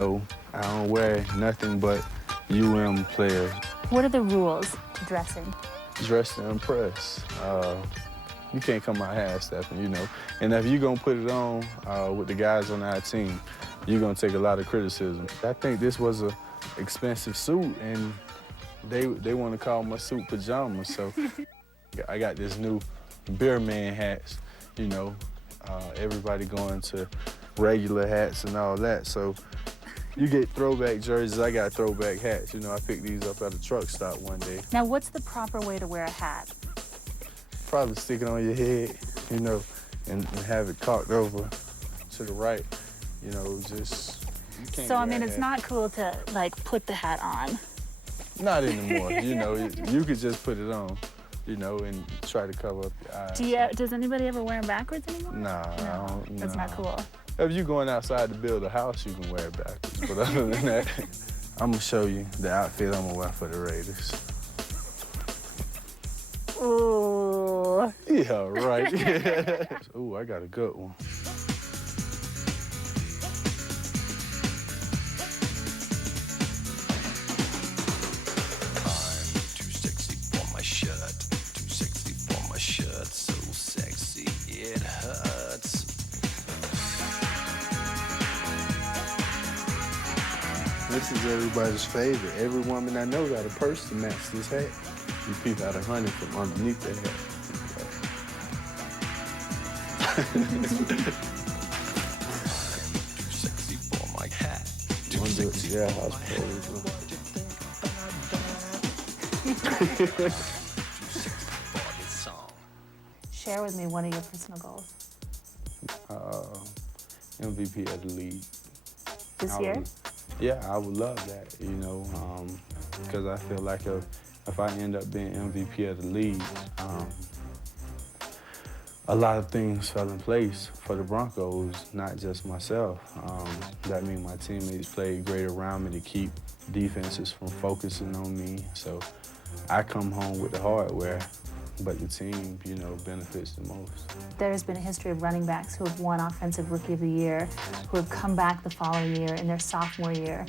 So I don't wear nothing but players. What are the rules to dressing? Dress to impress. You can't come out half-stepping, you know. And if you're gonna put it on with the guys on our team, you're gonna take a lot of criticism. I think this was an expensive suit, and they want to call my suit pajamas. So I got this new beer man hats, you know. Everybody going to regular hats and all that. So you get throwback jerseys, I got throwback hats. You know, I picked these up at a truck stop one day. Now, what's the proper way to wear a hat? Probably stick it on your head, you know, and have it cocked over to the right. You know, just, you can't So, I mean, wear a it's hat. not cool to, like, put the hat on. Not anymore, you know. You could just put it on, you know, and try to cover up your eyes. Does anybody ever wear them backwards anymore? Nah, No, that's not cool. If you're going outside to build a house, you can wear it backwards. But other than that, I'm gonna show you the outfit I'm gonna wear for the Raiders. Ooh. Yeah, right. Ooh, I got a good one. I'm too sexy for my shirt, too sexy for my shirt, so sexy it hurts. This is everybody's favorite. Every woman I know got a purse to match this hat. You peep out 100 from underneath the hat. Too sexy for my hat. Too One do it sexy to your for house my hat. parties. Too sexy for this song. Share with me one of your personal goals. MVP of the league. This I year? Yeah, I would love that, you know, because I feel like if I end up being MVP of the league, a lot of things fell in place for the Broncos, not just myself. That means my teammates played great around me to keep defenses from focusing on me. So I come home with the hardware, but the team, you know, benefits the most. There's been a history of running backs who have won Offensive Rookie of the Year, who have come back the following year in their sophomore year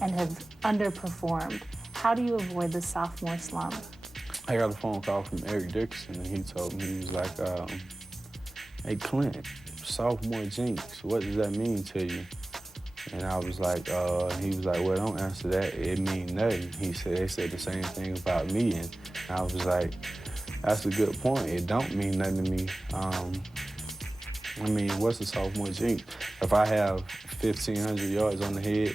and have underperformed. How do you avoid the sophomore slump? I got a phone call from Eric Dickerson, and he told me, he was like, hey, Clint, sophomore jinx, what does that mean to you? And I was like, he was like, well, don't answer that, it mean nothing. He said, they said the same thing about me, and I was like, that's a good point. It don't mean nothing to me. I mean, what's a sophomore jinx? If I have 1,500 yards on the head,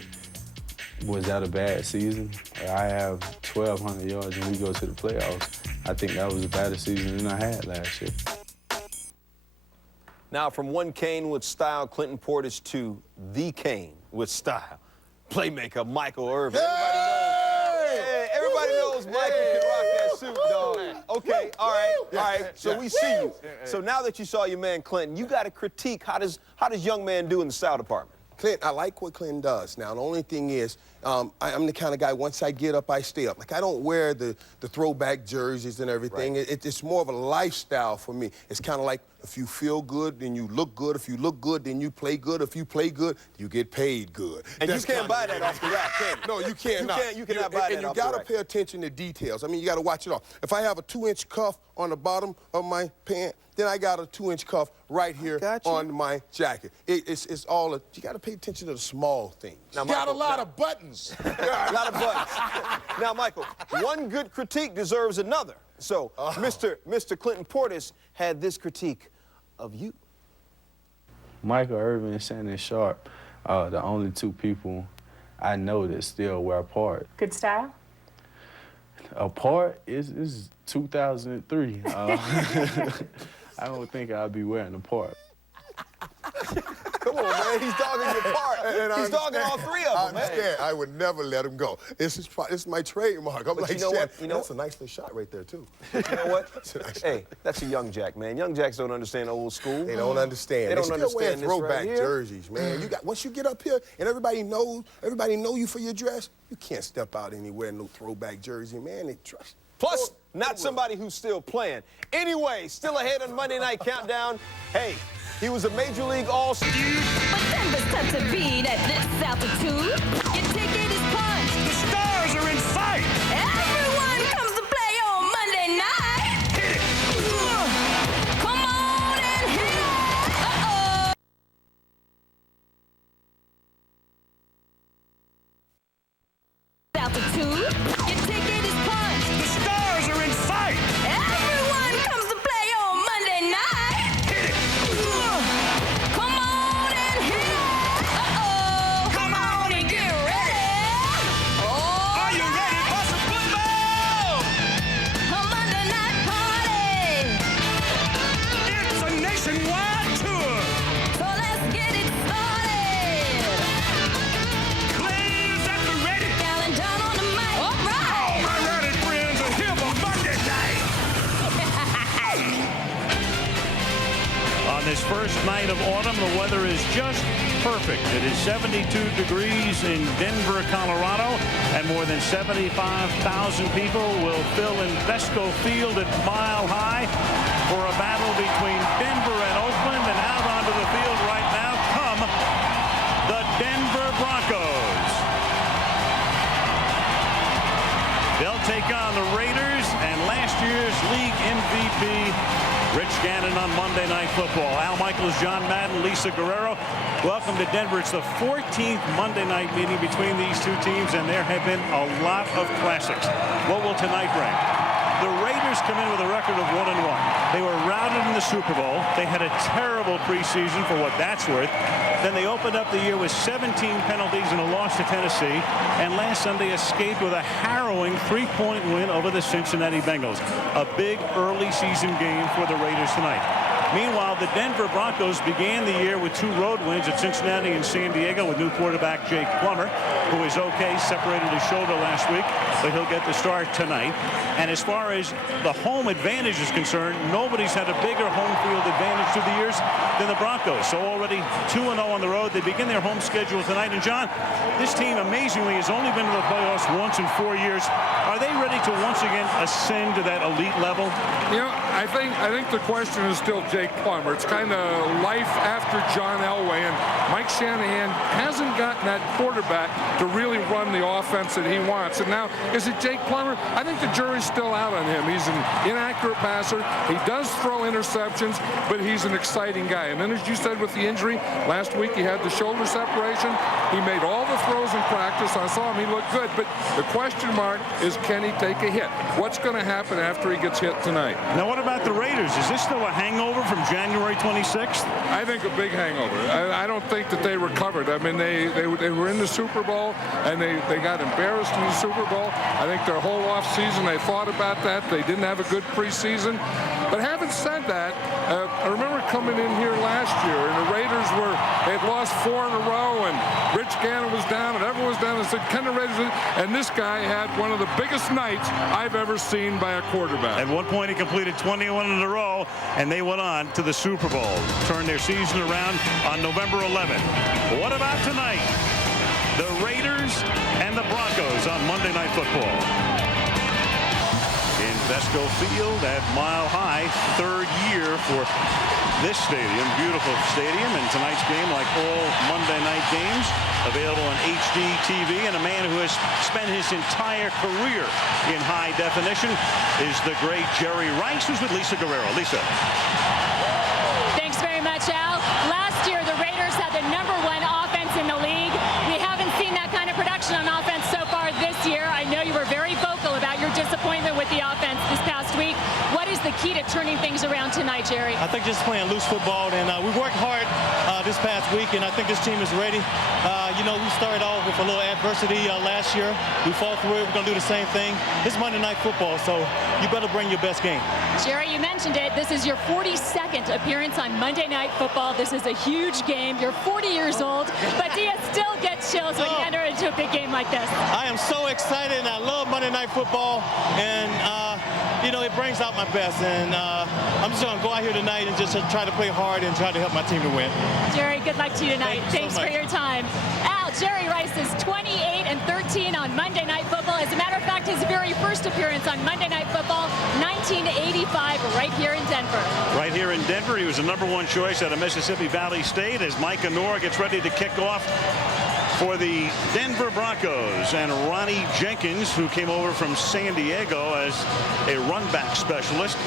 was that a bad season? Or I have 1,200 yards and we go to the playoffs. I think that was a better season than I had last year. Now, from one Kane with style, Clinton Portis, to the Kane with style, playmaker Michael Irvin. Everybody knows Michael can rock that suit, dog. Okay, all right. So we see you. So now that you saw your man Clinton, you got to critique how does young man do in the style department? Clint, I like what Clinton does. Now, the only thing is, I'm the kind of guy, once I get up, I stay up. Like, I don't wear the throwback jerseys and everything. Right. It's more of a lifestyle for me. It's kind of like, if you feel good, then you look good. If you look good, then you play good. If you play good, you get paid good. And That's you can't kinda buy that off the rack, can you? No, you can't. You cannot buy that And you off the gotta rack. pay attention to details. I mean, you gotta watch it all. If I have a 2-inch cuff on the bottom of my pant, then I got a 2-inch cuff right here on my jacket. It's all, you gotta pay attention to the small things. Now, Got a Michael, lot of buttons. a lot of buttons. Now, Michael, one good critique deserves another. So, Mr. Clinton Portis had this critique of you. Michael Irvin and Shannon Sharp are the only two people I know that still wear apart. Good style? Apart is 2003. I don't think I'll be wearing apart. Come on, man. He's dogging your part. He's dogging all three of them, man. I understand. I would never let him go. This is my trademark. I'm But like, you know Shan, what? You know- that's a nice little shot right there, too. You know what? That's a nice Hey, that's a young Jack, man. Young Jacks don't understand old school. They don't understand. They don't still wear understand this throwback right here. jerseys, man. You got, once you get up here and everybody know you for your dress, you can't step out anywhere no throwback jersey, man. They trust. Plus, not somebody who's still playing. Anyway, still ahead on Monday Night Countdown. Hey, he was a Major League All-Star. But Denver's tough to beat at this altitude. Your ticket is punched. The stars are in sight. Everyone comes to play on Monday night. Hit it. Come on and hit it. Uh-oh. Altitude. Your ticket is punched. The stars are in sight. Everyone comes to play on Monday night. Hit it. Come on and hit it. Uh-oh. Come on and get ready. Oh, Are you ready for some football? a Monday night party. It's a nationwide tour. So let's get it started. Players at the ready. Alan John on the mic. All right. My rowdy friends are here for Monday night. On this first night of autumn, the weather is just perfect. It is 72 degrees in Denver, Colorado, and more than 75,000 people will fill Invesco Field at Mile High for a battle between Denver and Oakland. And out onto the field right now come the Denver Broncos. They'll take on the Raiders and last year's league MVP, Rich Gannon, on Monday Night Football. Al Michaels, John Madden, Lisa Guerrero. Welcome to Denver. It's the 14th Monday night meeting between these two teams, and there have been a lot of classics. What will tonight bring? The Raiders come in with a record of 1-1. They were routed in the Super Bowl. They had a terrible preseason for what that's worth. Then they opened up the year with 17 penalties and a loss to Tennessee. And last Sunday escaped with a harrowing 3-point win over the Cincinnati Bengals. A big early season game for the Raiders tonight. Meanwhile, the Denver Broncos began the year with 2 road wins at Cincinnati and San Diego with new quarterback Jake Plummer, who is okay, separated his shoulder last week, but he'll get the start tonight. And as far as the home advantage is concerned, nobody's had a bigger home field advantage through the years than the Broncos. So already 2-0 on the road. They begin their home schedule tonight. And John, this team amazingly has only been to the playoffs once in 4 years. Are they ready to once again ascend to that elite level? You know, I think the question is still Jake Plummer. It's kind of life after John Elway, and Mike Shanahan hasn't gotten that quarterback to really run the offense that he wants. And now, is it Jake Plummer? I think the jury's still out on him. He's an inaccurate passer. He does throw interceptions, but he's an exciting guy. And then, as you said, with the injury, last week he had the shoulder separation. He made all the throws in practice. I saw him. He looked good. But the question mark is, can he take a hit? What's going to happen after he gets hit tonight? Now, what about the Raiders? Is this still a hangover from January 26th? I think a big hangover. I don't think that they recovered. I mean, they were in the Super Bowl, and they got embarrassed in the Super Bowl. I think their whole offseason, they thought about that. They didn't have a good preseason. But having said that, I remember coming in here last year, and the Raiders they'd lost 4 in a row, and Rich Gannon was down, and everyone was down, and said, can the Raiders? And this guy had one of the biggest nights I've ever seen by a quarterback. At one point, he completed 21 in a row, and they went on to the Super Bowl. Turned their season around on November 11th. What about tonight? The Raiders and the Broncos on Monday Night Football. Invesco Field at Mile High, 3rd year for this stadium. Beautiful stadium, and tonight's game, like all Monday night games, available on HD TV. And a man who has spent his entire career in high definition is the great Jerry Rice, who's with Lisa Guerrero. Lisa. Thanks very much, Al. Last year, the Raiders had the #1 offense in the league. We haven't seen that kind of production on offense so far this year. I know you were very vocal about your disappointment with the offense this past week. What is the key to turning things around tonight, Jerry? I think just playing loose football, and we worked hard this past week, and I think this team is ready. You know, we started off with a little adversity last year. We fought through it. We're going to do the same thing. It's Monday Night Football, so you better bring your best game. Jerry, you mentioned it. This is your 42nd appearance on Monday Night Football. This is a huge game. You're 40 years old, but do you still get chills when you enter into a big game like this? I am so excited, and I love Monday Night Football, and you know, it brings out my best, and I'm just going to go out here tonight and just try to play hard and try to help my team to win. Jerry, good luck to you tonight. Thanks for your time. Al, Jerry Rice is 28-13 on Monday Night Football. As a matter of fact, his very first appearance on Monday Night Football, 1985 right here in Denver. Right here in Denver, he was the #1 choice out of Mississippi Valley State as Mike Honora gets ready to kick off for the Denver Broncos. And Ronnie Jenkins, who came over from San Diego as a run-back specialist,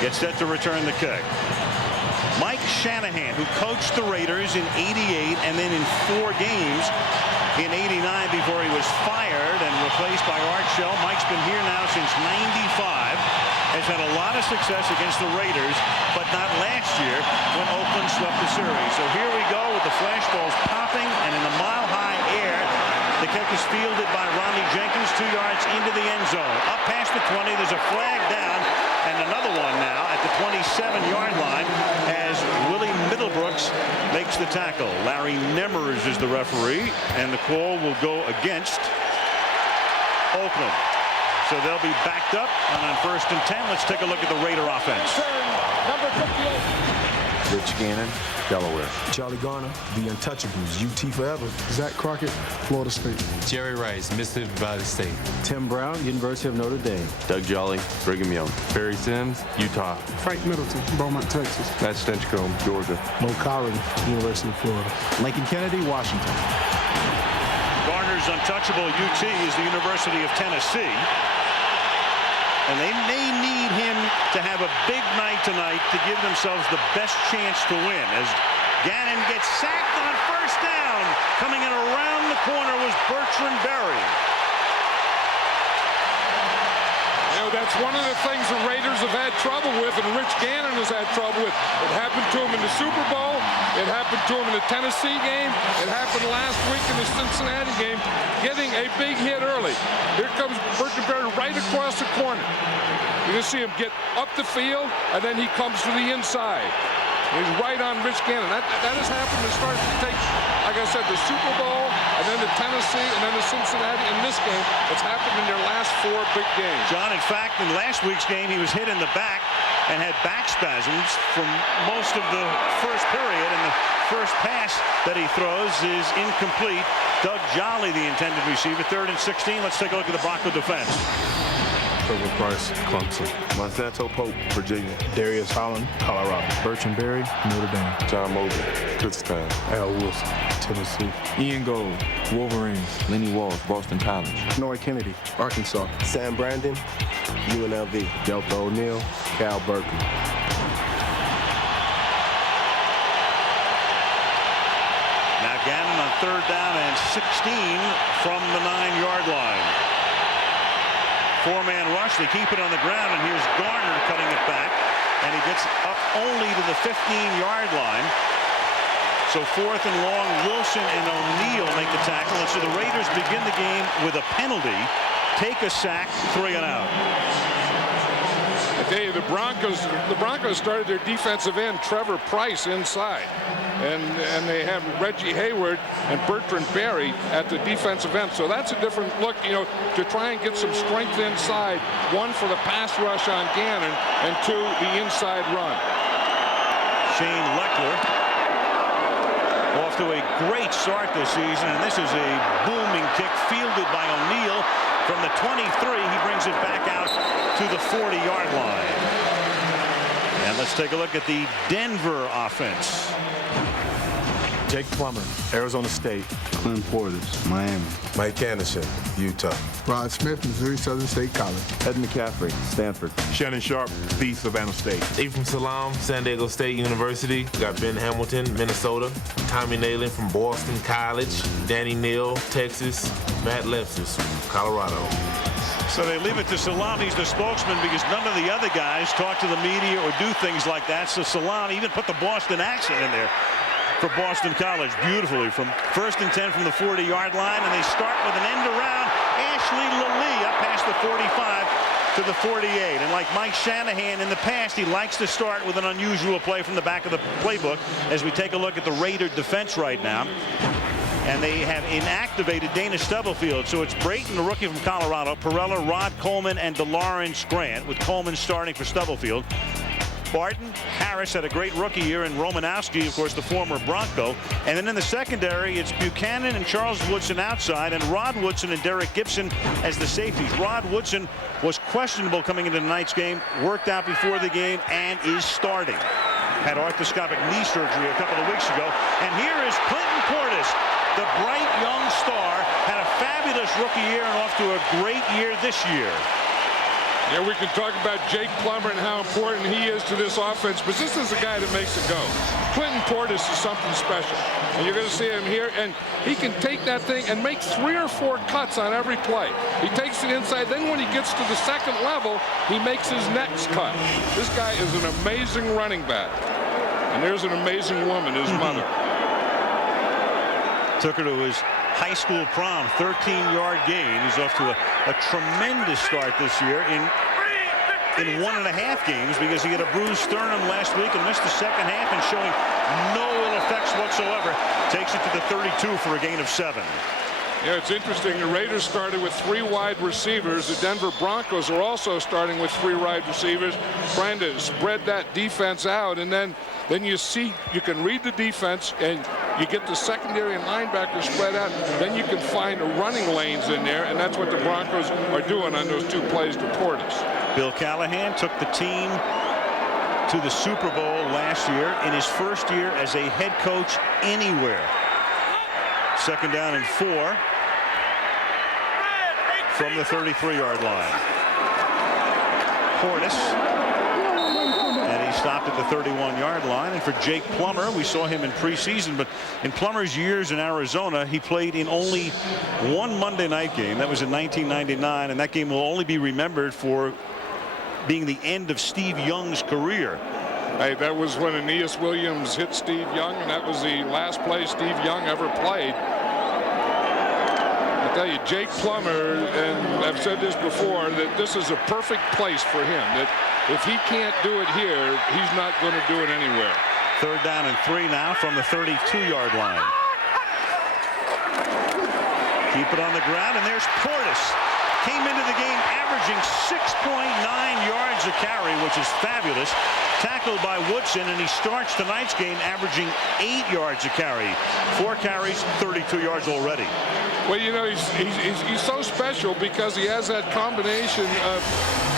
gets set to return the kick. Mike Shanahan, who coached the Raiders in '88 and then in 4 games in '89 before he was fired and replaced by Art Shell. Mike's been here now since '95. Has had a lot of success against the Raiders, but not last year when Oakland swept the series. So here we go with the flash balls popping, and in the mile-high air, the kick is fielded by Ronnie Jenkins, 2 yards into the end zone. Up past the 20, there's a flag down, and another one now at the 27-yard line as Willie Middlebrooks makes the tackle. Larry Nemmers is the referee, and the call will go against Oakland. So they'll be backed up, and on 1st and 10, let's take a look at the Raider offense. Number 58. Rich Gannon, Delaware. Charlie Garner, the Untouchables, UT forever. Zach Crockett, Florida State. Jerry Rice, Mississippi Valley State. Tim Brown, University of Notre Dame. Doug Jolly, Brigham Young. Barry Sims, Utah. Frank Middleton, Beaumont, Texas. Matt Stinchcomb, Georgia. Mo Collin, University of Florida. Lincoln Kennedy, Washington. Garner's untouchable UT is the University of Tennessee. And they may need him to have a big night tonight to give themselves the best chance to win as Gannon gets sacked on 1st down. Coming in around the corner was Bertrand Berry. You know, that's one of the things the Raiders have had trouble with, and Rich Gannon has had trouble with. It happened to him in the Super Bowl. It happened to him in the Tennessee game. It happened last week in the Cincinnati game, getting a big hit early. Here comes Bertrand Berry right across the corner. You can see him get up the field, and then he comes to the inside. He's right on Rich Gannon. That has happened to start to take, like I said, the Super Bowl, and then the Tennessee, and then the Cincinnati. In this game, it's happened in their last 4 big games. John, in fact, in last week's game, he was hit in the back and had back spasms from most of the first period, and the first pass that he throws is incomplete. Doug Jolly, the intended receiver. 3rd and 16. Let's take a look at the Bronco defense. Trevor Price, Clemson. Monsanto Pope, Virginia. Darius Holland, Colorado. Bertrand Berry, Notre Dame. John Mobley, Kutztown. Al Wilson, Tennessee. Ian Gold, Wolverines. Lenny Walsh, Boston College. Noah Kennedy, Arkansas. Sam Brandon, UNLV. Delta O'Neal, Cal Berkeley. Now Gannon on 3rd down and 16 from the 9-yard line. 4-man rush. They keep it on the ground, and here's Garner cutting it back, and he gets up only to the 15-yard line. So 4th and long, Wilson and O'Neal make the tackle, and so the Raiders begin the game with a penalty, take a sack, 3 and out. Okay, the Broncos started their defensive end, Trevor Price, inside. And they have Reggie Hayward and Bertrand Berry at the defensive end. So that's a different look, you know, to try and get some strength inside. 1 for the pass rush on Gannon, and 2, the inside run. Shane Leckler off to a great start this season, and this is a booming kick fielded by O'Neal from the 23. He brings it back out to the 40-yard line. And let's take a look at the Denver offense. Jake Plummer, Arizona State. Clint Portis, Miami. Mike Anderson, Utah. Rod Smith, Missouri Southern State College. Ed McCaffrey, Stanford. Shannon Sharp, the Savannah State. Ephraim Salam, San Diego State University. Got Ben Hamilton, Minnesota. Tommy Nalen from Boston College. Danny Neal, Texas. Matt Lepsis, Colorado. So they leave it to Salam. He's the spokesman because none of the other guys talk to the media or do things like that. So Salam even put the Boston accent in there for Boston College beautifully from 1st and 10 from the 40-yard line, and they start with an end around. Ashley Lilly up past the 45 to the 48, and like Mike Shanahan in the past, he likes to start with an unusual play from the back of the playbook as we take a look at the Raider defense right now. And they have inactivated Dana Stubblefield. So it's Brayton, the rookie from Colorado, Perella, Rod Coleman, and DeLawrence Grant, with Coleman starting for Stubblefield. Barton, Harris had a great rookie year, and Romanowski, of course, the former Bronco. And then in the secondary, it's Buchanan and Charles Woodson outside, and Rod Woodson and Derek Gibson as the safeties. Rod Woodson was questionable coming into tonight's game, worked out before the game, and is starting. Had arthroscopic knee surgery a couple of weeks ago. And here is Clinton Portis, the bright young star, had a fabulous rookie year and off to a great year this year. Yeah, we can talk about Jake Plummer and how important he is to this offense, but this is the guy that makes it go. Clinton Portis is something special, and you're going to see him here, and he can take that thing and make 3 or 4 cuts on every play. He takes it inside, then when he gets to the second level, he makes his next cut. This guy is an amazing running back, and there's an amazing woman, his mother. Took her to his high school prom, 13-yard gain. He's off to a tremendous start this year in 1.5 games because he had a bruised sternum last week and missed the second half, and showing no ill effects whatsoever. Takes it to the 32 for a gain of 7. Yeah, it's interesting. The Raiders started with 3 wide receivers. The Denver Broncos are also starting with 3 wide receivers, trying to spread that defense out. And then you see, you can read the defense, and you get the secondary and linebackers spread out. Then you can find the running lanes in there, and that's what the Broncos are doing on those 2 plays to Portis. Bill Callahan took the team to the Super Bowl last year in his first year as a head coach anywhere. 2nd down and 4 from the 33-yard line. Portis, and he stopped at the 31-yard line. And for Jake Plummer, we saw him in preseason, but in Plummer's years in Arizona, he played in only 1 Monday night game. That was in 1999, and that game will only be remembered for being the end of Steve Young's career. Hey, that was when Aeneas Williams hit Steve Young, and that was the last play Steve Young ever played. I tell you, Jake Plummer, and I've said this before, that this is a perfect place for him. That if he can't do it here, he's not going to do it anywhere. 3rd down and 3 now from the 32-yard line. Keep it on the ground, and there's Portis. Came into the game averaging 6.9 yards a carry, which is fabulous. Tackled by Woodson, and he starts tonight's game averaging 8 yards a carry. 4 carries, 32 yards already. Well, you know, he's so special because he has that combination of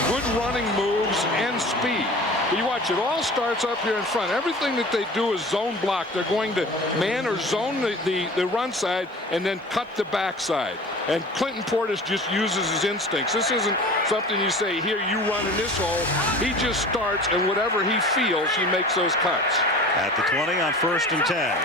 good running moves and speed. You watch, it all starts up here in front. Everything that they do is zone block. They're going to man or zone the run side and then cut the backside. And Clinton Portis just uses his instincts. This isn't something you say, here, you run in this hole. He just starts, and whatever he feels, he makes those cuts. At the 20 on 1st and 10.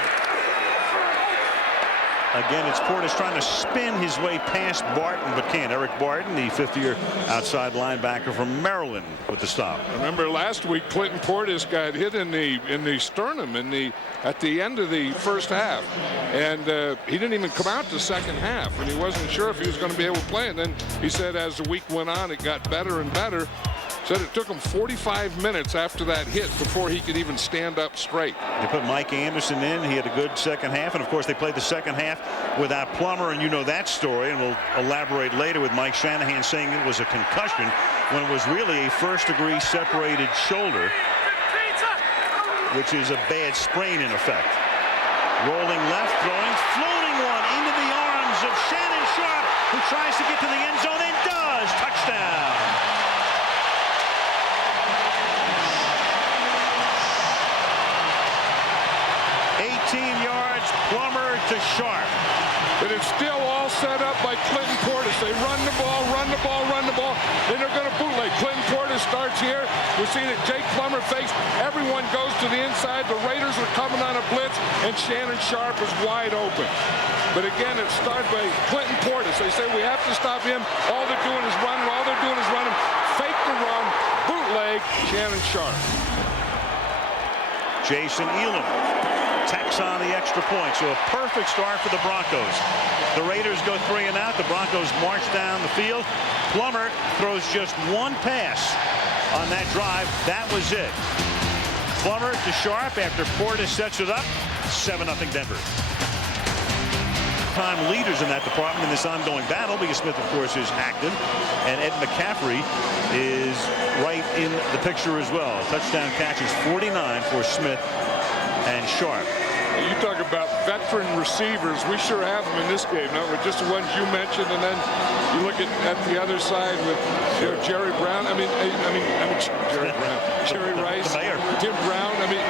Again, it's Portis trying to spin his way past Barton, but can't. Eric Barton, the 5th-year outside linebacker from Maryland, with the stop. Remember last week, Clinton Portis got hit in the sternum at the end of the first half, and he didn't even come out the second half, and he wasn't sure if he was going to be able to play. And then he said as the week went on, it got better and better. Said it took him 45 minutes after that hit before he could even stand up straight. They put Mike Anderson in. He had a good second half. And, of course, they played the second half without Plummer. And you know that story. And we'll elaborate later with Mike Shanahan saying it was a concussion when it was really a first-degree separated shoulder, which is a bad sprain in effect. Rolling left, throwing, floating one into the arms of Shannon Sharp, who tries to get to the end zone and does. Touchdown. 18 yards, Plummer to Sharp. But it's still all set up by Clinton Portis. They run the ball, run the ball, run the ball. Then they're going to bootleg. Clinton Portis starts here. We see that Jake Plummer fakes. Everyone goes to the inside. The Raiders are coming on a blitz, and Shannon Sharp is wide open. But again, it starts by Clinton Portis. They say we have to stop him. All they're doing is running. All they're doing is running. Fake the run, bootleg, Shannon Sharp. Jason Elam tacks on the extra point. So a perfect start for the Broncos. The Raiders go 3 and out. The Broncos march down the field. Plummer throws just 1 pass on that drive. That was it. Plummer to Sharp after Portis sets it up. 7-0 Denver. all-time leaders in that department in this ongoing battle, because Smith, of course, is active, and Ed McCaffrey is right in the picture as well. Touchdown catches 49 for Smith and Sharp. You talk about veteran receivers. We sure have them in this game, not with just the ones you mentioned, and then you look at the other side with Jerry Brown. I mean Jerry Brown, Jerry Rice, Tim Brown. I mean,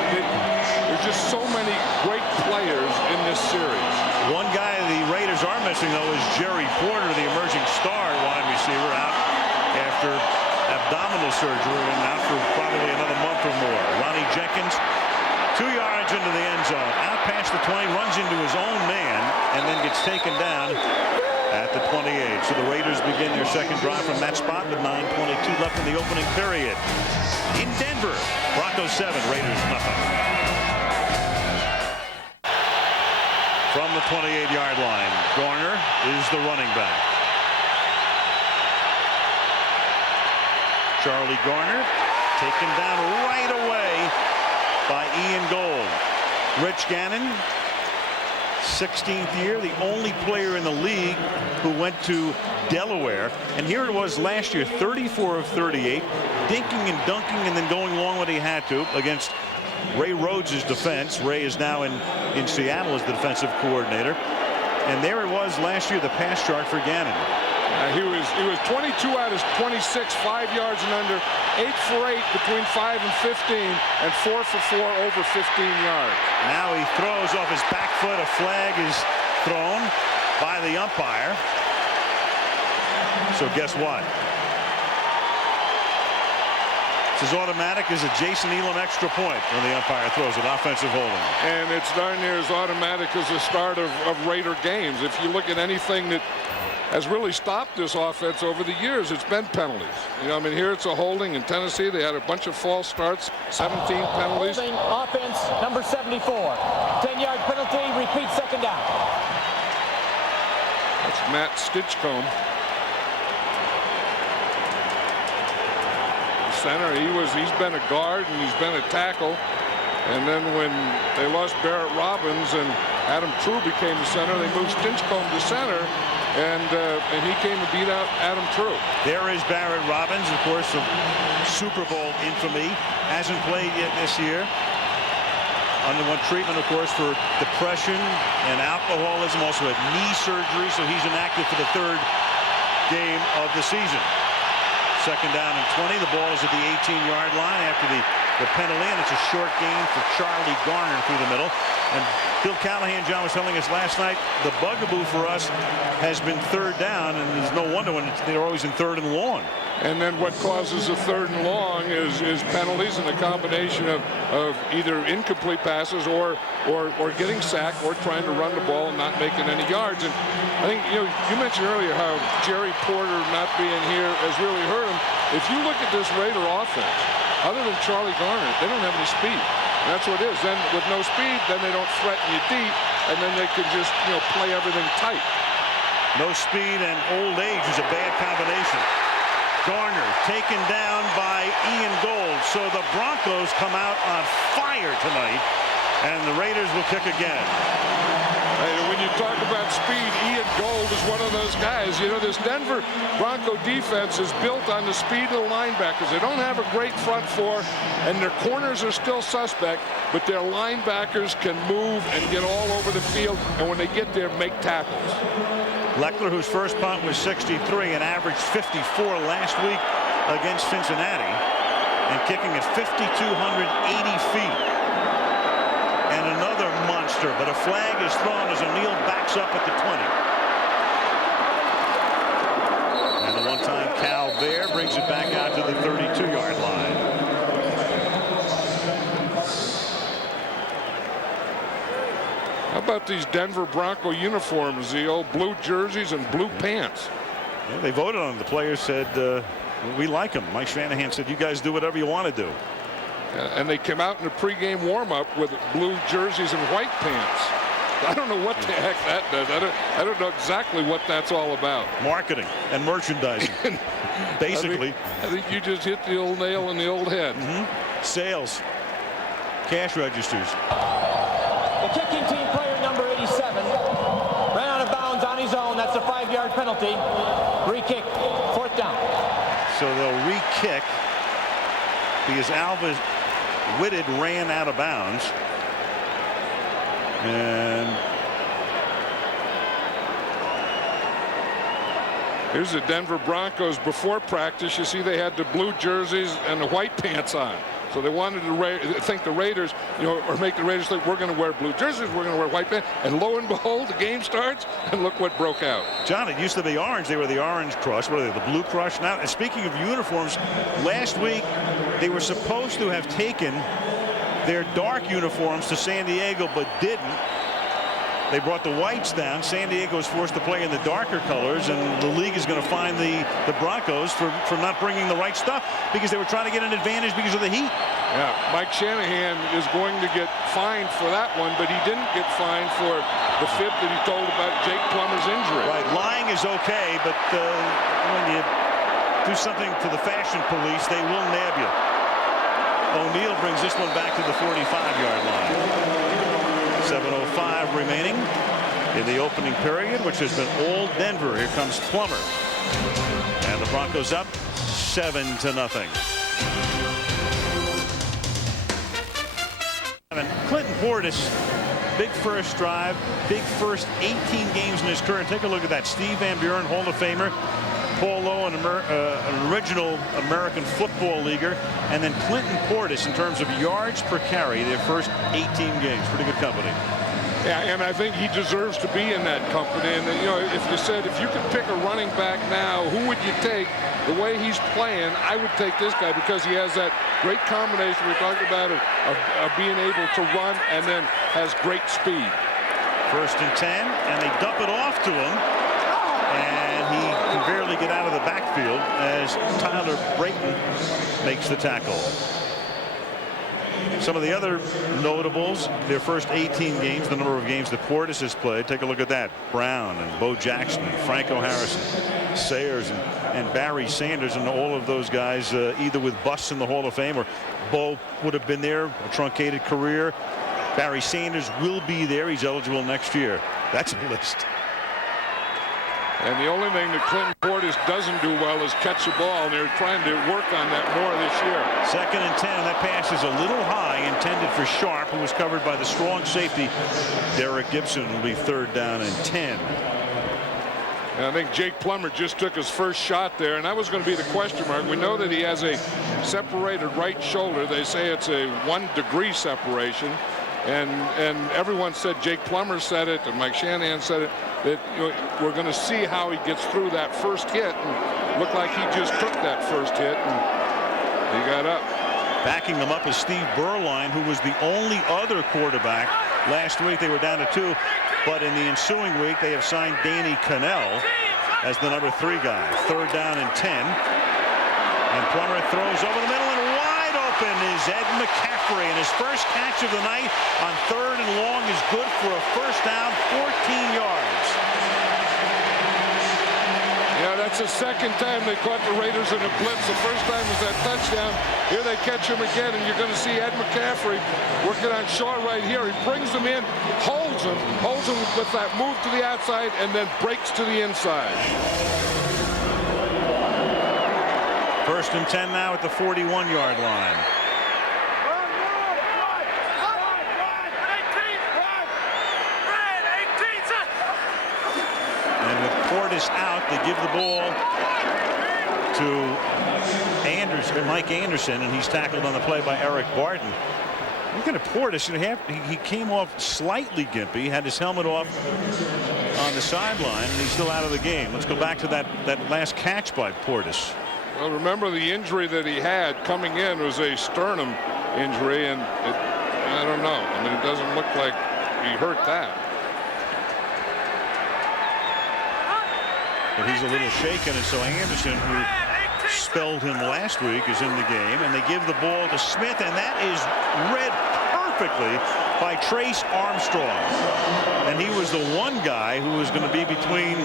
there's just so many great players in this series. One guy the Raiders are missing, though, is Jerry Porter, the emerging star wide receiver, out after abdominal surgery and out for probably another month or more. Ronnie Jenkins, 2 yards into the end zone, out past the 20, runs into his own man, and then gets taken down at the 28. So the Raiders begin their second drive from that spot with 9:22 left in the opening period. In Denver, Broncos 7, Raiders nothing. From the 28-yard line, Garner is the running back. Charlie Garner taken down right away by Ian Gold. Rich Gannon, 16th year, the only player in the league who went to Delaware. And here it was last year, 34 of 38, dinking and dunking and then going long when he had to against Ray Rhodes' defense. Ray is now in Seattle as the defensive coordinator. And there it was last year, the pass chart for Gannon. He was 22 out of 26, 5 yards and under, 8 for 8 between 5 and 15, and 4 for 4 over 15 yards. Now he throws off his back foot. A flag is thrown by the umpire. So guess what? It's as automatic as a Jason Elam extra point when the umpire throws it, offensive holding. And it's darn near as automatic as the start of Raider games. If you look at anything that has really stopped this offense over the years, it's been penalties. You know, I mean, here it's a holding. In Tennessee, they had a bunch of false starts, 17 penalties. Holding offense, number 74. 10-yard penalty, repeat second down. That's Matt Stitchcomb. The center, he's been a guard and he's been a tackle. And then when they lost Barrett Robbins and Adam True became the center, they moved Stitchcomb to center. And he came and beat out Adam True. There is Barrett Robbins, of course, of Super Bowl infamy. Hasn't played yet this year. Underwent treatment, of course, for depression and alcoholism. Also had knee surgery, so he's inactive for the third game of the season. Second down and 20. The ball is at the 18-yard line after the penalty, and it's a short gain for Charlie Garner through the middle. And Bill Callahan, John, was telling us last night, the bugaboo for us has been third down, and there's no wonder when they're always in third and long. And then what causes a third and long is penalties and a combination of either incomplete passes or getting sacked or trying to run the ball and not making any yards. And I think, you mentioned earlier how Jerry Porter not being here has really hurt him. If you look at this Raider offense, other than Charlie Garner, they don't have any speed. And that's what it is. Then with no speed, then they don't threaten you deep, and then they can just, play everything tight. No speed and old age is a bad combination. Garner taken down by Ian Gold. So the Broncos come out on fire tonight, and the Raiders will kick again. When you talk about speed, Ian Gold is one of those guys. This Denver Bronco defense is built on the speed of the linebackers. They don't have a great front four, and their corners are still suspect, but their linebackers can move and get all over the field, and when they get there, make tackles. Leckler, whose first punt was 63 and averaged 54 last week against Cincinnati, and kicking at 5,280 feet. And another monster, but a flag is thrown as O'Neal backs up at the 20. And the one-time Cal Bear brings it back out to the 32-yard line. How about these Denver Bronco uniforms, the old blue jerseys and blue pants? Yeah, they voted on it. The players said, we like them. Mike Shanahan said, you guys do whatever you want to do. And they came out in the pregame warm-up with blue jerseys and white pants. I don't know what the heck that does. I don't know exactly what that's all about. Marketing and merchandising, basically. I think you just hit the old nail on the old head. Sales, cash registers. The kicking team player, number 87, ran out of bounds 5-yard penalty. Re-kick, 4th down. So they'll re-kick because Alvis Whitted ran out of bounds. And here's the Denver Broncos before practice. You see they had the blue jerseys and the white pants on. So they wanted to think the Raiders, or make the Raiders think we're going to wear blue jerseys, we're going to wear white pants. And lo and behold, the game starts, and look what broke out. John, it used to be orange. They were the orange crush. What are they, the blue crush now? And speaking of uniforms, last week they were supposed to have taken their dark uniforms to San Diego, but didn't. They brought the whites down. San Diego was forced to play in the darker colors, and the league is going to fine the Broncos for not bringing the right stuff because they were trying to get an advantage because of the heat. Yeah, Mike Shanahan is going to get fined for that one, but he didn't get fined for the fib that he told about Jake Plummer's injury. Right, lying is okay, but when you do something to the fashion police, they will nab you. O'Neal brings this one back to the 45-yard line. 7:05 remaining in the opening period, which has been all Denver. Here comes Plummer. And the Broncos up 7-0. Clinton Portis, big first drive, big first 18 games in his career. Take a look at that. Steve Van Buren, Hall of Famer. Paul Lowe, an original American football leaguer, and then Clinton Portis in terms of yards per carry their first 18 games. Pretty good company. Yeah, and I think he deserves to be in that company. And if you could pick a running back now, who would you take? The way he's playing, I would take this guy because he has that great combination we talked about of being able to run and then has great speed. 1st and 10, and they dump it off to him. And he can barely get out of the backfield as Tyler Brayton makes the tackle. Some of the other notables, their first 18 games, the number of games that Portis has played. Take a look at that. Brown and Bo Jackson and Franco Harrison, Sayers and Barry Sanders, and all of those guys either with busts in the Hall of Fame, or Bo would have been there, a truncated career. Barry Sanders will be there. He's eligible next year. That's a list. And the only thing that Clinton Portis doesn't do well is catch the ball, and they're trying to work on that more this year. 2nd and 10. That pass is a little high, intended for Sharp, who was covered by the strong safety Derek Gibson. Will be 3rd down and 10. And I think Jake Plummer just took his first shot there, and that was going to be the question mark. We know that he has a separated right shoulder. They say it's a 1-degree separation. And everyone said, Jake Plummer said it, and Mike Shanahan said it, that we're going to see how he gets through that first hit. And looked like he just took that first hit, and he got up. Backing them up is Steve Berline, who was the only other quarterback. Last week they were down to 2, but in the ensuing week they have signed Danny Cannell as the number 3 guy. 3rd down and 10. And Plummer throws over the middle, and wide open is Ed McCaffrey, and his first catch of the night on 3rd and long is good for a first down, 14 yards. Yeah, that's the second time they caught the Raiders in a blitz. The first time was that touchdown. Here they catch him again, and you're going to see Ed McCaffrey working on Shaw right here. He brings him in, holds him with that move to the outside, and then breaks to the inside. 1st and 10 now at the 41-yard line. And with Portis out, they give the ball to Mike Anderson, and he's tackled on the play by Eric Barton. Look at Portis. He came off slightly gimpy, had his helmet off on the sideline, and he's still out of the game. Let's go back to that last catch by Portis. Well, remember the injury that he had coming in was a sternum injury, and I don't know. I mean, it doesn't look like he hurt that. But he's a little shaken, and so Anderson, who spelled him last week, is in the game, and they give the ball to Smith, and that is read perfectly by Trace Armstrong. And he was the one guy who was going to be between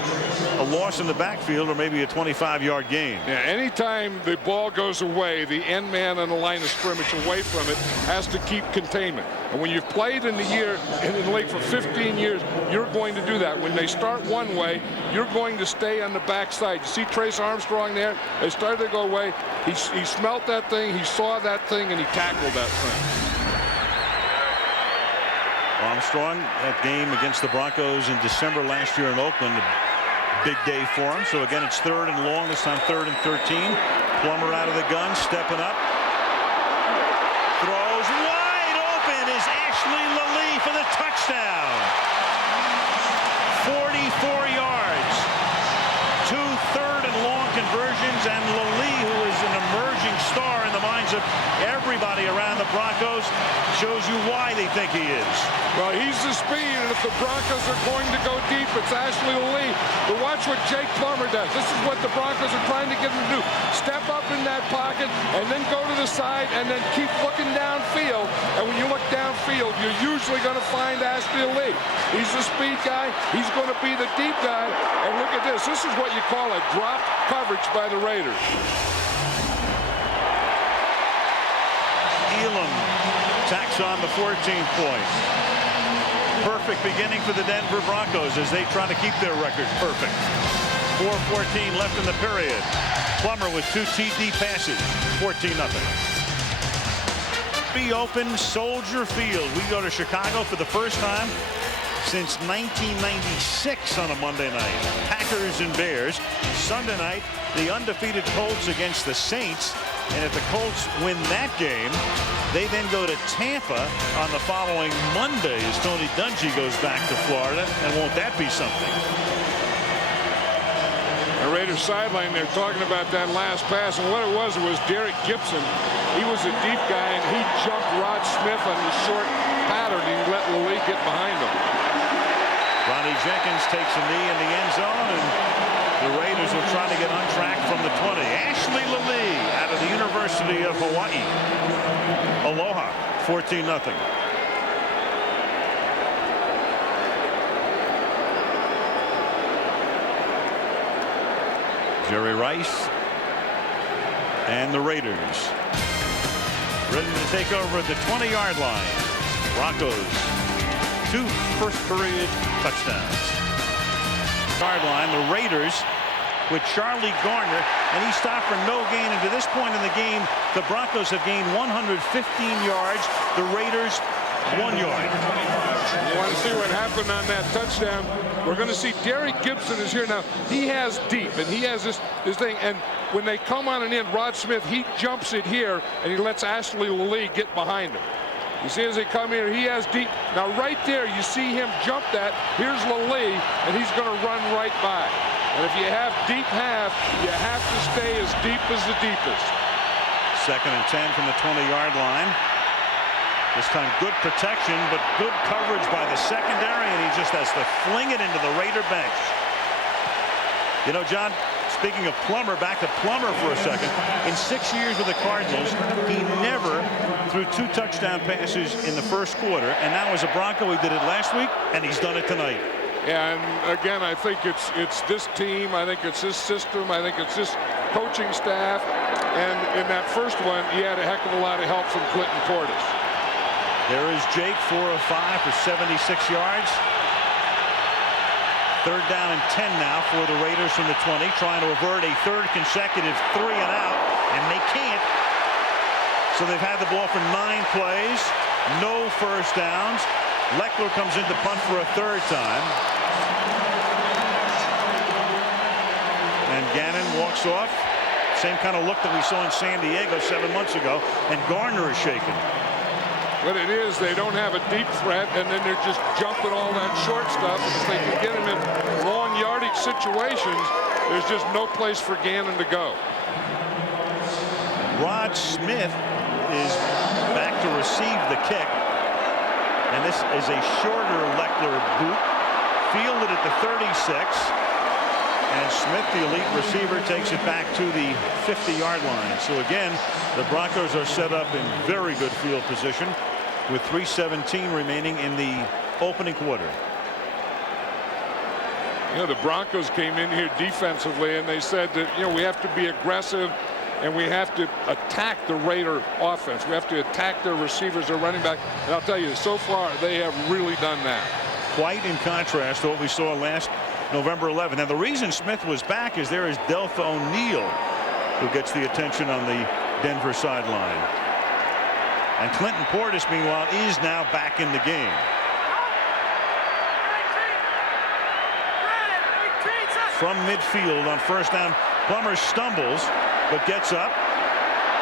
a loss in the backfield or maybe a 25-yard gain. Yeah, anytime the ball goes away, the end man on the line of scrimmage away from it has to keep containment. And when you've played in the league for 15 years, you're going to do that. When they start one way, you're going to stay on the backside. You see Trace Armstrong there? They started to go away. He smelt that thing, he saw that thing, and he tackled that thing. Armstrong, that game against the Broncos in December last year in Oakland, a big day for him. So again, it's 3rd and long, this time 3rd and 13. Plummer out of the gun, stepping up. Throws wide open is Ashley Lally for the touchdown. 44 yards. 2 3rd and long conversions, and Lally, who is an emerging star in the minds of everybody around the Broncos, shows you why they think he is. Well, he's the speed, and if the Broncos are going to go deep, it's Ashley Lally. But watch what Jake Plummer does. This is what the Broncos are trying to get him to do. Step up in that pocket, and then go to the side, and then keep looking downfield. And when you look downfield, you're usually going to find Ashley Lally. He's the speed guy. He's going to be the deep guy. And look at this. This is what you call a drop coverage by the Raiders. Elam tacks on the 14th point. Perfect beginning for the Denver Broncos as they try to keep their record perfect. 4:14 left in the period. Plummer with 2 TD passes. 14-0. Be open, Soldier Field. We go to Chicago for the first time since 1996 on a Monday night. Packers and Bears. Sunday night, the undefeated Colts against the Saints. And if the Colts win that game, they then go to Tampa on the following Monday as Tony Dungy goes back to Florida. And won't that be something? The Raiders sideline, they're talking about that last pass, and what it was Derek Gibson. He was a deep guy, and he jumped Rod Smith on the short pattern, and he let Lally get behind him. Ronnie Jenkins takes a knee in the end zone, and the Raiders will try to get on track from the 20. Ashley Lally out of the University of Hawaii. Aloha, 14-0. Jerry Rice and the Raiders ready to take over at the 20-yard line. Broncos 2 first period touchdowns. Yard line, the Raiders with Charlie Garner, and he stopped for no gain. And to this point in the game, the Broncos have gained 115 yards. The Raiders 1 yard. You want to see what happened on that touchdown? We're going to see Derek Gibson is here now. He has deep, and he has this thing. And when they come on and in, Rod Smith, he jumps it here, and he lets Ashley Lally get behind him. You see as they come here, he has deep. Now right there, you see him jump that. Here's Lally, and he's going to run right by. And if you have deep half, you have to stay as deep as the deepest. 2nd and 10 from the 20-yard line. This time good protection, but good coverage by the secondary, and he just has to fling it into the Raider bench. You know, John, speaking of Plummer, back to Plummer for a second. In 6 years with the Cardinals, he never threw 2 touchdown passes in the first quarter, and now as a Bronco, he did it last week, and he's done it tonight. Yeah, and again, I think it's this team. I think it's this system. I think it's this coaching staff. And in that first one, he had a heck of a lot of help from Clinton Portis. There is Jake, 4 of 5 for 76 yards. 3rd down and 10 now for the Raiders from the 20, trying to avert a 3rd consecutive 3 and out, and they can't. So they've had the ball for 9 plays, no first downs. Leckler comes in to punt for a 3rd time. And Gannon walks off. Same kind of look that we saw in San Diego 7 months ago, and Garner is shaken. What it is, they don't have a deep threat, and then they're just jumping all that short stuff. And if they can get him in long yardage situations, there's just no place for Gannon to go. Rod Smith is back to receive the kick. And this is a shorter Leckler boot. Fielded at the 36. And Smith, the elite receiver, takes it back to the 50-yard line. So again, the Broncos are set up in very good field position. with 3:17 remaining in the opening quarter. You know, the Broncos came in here defensively, and they said that, you know, we have to be aggressive and we have to attack the Raider offense. We have to attack their receivers, their running back. And I'll tell you, so far they have really done that. Quite in contrast to what we saw last November 11th. Now, the reason Smith was back is there is Deltha O'Neal, who gets the attention on the Denver sideline. And Clinton Portis, meanwhile, is now back in the game. From midfield on first down, Plummer stumbles but gets up,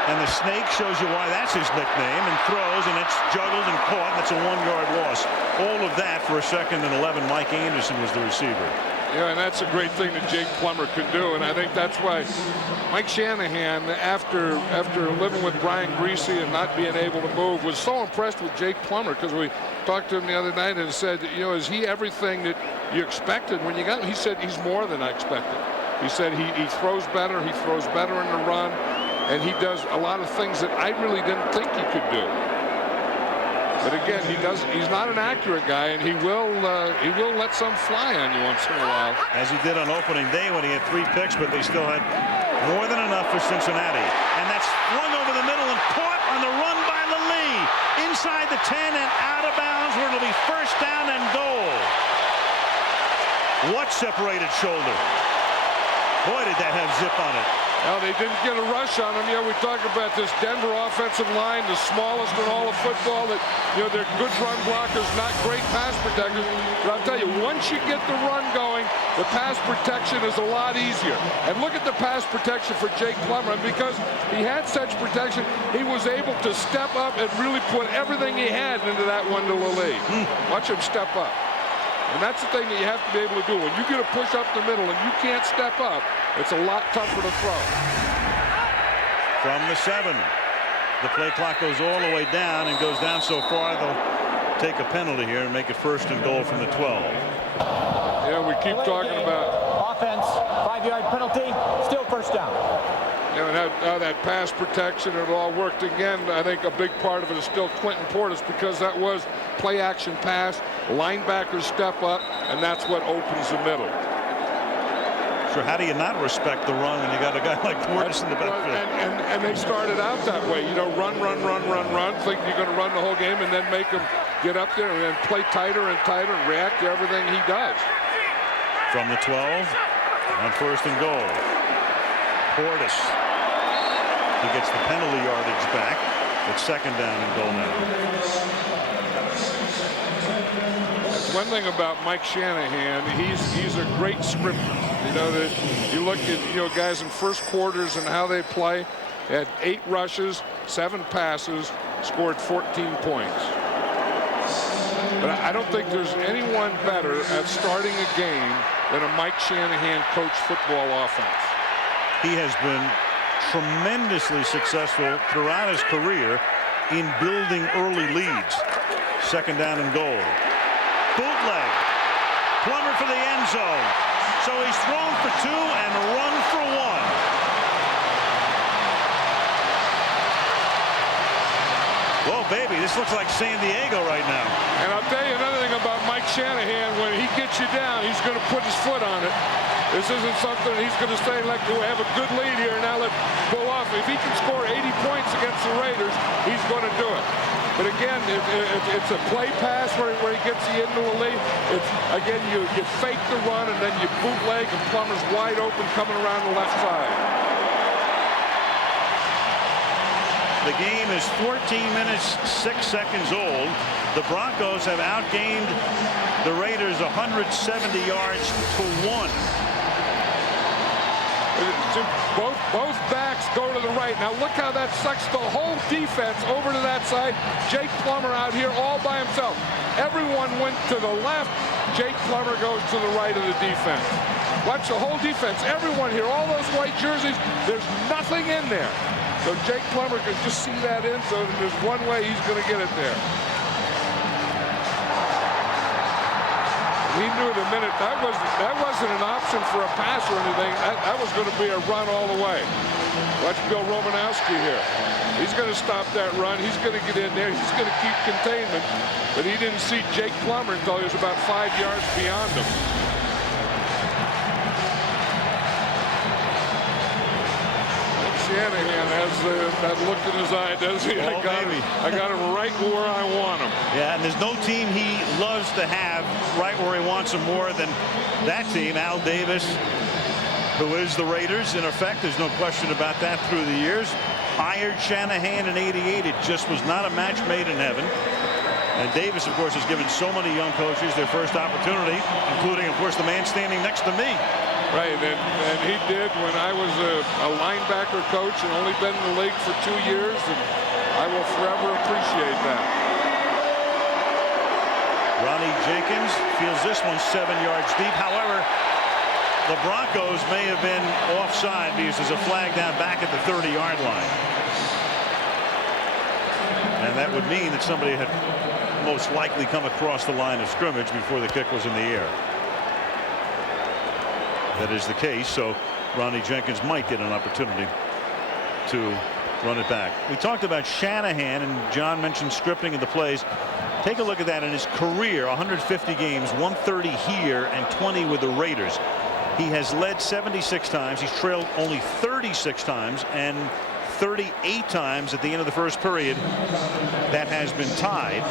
and the snake shows you why that's his nickname, and throws, and it's juggled and caught, and it's a 1-yard loss. All of that for a 2nd and 11. Mike Anderson was the receiver. Yeah, and that's a great thing that Jake Plummer could do, and I think that's why Mike Shanahan, after living with Brian Greasy and not being able to move, was so impressed with Jake Plummer, because we talked to him the other night and said, you know, is he everything that you expected when you got him? He said he's more than I expected. He said he throws better, he throws better in the run, and he does a lot of things that I really didn't think he could do. But again, he's not an accurate guy, and he will let some fly on you once in a while. As he did on opening day when he had 3 picks, but they still had more than enough for Cincinnati. And that's flung over the middle and caught on the run by Lilly. Inside the 10 and out of bounds, where it'll be first down and goal. What separated shoulder? Boy, did that have zip on it. Well, they didn't get a rush on him. Yeah, we talked about this Denver offensive line, the smallest in all of football. That, you know, they're good run blockers, not great pass protectors. But I'll tell you, once you get the run going, the pass protection is a lot easier. And look at the pass protection for Jake Plummer. And because he had such protection, he was able to step up and really put everything he had into that one to Lilly. Watch him step up. And that's the thing that you have to be able to do. When you get a push up the middle and you can't step up, it's a lot tougher to throw. From the 7. The play clock goes all the way down and goes down so far they'll take a penalty here and make it 1st and goal from the 12. Yeah, we keep talking about offense, 5-yard penalty, still first down. You know, how that pass protection, it all worked again. I think a big part of it is still Clinton Portis, because that was play action pass, linebackers step up, and that's what opens the middle. So how do you not respect the run when you got a guy like Portis in the backfield? And they started out that way, you know, run, thinking you're going to run the whole game, and then make them get up there and then play tighter and tighter and react to everything he does. From the 12 on 1st and goal. Portis. He gets the penalty yardage back. It's 2nd down and goal now. One thing about Mike Shanahan, he's a great scripter. You know, that you look at, you know, guys in first quarters and how they play. Had 8 rushes, 7 passes, scored 14 points. But I don't think there's anyone better at starting a game than a Mike Shanahan coach football offense. He has been tremendously successful throughout his career in building early leads. 2nd down and goal. Bootleg. Plummer for the end zone. So he's thrown for 2 and run for 1. Whoa, baby, this looks like San Diego right now. And I'll tell you another thing about Mike Shanahan. When he gets you down, he's going to put his foot on it. This isn't something he's going to say, like, we have a good lead here, now let's go off. If he can score 80 points against the Raiders, he's going to do it. But again, it's a play pass where he gets you into the lead. It's, again, you fake the run, and then you bootleg, and Plummer's wide open coming around the left side. The game is 14 minutes, 6 seconds old. The Broncos have outgained the Raiders 170 yards to 1. Both backs go to the right. Now look how that sucks the whole defense over to that side. Jake Plummer out here all by himself. Everyone went to the left. Jake Plummer goes to the right of the defense. Watch the whole defense. Everyone here, all those white jerseys, there's nothing in there. So Jake Plummer can just see that in, so there's one way he's going to get it there. he knew the minute that wasn't an option for a pass or anything. That was going to be a run all the way. Watch Bill Romanowski here. He's going to stop that run. He's going to get in there. He's going to keep containment. But he didn't see Jake Plummer until he was about 5 yards beyond him. Shanahan has that look in his eye, does he? Oh, I got him right where I want him. Yeah, and there's no team he loves to have right where he wants him more than that team. Al Davis, who is the Raiders, in effect. There's no question about that through the years. Hired Shanahan in '88. It just was not a match made in heaven. And Davis, of course, has given so many young coaches their first opportunity, including, of course, the man standing next to me. Right, and he did when I was a linebacker coach and only been in the league for 2 years, and I will forever appreciate that. Ronnie Jenkins feels this one 7 yards deep. However, the Broncos may have been offside because there's a flag down back at the 30-yard line. And that would mean that somebody had most likely come across the line of scrimmage before the kick was in the air. That is the case, so Ronnie Jenkins might get an opportunity to run it back. We talked about Shanahan, and John mentioned scripting of the plays. Take a look at that in his career. 150 games, 130 here, and 20 with the Raiders. He has led 76 times. He's trailed only 36 times, and 38 times at the end of the first period that has been tied.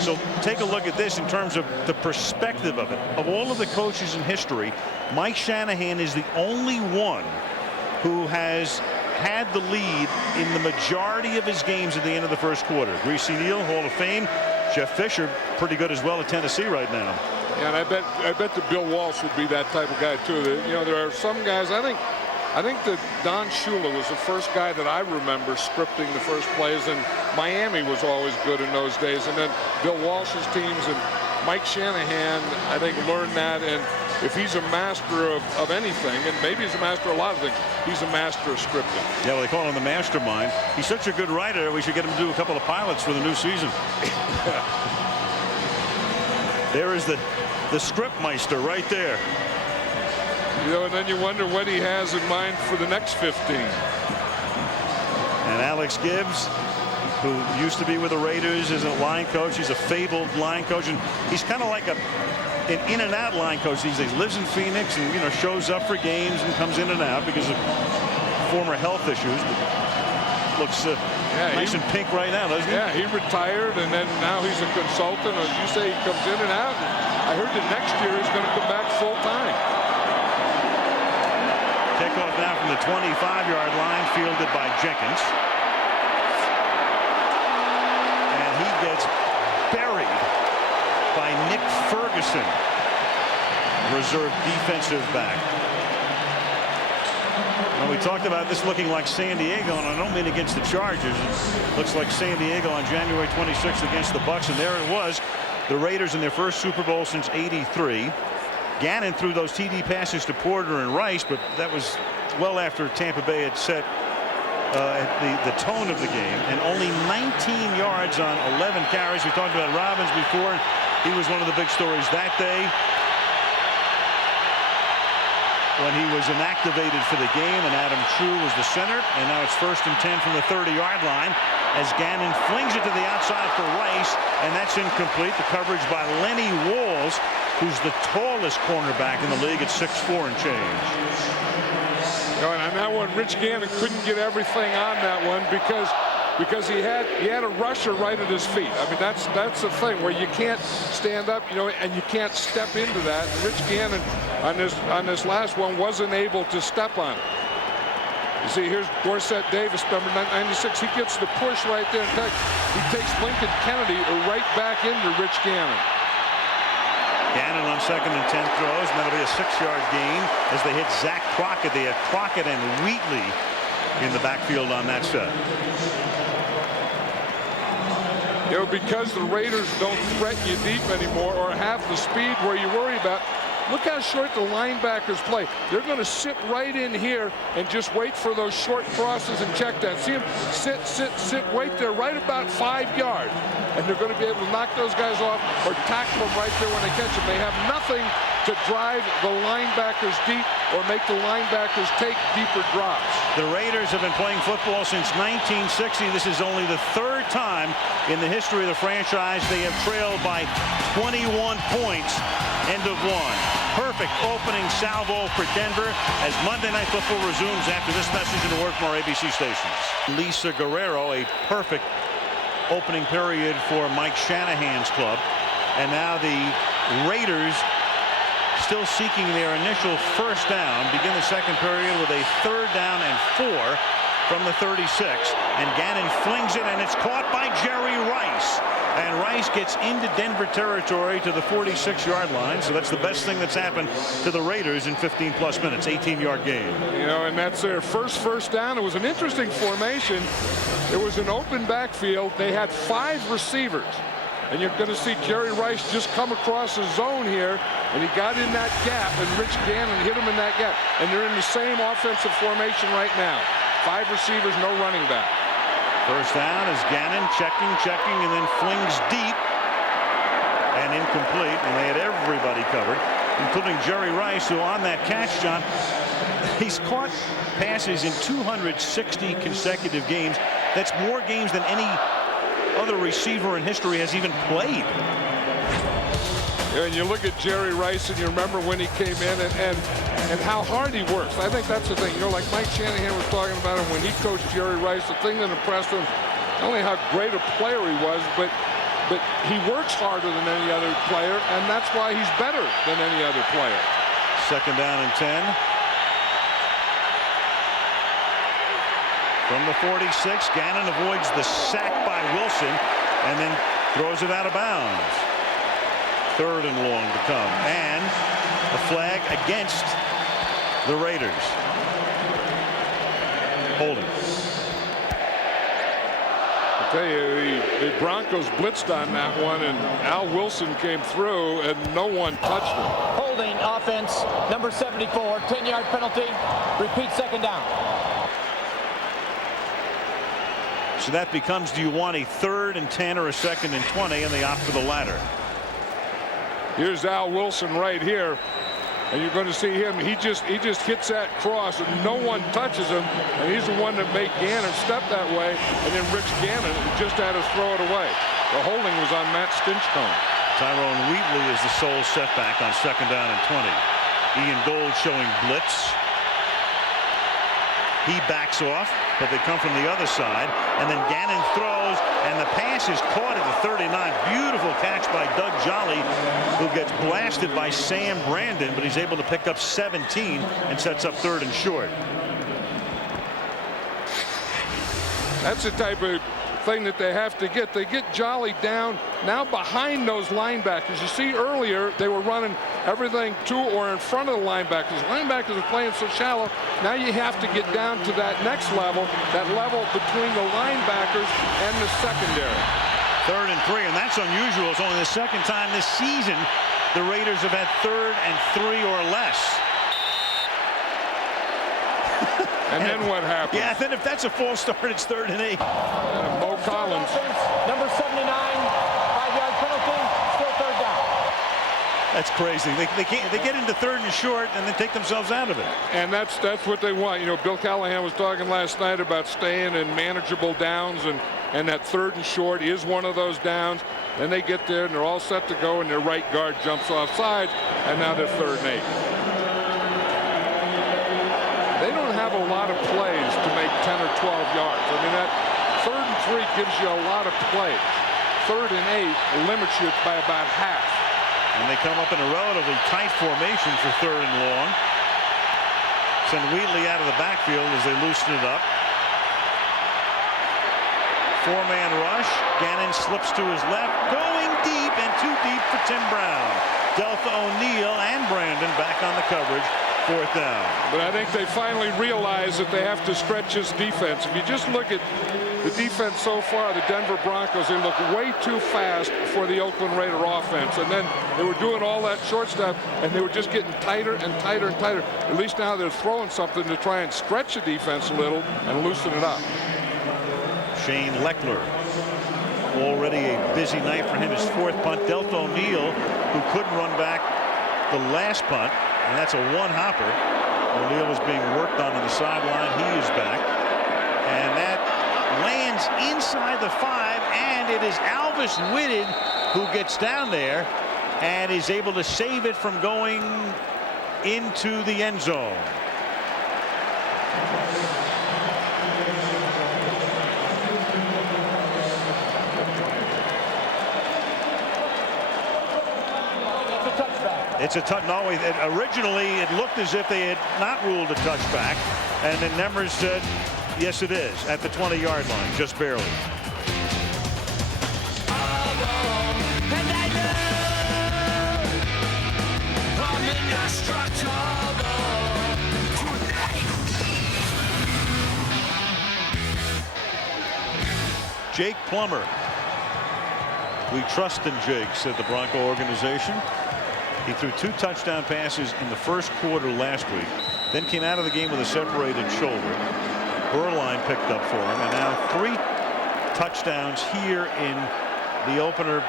So take a look at this in terms of the perspective of it. Of all of the coaches in history, Mike Shanahan is the only one who has had the lead in the majority of his games at the end of the first quarter. Greasy Neal, Hall of Fame. Jeff Fisher, pretty good as well at Tennessee right now. Yeah, and I bet that Bill Walsh would be that type of guy too. You know, there are some guys. I think that Don Shula was the first guy that I remember scripting the first plays, and Miami was always good in those days. And then Bill Walsh's teams and Mike Shanahan, I think, learned that. And if he's a master of anything, and maybe he's a master of a lot of things, he's a master of scripting. Yeah, well, they call him the mastermind. He's such a good writer, we should get him to do a couple of pilots for the new season. There is the scriptmeister right there. You know, and then you wonder what he has in mind for the next 15. And Alex Gibbs, who used to be with the Raiders, is a line coach. He's a fabled line coach, and he's kind of like an in and out line coach these days. Lives in Phoenix and, you know, shows up for games and comes in and out because of former health issues. But looks nice and pink right now, doesn't he? Yeah, he retired, and then now he's a consultant. As you say, he comes in and out. I heard that next year he's going to come back full time. Kickoff now from the 25-yard line, fielded by Jenkins. And he gets buried by Nick Ferguson, reserve defensive back. Well, we talked about this looking like San Diego, and I don't mean against the Chargers. It looks like San Diego on January 26th against the Bucs, and there it was. The Raiders in their first Super Bowl since '83. Gannon threw those TD passes to Porter and Rice, but that was well after Tampa Bay had set the tone of the game, and only 19 yards on 11 carries. We talked about Robbins before. He was one of the big stories that day when he was inactivated for the game, and Adam True was the center. And now it's 1st and 10 from the 30-yard line as Gannon flings it to the outside for Rice, and that's incomplete. The coverage by Lenny Walls, who's the tallest cornerback in the league at 6'4" and change. You know, and on that one, Rich Gannon couldn't get everything on that one because he had a rusher right at his feet. I mean, that's the thing where you can't stand up, you know, and you can't step into that. And Rich Gannon on this last one wasn't able to step on it. You see, here's Dorsett Davis, number 96. He gets the push right there. In fact, he takes Lincoln Kennedy right back into Rich Gannon. Gannon on 2nd and 10 throws, and that'll be a 6-yard gain as they hit Zach Crockett. They had Crockett and Wheatley in the backfield on that set. You know, because the Raiders don't threaten you deep anymore or have the speed where you worry about, look how short the linebackers play. They're going to sit right in here and just wait for those short crosses and check that. See them sit, wait there right about 5 yards. And they're going to be able to knock those guys off or tackle them right there when they catch them. They have nothing to drive the linebackers deep or make the linebackers take deeper drops. The Raiders have been playing football since 1960. This is only the 3rd time in the history of the franchise they have trailed by 21 points. End of 1. Perfect opening salvo for Denver as Monday Night Football resumes after this message and a word from our ABC stations. Lisa Guerrero, a perfect opening period for Mike Shanahan's club. And now the Raiders still seeking their initial first down. Begin the second period with a 3rd down and 4 from the 36. And Gannon flings it, and it's caught by Jerry Rice. And Rice gets into Denver territory to the 46-yard line. So that's the best thing that's happened to the Raiders in 15-plus minutes. 18-yard gain. You know, and that's their first down. It was an interesting formation. It was an open backfield. They had 5 receivers. And you're going to see Jerry Rice just come across the zone here, and he got in that gap, and Rich Gannon hit him in that gap. And they're in the same offensive formation right now. 5 receivers, no running back. First down is Gannon checking, and then flings deep and incomplete. And they had everybody covered, including Jerry Rice, who on that catch, John, he's caught passes in 260 consecutive games. That's more games than any other receiver in history has even played. Yeah, and you look at Jerry Rice and you remember when he came in and how hard he works. I think that's the thing. You know, like Mike Shanahan was talking about him when he coached Jerry Rice, the thing that impressed him, not only how great a player he was, but he works harder than any other player, and that's why he's better than any other player. Second down and 10. From the 46, Gannon avoids the sack by Wilson and then throws it out of bounds. 3rd and long to come, and a flag against the Raiders. Holding. I tell you, the Broncos blitzed on that one, and Al Wilson came through, and no one touched him. Holding offense, number 74, 10-yard penalty. Repeat second down. So that becomes, do you want a 3rd and 10 or a 2nd and 20, and they opt for the latter. Here's Al Wilson right here, and you're going to see him. He just hits that cross, and no one touches him, and he's the one that made Gannon step that way, and then Rich Gannon just had to throw it away. The holding was on Matt Stinchcomb. Tyrone Wheatley is the sole setback on 2nd down and 20. Ian Gold showing blitz. He backs off, but they come from the other side, and then Gannon throws, and the pass is caught at the 39. Beautiful catch by Doug Jolly, who gets blasted by Sam Brandon, but he's able to pick up 17 and sets up 3rd and short. That's the type of thing that they have to get. They get Jolly down now behind those linebackers. You see earlier they were running everything to or in front of the linebackers. Linebackers are playing so shallow. Now you have to get down to that next level, that level between the linebackers and the secondary. 3rd and 3, and that's unusual. It's only the 2nd time this season the Raiders have had 3rd and 3 or less. And then what happens? Yeah, then if that's a false start, it's 3rd and 8. Mo Collins. Number 79, 5-yard penalty, still 3rd down. That's crazy. They get into 3rd and short and then take themselves out of it. And that's what they want. You know, Bill Callahan was talking last night about staying in manageable downs, and that 3rd and short is one of those downs. Then they get there and they're all set to go, and their right guard jumps off sides, and now they're 3rd and 8. They don't have a lot of plays to make 10 or 12 yards. I mean, that 3rd and 3 gives you a lot of plays. 3rd and 8 limits you by about half. And they come up in a relatively tight formation for 3rd and long. Send Wheatley out of the backfield as they loosen it up. 4-man rush. Gannon slips to his left, going deep and too deep for Tim Brown. Deltha O'Neal and Brandon back on the coverage 4th down. But I think they finally realized that they have to stretch his defense. If you just look at the defense so far, the Denver Broncos, they look way too fast for the Oakland Raider offense. And then they were doing all that short stuff, and they were just getting tighter and tighter and tighter. At least now they're throwing something to try and stretch the defense a little and loosen it up. Shane Leckler. Already a busy night for him. His 4th punt. Delta O'Neal, who couldn't run back the last punt, and that's a one-hopper. O'Neal was being worked on the sideline. He is back. And that lands inside the 5, and it is Alvis Whitted who gets down there and is able to save it from going into the end zone. It's a touch. No, originally it looked as if they had not ruled a touchback, and then Nemers said, yes, it is, at the 20-yard line, just barely. Jake Plummer. We trust in Jake, said the Bronco organization. He threw 2 touchdown passes in the first quarter last week, then came out of the game with a separated shoulder. Burline picked up for him, and now 3 touchdowns here in the opener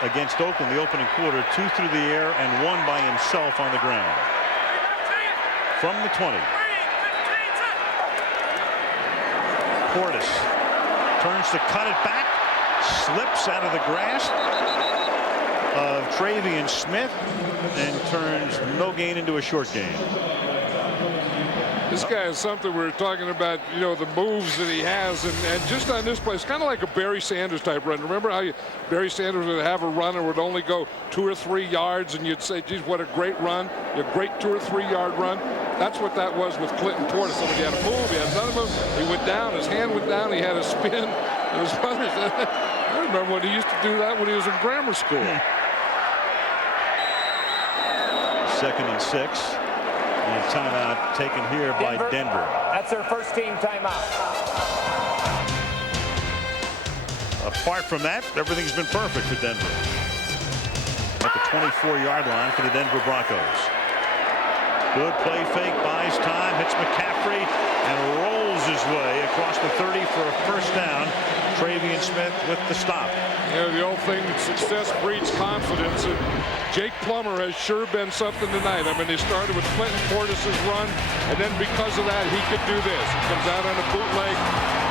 against Oakland, the opening quarter. 2 through the air and 1 by himself on the ground. From the 20. Portis turns to cut it back, slips out of the grasp of Travian Smith and turns no gain into a short gain. This guy is something we were talking about, you know, the moves that he has, and just on this play, it's kind of like a Barry Sanders type run. Remember how Barry Sanders would have a runner would only go 2 or 3 yards, and you'd say, geez, what a great run, a great 2 or 3 yard run. That's what that was with Clinton Portis. So he had a move, he had another move, he went down, his hand went down, he had a spin, and his brother said, I remember when he used to do that when he was in grammar school. 2nd and 6. And a timeout taken here by Denver. That's their first team timeout. Apart from that, everything's been perfect for Denver. At the 24-yard line for the Denver Broncos. Good play fake, buys time, hits McCaffrey, and rolls his way across the 30 for a first down. Travian Smith with the stop. You know, the old thing, success breeds confidence, and Jake Plummer has sure been something tonight. I mean, he started with Clinton Portis' run, and then because of that, he could do this. He comes out on a bootleg,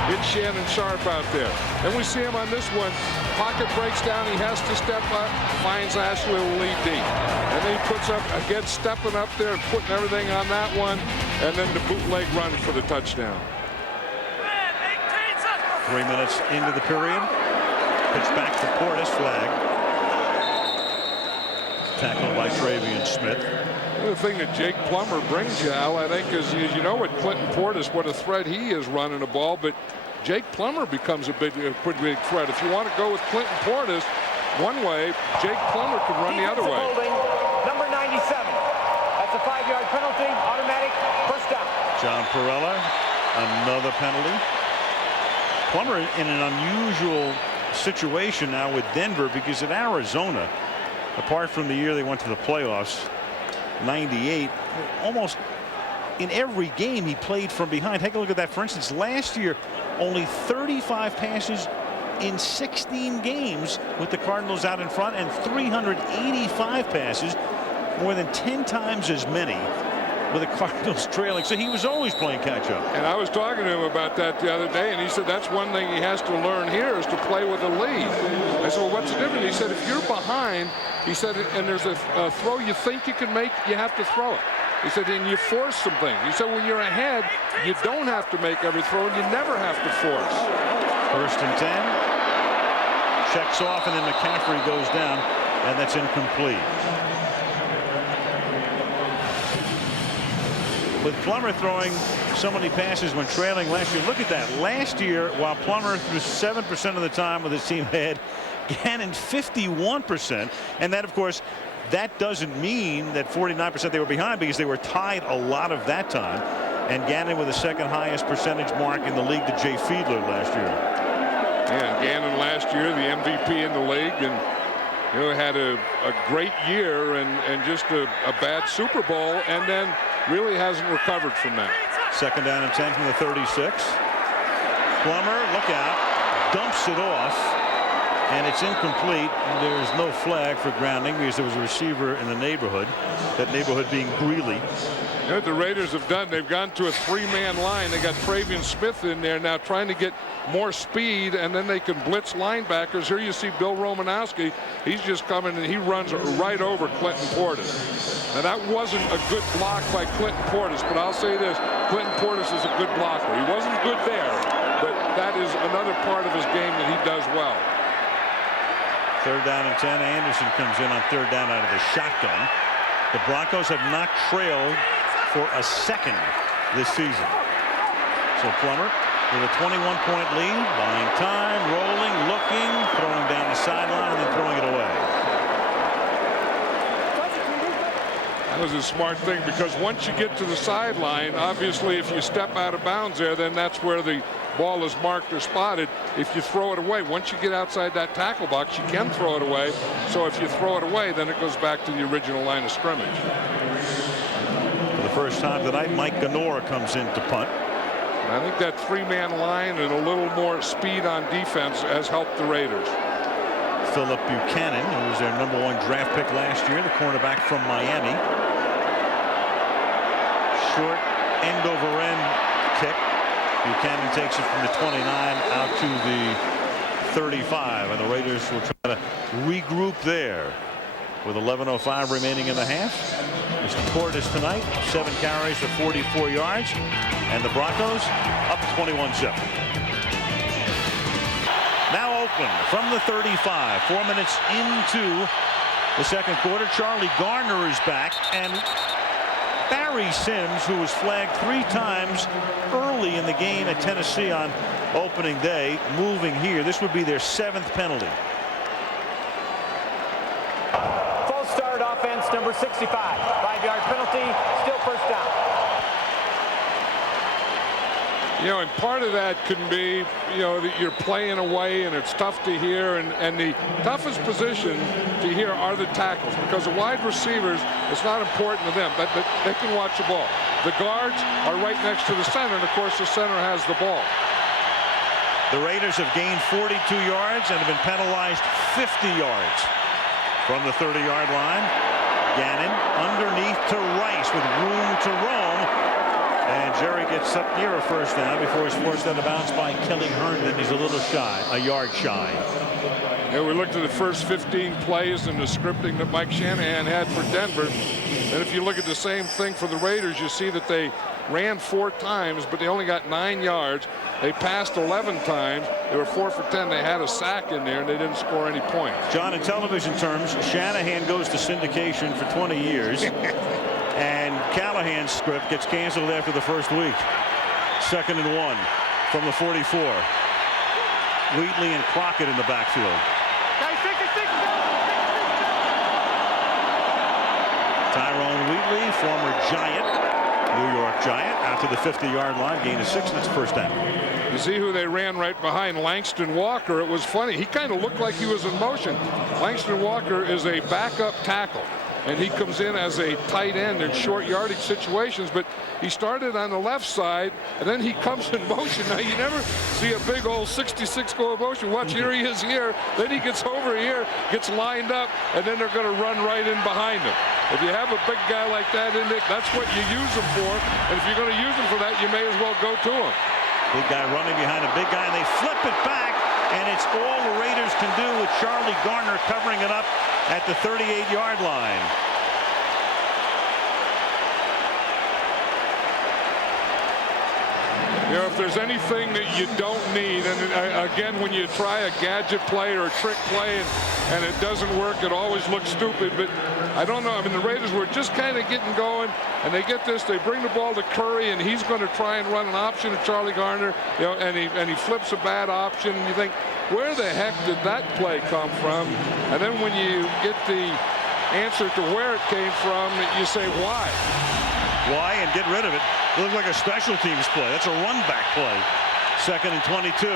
hits Shannon Sharp out there. And we see him on this one. Pocket breaks down, he has to step up, finds Ashley will lead deep. And then he puts up, again, stepping up there and putting everything on that one, and then the bootleg run for the touchdown. 3 minutes into the period. Pitch back to Portis, flag. Tackled by Travian Smith. The thing that Jake Plummer brings you, Al, I think, is you know what Clinton Portis, what a threat he is running the ball, but Jake Plummer becomes a pretty big threat. If you want to go with Clinton Portis one way, Jake Plummer can run the other way. Holding, number 97. That's a 5-yard penalty, automatic first down. John Perella, another penalty. Plummer in an unusual situation now with Denver, because at Arizona, apart from the year they went to the playoffs, 98, almost in every game he played from behind. Take a look at that. For instance, last year, only 35 passes in 16 games with the Cardinals out in front, and 385 passes, more than 10 times as many with the Cardinals trailing. So he was always playing catch-up. And I was talking to him about that the other day, and he said that's one thing he has to learn here is to play with a lead. I said, well, what's the difference? He said, if you're behind, he said, and there's a throw you think you can make, you have to throw it. He said, and you force some things. He said, when you're ahead, you don't have to make every throw, and you never have to force. 1st and 10. Checks off, and then McCaffrey goes down, and that's incomplete. With Plummer throwing so many passes when trailing last year, look at that. Last year, while Plummer threw 7% of the time with his team ahead, Gannon 51%, and that, of course, That doesn't mean that 49% they were behind, because they were tied a lot of that time. And Gannon with the second highest percentage mark in the league to Jay Fiedler last year. Yeah, Gannon last year, the MVP in the league, and had a great year and just a bad Super Bowl, and then really hasn't recovered from that. Second down and 10 from the 36. Plummer, look out, dumps it off, and it's incomplete. There's no flag for grounding because there was a receiver in the neighborhood. That neighborhood being Greeley. You know what the Raiders have done? They've gone to a three-man line. They got Travion Smith in there now, trying to get more speed, and then they can blitz linebackers. Here you see Bill Romanowski. He's just coming, and he runs right over Clinton Portis. Now, that wasn't a good block by Clinton Portis, but I'll say this. Clinton Portis is a good blocker. He wasn't good there, but that is another part of his game that he does well. Third down and 10. Anderson comes in on third down out of the shotgun. The Broncos have not trailed for a second this season. So Plummer with a 21-point lead, buying time, rolling, looking, throwing down the sideline, and then throwing it away. That was a smart thing, because once you get to the sideline, obviously if you step out of bounds there, then that's where the ball is marked or spotted. If you throw it away, once you get outside that tackle box, you can throw it away. So if you throw it away, then it goes back to the original line of scrimmage. For the first time tonight, Mike Ganora comes in to punt. I think that three-man line and a little more speed on defense has helped the Raiders. Philip Buchanan, who was their #1 draft pick last year, the cornerback from Miami. Short end-over-end kick. Buchanan takes it from the 29 out to the 35, and the Raiders will try to regroup there with 11:05 remaining in the half. Mr. Portis tonight, 7 carries for 44 yards, and the Broncos up 21-7. Now Oakland from the 35, 4 minutes into the second quarter. Charlie Garner is back, and Barry Sims, who was flagged 3 times early in the game at Tennessee on opening day, moving here. This would be their 7th penalty. False start offense, number 65. 5-yard penalty, still first down. And part of that can be, that you're playing away and it's tough to hear, and the toughest position to hear are the tackles, because the wide receivers, it's not important to them, but they can watch the ball. The guards are right next to the center, and of course the center has the ball. The Raiders have gained 42 yards and have been penalized 50 yards from the 30-yard line. Gannon underneath to Rice with room to roam. And Jerry gets up near a first down before he's forced out of bounds by Kelly Herndon. He's a little shy, a yard shy. Yeah, we looked at the first 15 plays and the scripting that Mike Shanahan had for Denver. And if you look at the same thing for the Raiders, you see that they ran 4 times, but they only got 9 yards. They passed 11 times. They were 4 for 10. They had a sack in there, and they didn't score any points. John, in television terms, Shanahan goes to syndication for 20 years. And Callahan's script gets canceled after the first week. 2nd and 1 from the 44. Wheatley and Crockett in the backfield. Tyrone Wheatley, former Giant, New York Giant, out to the 50-yard line, gain of 6, and it's first down. You see who they ran right behind? Langston Walker. It was funny. He kind of looked like he was in motion. Langston Walker is a backup tackle, and he comes in as a tight end in short yardage situations, but he started on the left side, and then he comes in motion. Now, you never see a big old 66 go in motion. Watch, here he is here. Then he gets over here, gets lined up, and then they're going to run right in behind him. If you have a big guy like that in there, that's what you use him for, and if you're going to use him for that, you may as well go to him. Big guy running behind a big guy, and they flip it back, and it's all the Raiders can do with Charlie Garner covering it up at the 38-yard line. If there's anything that you don't need, and again, when you try a gadget play or a trick play and it doesn't work, it always looks stupid. But I don't know. I mean, the Raiders were just kind of getting going, and they get this. They bring the ball to Curry, and he's going to try and run an option to Charlie Garner, and he flips a bad option. And you think, where the heck did that play come from? And then when you get the answer to where it came from, you say why? Why and get rid of it. It looked like a special teams play. That's a run-back play. 2nd and 22.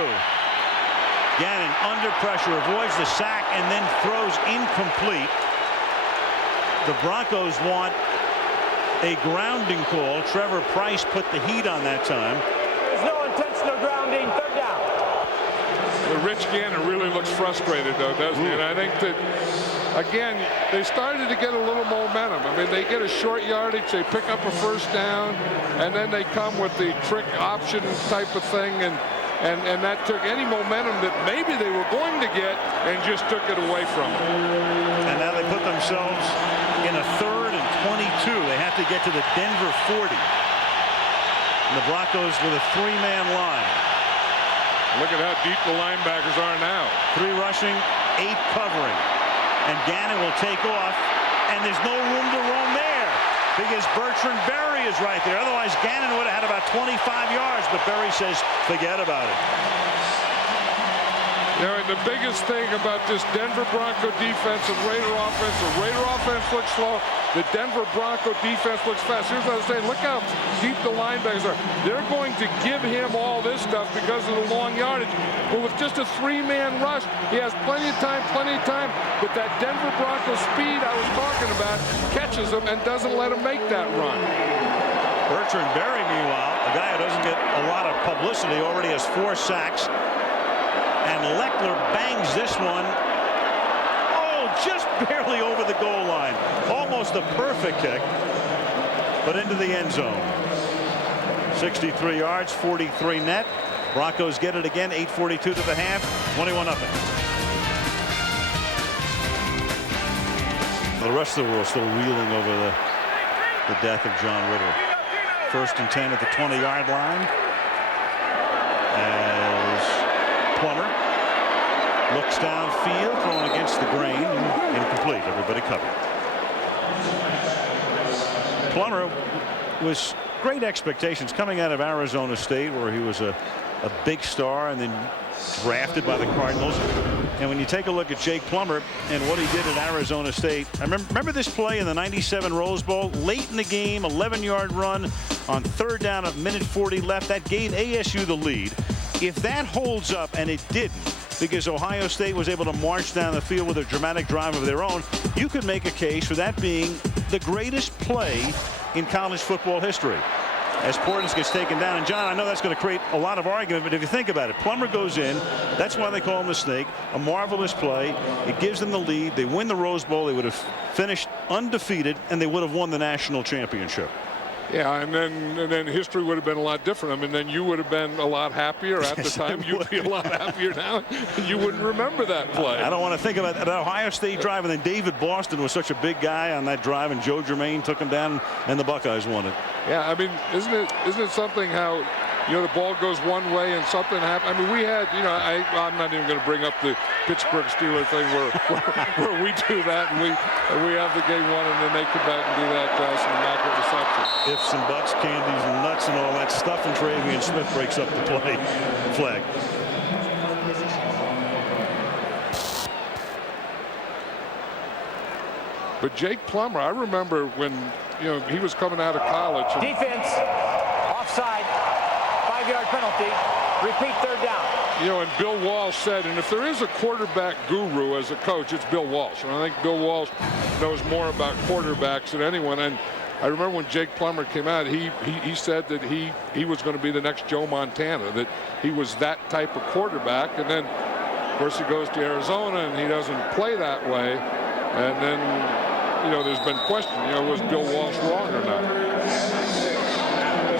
Gannon under pressure, avoids the sack, and then throws incomplete. The Broncos want a grounding call. Trevor Price put the heat on that time. There's no intentional grounding. 3rd down. Well, Rich Gannon really looks frustrated, though, doesn't he? And I think that, again, they started to get a little momentum. I mean, they get a short yardage, they pick up a 1st down, and then they come with the trick option type of thing, and that took any momentum that maybe they were going to get and just took it away from them. And now they put themselves in a 3rd and 22. They have to get to the Denver 40. And the Broncos with a 3-man line. Look at how deep the linebackers are now. 3 rushing, 8 covering. And Gannon will take off, and there's no room to roam there because Bertrand Berry is right there. Otherwise, Gannon would have had about 25 yards, but Berry says, forget about it. You know, and the biggest thing about this Denver Bronco defense and Raider offense, the Raider offense looks slow, the Denver Bronco defense looks fast. Here's what I was saying, look how deep the linebackers are. They're going to give him all this stuff because of the long yardage. But with just a 3-man rush, he has plenty of time. But that Denver Bronco speed I was talking about catches him and doesn't let him make that run. Bertrand Berry, meanwhile, a guy who doesn't get a lot of publicity, already has 4 sacks. And Leckler bangs this one. Oh, just barely over the goal line. Almost a perfect kick, but into the end zone. 63 yards, 43 net. Broncos get it again, 8:42 to the half, 21-0. The rest of the world still reeling over the death of John Ritter. 1st and 10 at the 20-yard line. As Plummer looks downfield, thrown against the grain, and incomplete. Everybody covered. Plummer was great expectations coming out of Arizona State, where he was a big star and then drafted by the Cardinals. And when you take a look at Jake Plummer and what he did at Arizona State, I remember this play in the '97 Rose Bowl, late in the game, 11-yard run on 3rd down, a minute 40 left. That gave ASU the lead. If that holds up, and it didn't, because Ohio State was able to march down the field with a dramatic drive of their own, you could make a case for that being the greatest play in college football history. As Portins gets taken down, and John, I know that's going to create a lot of argument, but if you think about it, Plummer goes in. That's why they call him the Snake. A marvelous play. It gives them the lead. They win the Rose Bowl. They would have finished undefeated, and they would have won the national championship. Yeah, and then history would have been a lot different. I mean, then you would have been a lot happier at the time. You'd be a lot happier now. You wouldn't remember that play. I don't want to think about that Ohio State drive, and then David Boston was such a big guy on that drive, and Joe Germain took him down, and the Buckeyes won it. Yeah, I mean, isn't it something how, you know, the ball goes one way and something happens? I mean, we had, you know, I'm not even going to bring up the Pittsburgh Steelers thing where we do that and we have the game won, and then they come back and do that immaculate reception. Ifs and buts, candies and nuts and all that stuff, and Travian Smith breaks up the play. Flag. But Jake Plummer, I remember when, you know, he was coming out of college. Defense, offside, 5-yard penalty, repeat 3rd down. You know, and Bill Walsh said, and if there is a quarterback guru as a coach, it's Bill Walsh. And I think Bill Walsh knows more about quarterbacks than anyone. And I remember when Jake Plummer came out, he said that he was going to be the next Joe Montana, that he was that type of quarterback. And then, of course, he goes to Arizona and he doesn't play that way. And then, you know, there's been question, you know, was Bill Walsh wrong or not?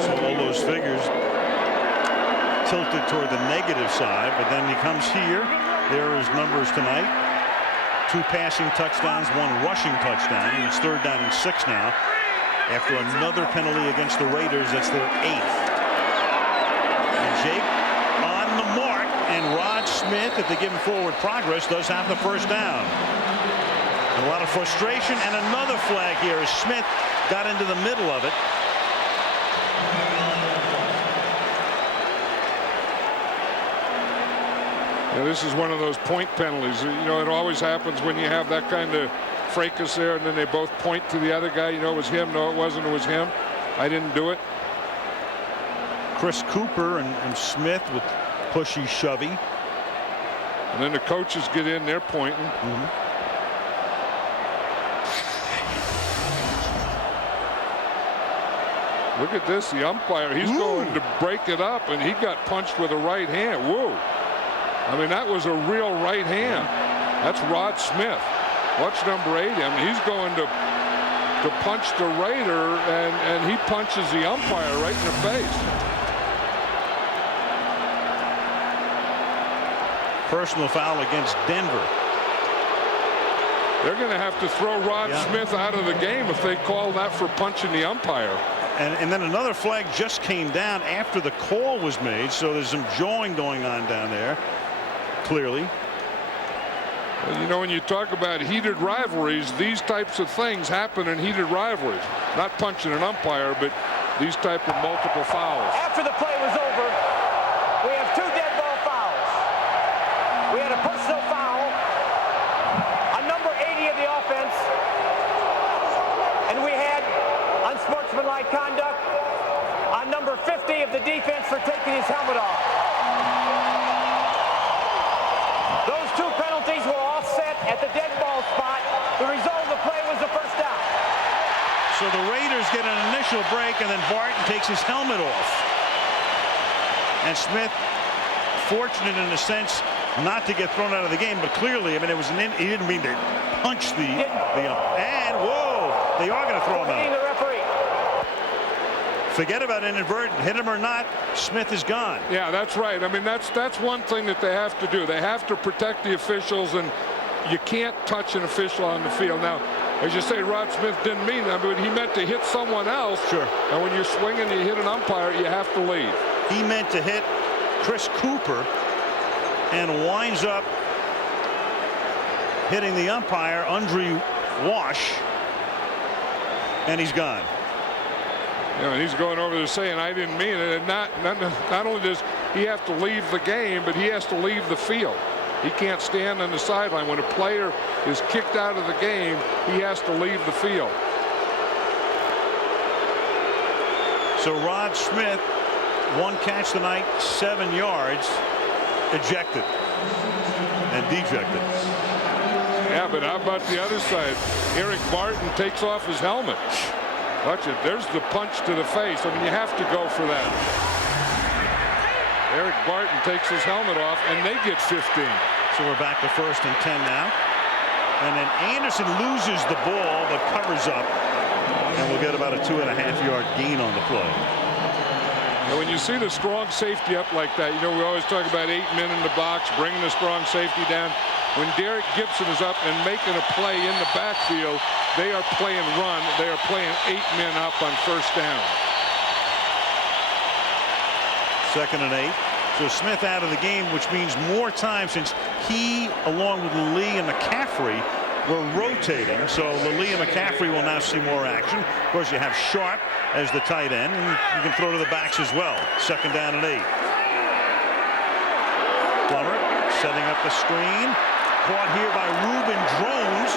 So all those figures tilted toward the negative side, but then he comes here. There are his numbers tonight. 2 passing touchdowns, 1 rushing touchdown. It's 3rd down and 6 now. After another penalty against the Raiders, that's their 8th. And Jake on the mark, and Rod Smith, if they give him forward progress, does have the 1st down. And a lot of frustration, and another flag here as Smith got into the middle of it. Yeah, this is one of those point penalties. You know, it always happens when you have that kind of fracas there, and then they both point to the other guy. You know, it was him. No, it wasn't. It was him. I didn't do it. Chris Cooper and Smith with pushy, shovey. And then the coaches get in, they're pointing. Look at this, the umpire, he's going to break it up, and he got punched with a right hand. Whoa. I mean, that was a real right hand. That's Rod Smith. Watch number 8. I mean, he's going to punch the Raider, and he punches the umpire right in the face. Personal foul against Denver. They're going to have to throw Rod Smith out of the game if they call that for punching the umpire. And then another flag just came down after the call was made, so there's some jawing going on down there, clearly. Well, you know, when you talk about heated rivalries, these types of things happen in heated rivalries. Not punching an umpire, but these type of multiple fouls. After the play was over, we have 2 dead ball fouls. We had a personal foul on number 80 of the offense, and we had unsportsmanlike conduct on number 50 of the defense for taking his helmet off. Those 2 penalties were all set at the dead ball spot. The result of the play was a first down. So the Raiders get an initial break, and then Barton takes his helmet off. And Smith, fortunate in a sense not to get thrown out of the game, but clearly, I mean, it was he didn't mean to punch the and whoa, they are going to throw him out. Forget about inadvertent. Hit him or not, Smith is gone. Yeah, that's right. I mean, that's one thing that they have to do. They have to protect the officials, and you can't touch an official on the field. Now, as you say, Rod Smith didn't mean that, but he meant to hit someone else. Sure. And when you're swinging, you hit an umpire, you have to leave. He meant to hit Chris Cooper and winds up hitting the umpire, Andre Wash, and he's gone. You know, he's going over there saying, I didn't mean it. And not only does he have to leave the game, but he has to leave the field. He can't stand on the sideline. When a player is kicked out of the game, he has to leave the field. So Rod Smith, 1 catch tonight, 7 yards, ejected and dejected. Yeah, but how about the other side? Eric Barton takes off his helmet. Watch it. There's the punch to the face. I mean, you have to go for that. Eric Barton takes his helmet off, and they get 15. So we're back to 1st and 10 now. And then Anderson loses the ball, but covers up. And we'll get about a 2.5-yard gain on the play. Now, when you see the strong safety up like that, you know, we always talk about 8 men in the box, bringing the strong safety down. When Derek Gibson is up and making a play in the backfield, they are playing run. They are playing 8 men up on 1st down. 2nd and 8. So Smith out of the game, which means more time since he, along with Lee and McCaffrey, were rotating. So Lee and McCaffrey will now see more action. Of course, you have Sharp as the tight end, and you can throw to the backs as well. 2nd down and 8. Plummer setting up the screen. Caught here by Reuben Drones,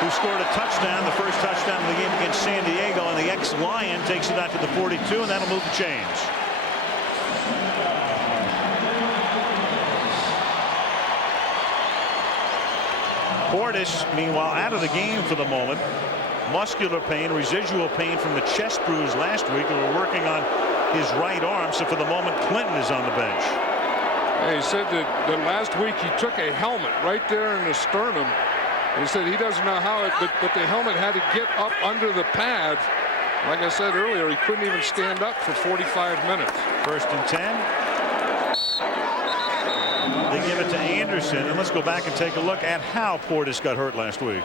who scored a touchdown, the first touchdown of the game against San Diego, and the ex-Lion takes it out to the 42, and that'll move the chains. Portis, meanwhile, out of the game for the moment. Muscular pain, residual pain from the chest bruise last week, and we're working on his right arm, so for the moment, Clinton is on the bench. He said that last week he took a helmet right there in the sternum. He said he doesn't know how but the helmet had to get up under the pads. Like I said earlier, he couldn't even stand up for 45 minutes. 1st and 10. They give it to Anderson, and let's go back and take a look at how Portis got hurt last week.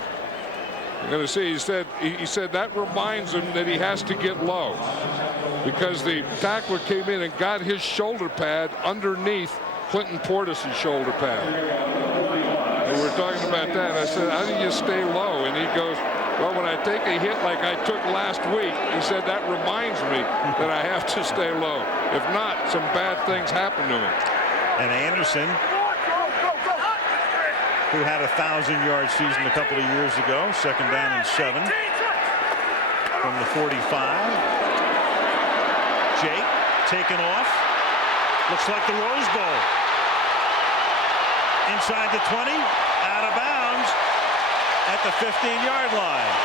You're going to see, he said that reminds him that he has to get low, because the tackler came in and got his shoulder pad underneath Clinton Portis' shoulder pad. And we were talking about that. I said, how do you stay low? And he goes, well, when I take a hit like I took last week, he said, that reminds me that I have to stay low. If not, some bad things happen to him. And Anderson who had a 1,000-yard season a couple of years ago. 2nd down and 7 from the 45. Jake taken off. Looks like the Rose Bowl. Inside the 20, out of bounds at the 15-yard line.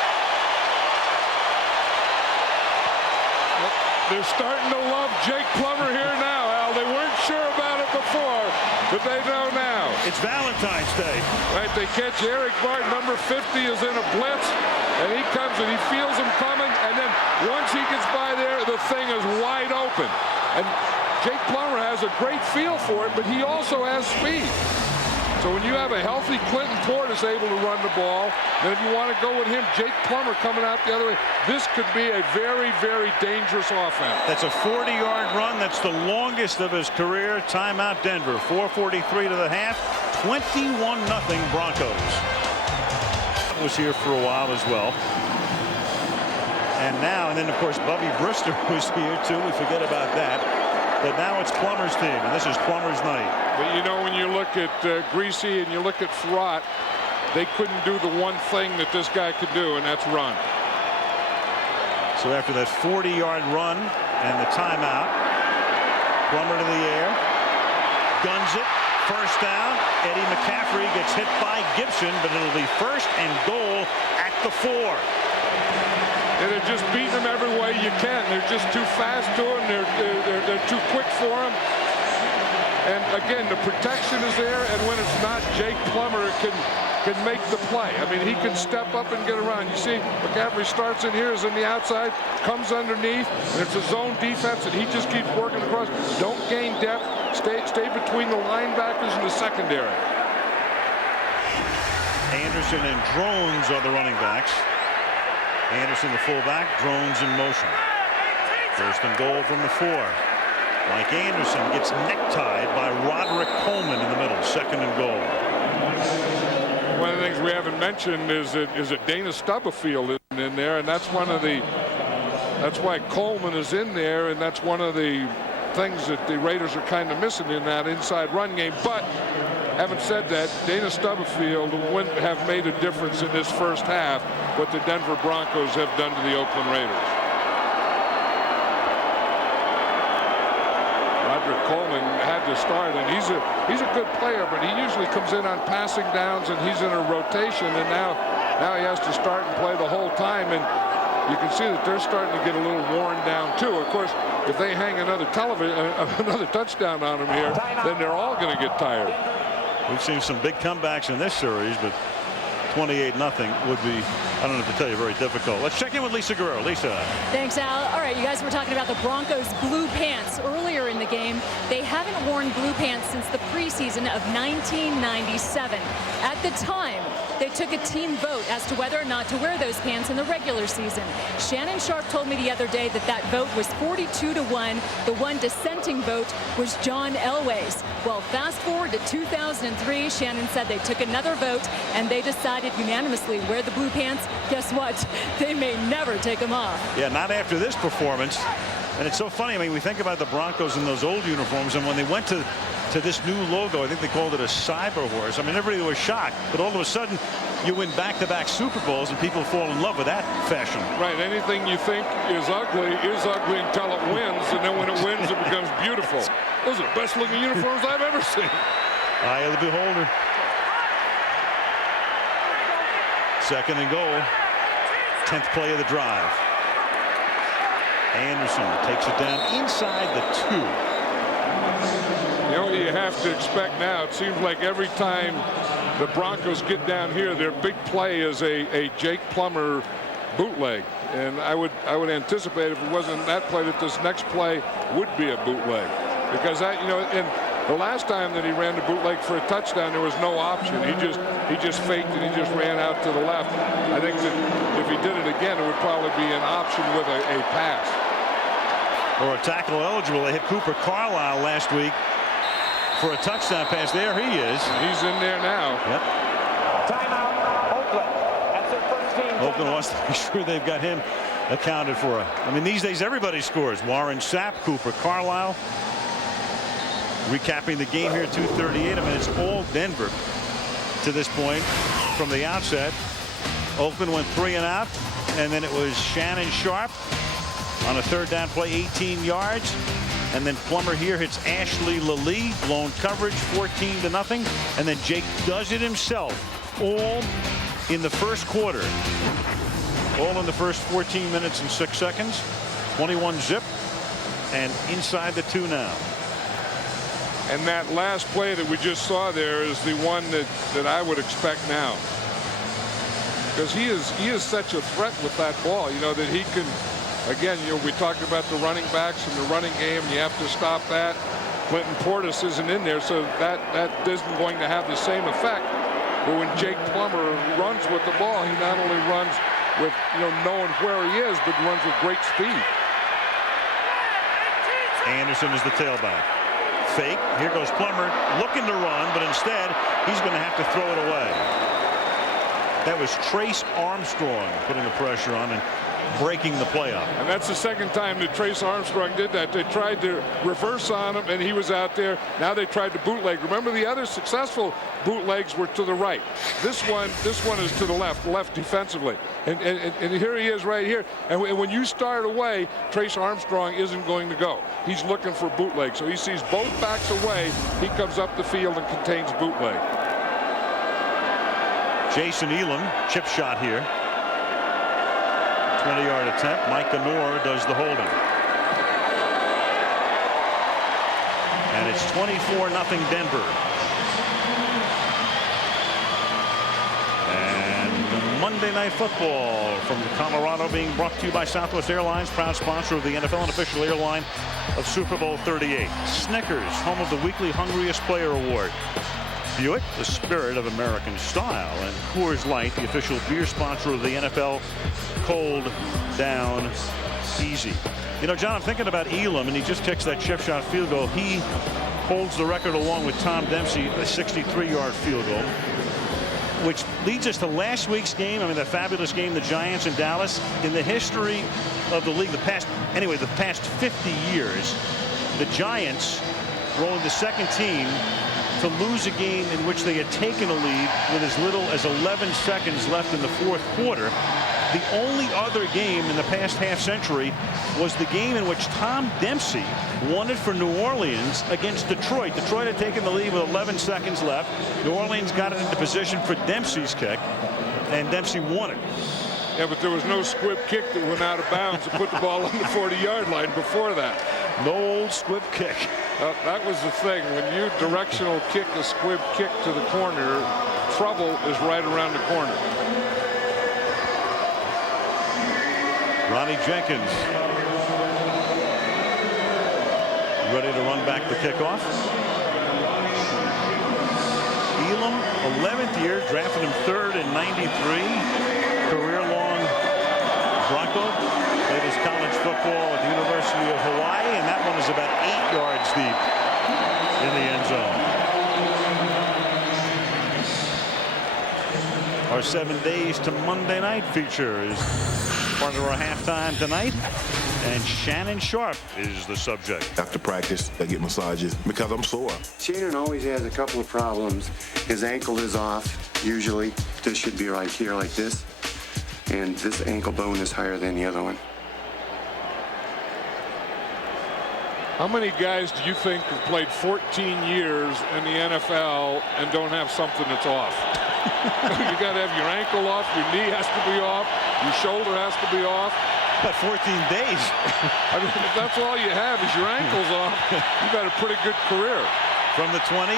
They're starting to love Jake Plummer here now, Al. They weren't sure about it before, but they know now. It's Valentine's Day. Right, they catch Eric Bart, number 50 is in a blitz, and he comes and he feels him coming, and then once he gets by there, the thing is wide open. And Jake Plummer has a great feel for it, but he also has speed. So when you have a healthy Clinton Portis able to run the ball, then if you want to go with him, Jake Plummer coming out the other way, this could be a very, very dangerous offense. That's a 40-yard run. That's the longest of his career. Timeout Denver. 4:43 to the half. 21-0 Broncos. Was here for a while as well. And now, and then of course Bubby Brister was here too. We forget about that. But now it's Plummer's team, and this is Plummer's night. But you know, when you look at Greasy and you look at Frott, they couldn't do the one thing that this guy could do, and that's run. So after that 40-yard run and the timeout, Plummer to the air, guns it, first down. Eddie McCaffrey gets hit by Gibson, but it'll be 1st and goal at the 4. And they're just beating them every way you can. They're just too fast to him. They're too quick for him. And again, the protection is there. And when it's not, Jake Plummer can make the play. I mean, he can step up and get around. You see, McCaffrey starts in here, is in the outside, comes underneath, and it's a zone defense, and he just keeps working across. Don't gain depth. Stay between the linebackers and the secondary. Anderson and Drones are the running backs. Anderson, the fullback, Drones in motion. 1st and goal from the 4. Mike Anderson gets necktied by Roderick Coleman in the middle. 2nd and goal. One of the things we haven't mentioned is that Dana Stubblefield in there, and that's why Coleman is in there, and that's one of the things that the Raiders are kind of missing in that inside run game. But having said that, Dana Stubblefield wouldn't have made a difference in this first half what the Denver Broncos have done to the Oakland Raiders. Roderick Coleman had to start, and he's a good player, but he usually comes in on passing downs, and he's in a rotation, and now he has to start and play the whole time, and you can see that they're starting to get a little worn down too. Of course, if they hang another touchdown on them here, then they're all going to get tired. We've seen some big comebacks in this series, but 28-0 would be, I don't know if to tell you, very difficult. Let's check in with Lisa Guerrero. Lisa. Thanks, Al. All right, you guys were talking about the Broncos' blue pants earlier in the game. They haven't worn blue pants since the preseason of 1997. At the time, they took a team vote as to whether or not to wear those pants in the regular season. Shannon Sharp told me the other day that vote was 42-1. The one dissenting vote was John Elway's. Well, fast forward to 2003, Shannon said they took another vote and they decided unanimously wear the blue pants. Guess what? They may never take them off. Yeah, not after this performance. And it's so funny. I mean, we think about the Broncos in those old uniforms, and when they went to this new logo, I think they called it a cyber horse. I mean, everybody was shocked, but all of a sudden you win back-to-back Super Bowls and people fall in love with that fashion. Right, anything you think is ugly until it wins, and then when it wins it becomes beautiful. Those are the best looking uniforms I've ever seen. Eye of the beholder. 2nd and goal. 10th play of the drive. Anderson takes it down inside the 2. You know what you have to expect now? It seems like every time the Broncos get down here, their big play is a Jake Plummer bootleg. And I would anticipate if it wasn't that play that this next play would be a bootleg. Because that, you know, and the last time that he ran the bootleg for a touchdown, there was no option. He just faked it. He just ran out to the left. I think that if he did it again, it would probably be an option with a pass. Or a tackle eligible. They hit Cooper Carlisle last week for a touchdown pass. There he is. He's in there now. Yep. Timeout, Oakland. That's their first team. Oakland wants to make sure they've got him accounted for. I mean, these days everybody scores. Warren Sapp, Cooper to this point from the outset. Oakland went 3 and out, and then it was Shannon Sharp on a 3rd down play, 18 yards. And then Plummer here hits Ashley Lally, blown coverage, 14-0. And then Jake does it himself, all in the first quarter. All in the first 14 minutes and 6 seconds. 21 zip, and inside the 2 now. And that last play that we just saw there is the one that I would expect now. Because he is such a threat with that ball, you know, that he can, again, you know, we talked about the running backs and the running game. You have to stop that. Clinton Portis isn't in there, so that isn't going to have the same effect. But when Jake Plummer runs with the ball, he not only runs with, you know, knowing where he is, but runs with great speed. Anderson is the tailback. Fake. Here goes Plummer looking to run, but instead he's going to have to throw it away. That was Trace Armstrong putting the pressure on and breaking the play up. And that's the second time that Trace Armstrong did that. They tried to reverse on him, and he was out there. Now they tried to bootleg. Remember, the other successful bootlegs were to the right. This one is to the left defensively. And here he is right here. And when you start away, Trace Armstrong isn't going to go. He's looking for bootleg. So he sees both backs away. He comes up the field and contains bootleg. Jason Elam, chip shot here. 20-yard attempt. Mike Ganor does the holding. And it's 24-0 Denver. And Monday Night Football from Colorado being brought to you by Southwest Airlines, proud sponsor of the NFL and official airline of Super Bowl 38. Snickers, home of the weekly Hungriest Player Award. Buick, the spirit of American style, and Coors Light, the official beer sponsor of the NFL. Cold down easy. You know, John, I'm thinking about Elam, and he just kicks that chip shot field goal. He holds the record along with Tom Dempsey, a 63-yard field goal, which leads us to last week's game. I mean, that fabulous game, the Giants in Dallas. In the history of the league, the past 50 years, the Giants were only the second team to lose a game in which they had taken a lead with as little as 11 seconds left in the fourth quarter. The only other game in the past half century was the game in which Tom Dempsey won it for New Orleans against Detroit. Detroit had taken the lead with 11 seconds left. New Orleans got it into position for Dempsey's kick, and Dempsey won it. Yeah, but there was no squib kick that went out of bounds to put the ball on the 40-yard line before that. No old squib kick. That was the thing. When you directional kick a squib kick to the corner, trouble is right around the corner. Ronnie Jenkins ready to run back the kickoff. Elam, 11th year, drafted him 3rd in '93. Career-long Bronco. Played his college football at the University of Hawaii, and that one is about 8 yards deep in the end zone. Our 7 days to Monday night feature is part of our halftime tonight, and Shannon Sharp is the subject. After practice, I get massages because I'm sore. Shannon always has a couple of problems. His ankle is off, usually. This should be right here like this. And this ankle bone is higher than the other one. How many guys do you think have played 14 years in the NFL and don't have something that's off? You got to have your ankle off, your knee has to be off, your shoulder has to be off. But 14 days. I mean, if that's all you have is your ankles off, you've got a pretty good career. From the 20.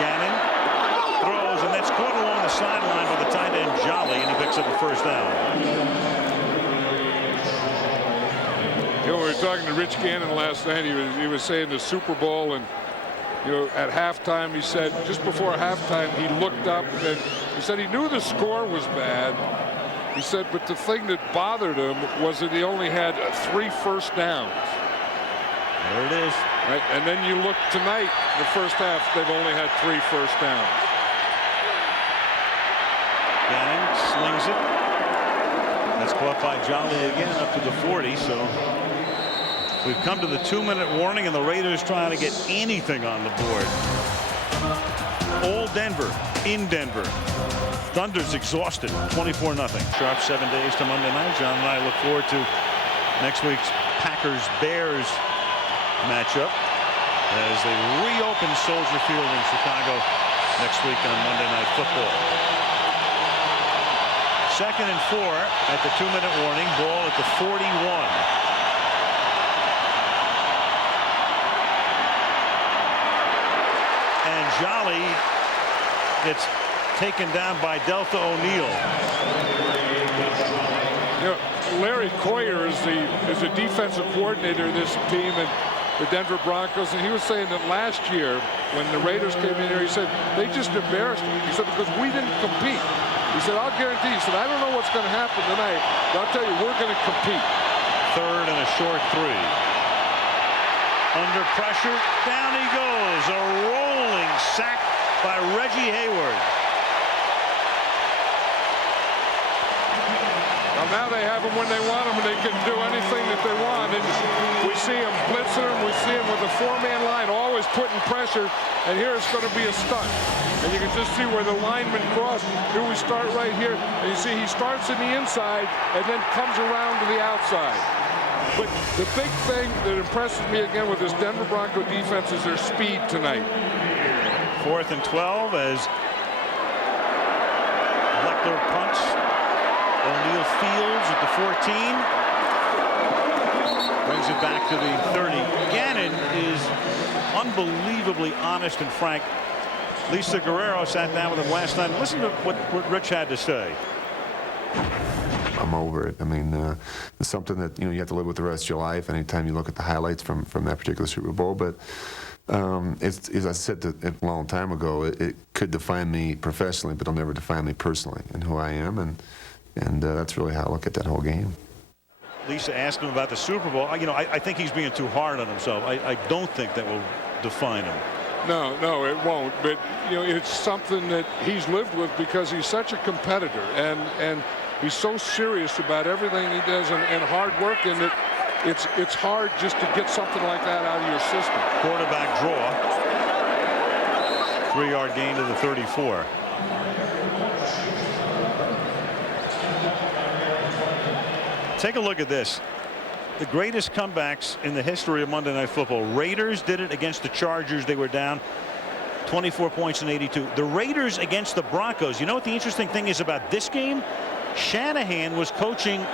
Gannon throws, and that's caught along the sideline by the tight end Jolly, and he picks up a first down. You know, we were talking to Rich Gannon last night. He was saying the Super Bowl, and you know, at halftime, he said just before halftime he looked up and he said he knew the score was bad. He said, but the thing that bothered him was that he only had 3 first downs. There it is. Right, and then you look tonight, the first half, they've only had 3 first downs. Gannon slings it. That's caught by Jolly again up to the 40. So we've come to the 2-minute warning, and the Raiders trying to get anything on the board. all Denver in Denver. Thunder's exhausted, 24-0. Sharp 7 days to Monday night. John and I look forward to next week's Packers-Bears matchup as they reopen Soldier Field in Chicago next week on Monday Night Football. 2nd and 4 at the 2-minute warning. Ball at the 41. And Jolly gets taken down by Delta O'Neal. You know, Larry Coyer is the defensive coordinator of this team and the Denver Broncos, and he was saying that last year when the Raiders came in here, he said they just embarrassed him. He said because we didn't compete. He said, I'll guarantee. He said, I don't know what's going to happen tonight, but I'll tell you, we're going to compete. 3rd and a short 3. Under pressure, down he goes. A rolling sack by Reggie Hayward. Well, now they have him when they want him, and they can do anything that they want. And we see him blitzing him. We see him with a 4-man line, always putting pressure. And here it's going to be a stunt. And you can just see where the linemen cross. Here we start right here. And you see he starts in the inside and then comes around to the outside. But the big thing that impresses me again with this Denver Bronco defense is their speed tonight. 4th and 12 as Leckler punts. O'Neal fields at the 14. Brings it back to the 30. Gannon is unbelievably honest and frank. Lisa Guerrero sat down with him last night. Listen to what Rich had to say. I'm over it. I mean, it's something that you have to live with the rest of your life. Anytime you look at the highlights from that particular Super Bowl, but it's, as I said a long time ago, it could define me professionally, but it'll never define me personally and who I am, and that's really how I look at that whole game. Lisa asked him about the Super Bowl. I think he's being too hard on himself. I don't think that will define him. No, it won't. But it's something that he's lived with because he's such a competitor, and he's so serious about everything he does and hard work, and it's hard just to get something like that out of your system. Quarterback draw. 3-yard gain to the 34. Take a look at this. The greatest comebacks in the history of Monday Night Football. Raiders did it against the Chargers. They were down 24 points in 82. The Raiders against the Broncos. You know what the interesting thing is about this game? Shanahan was coaching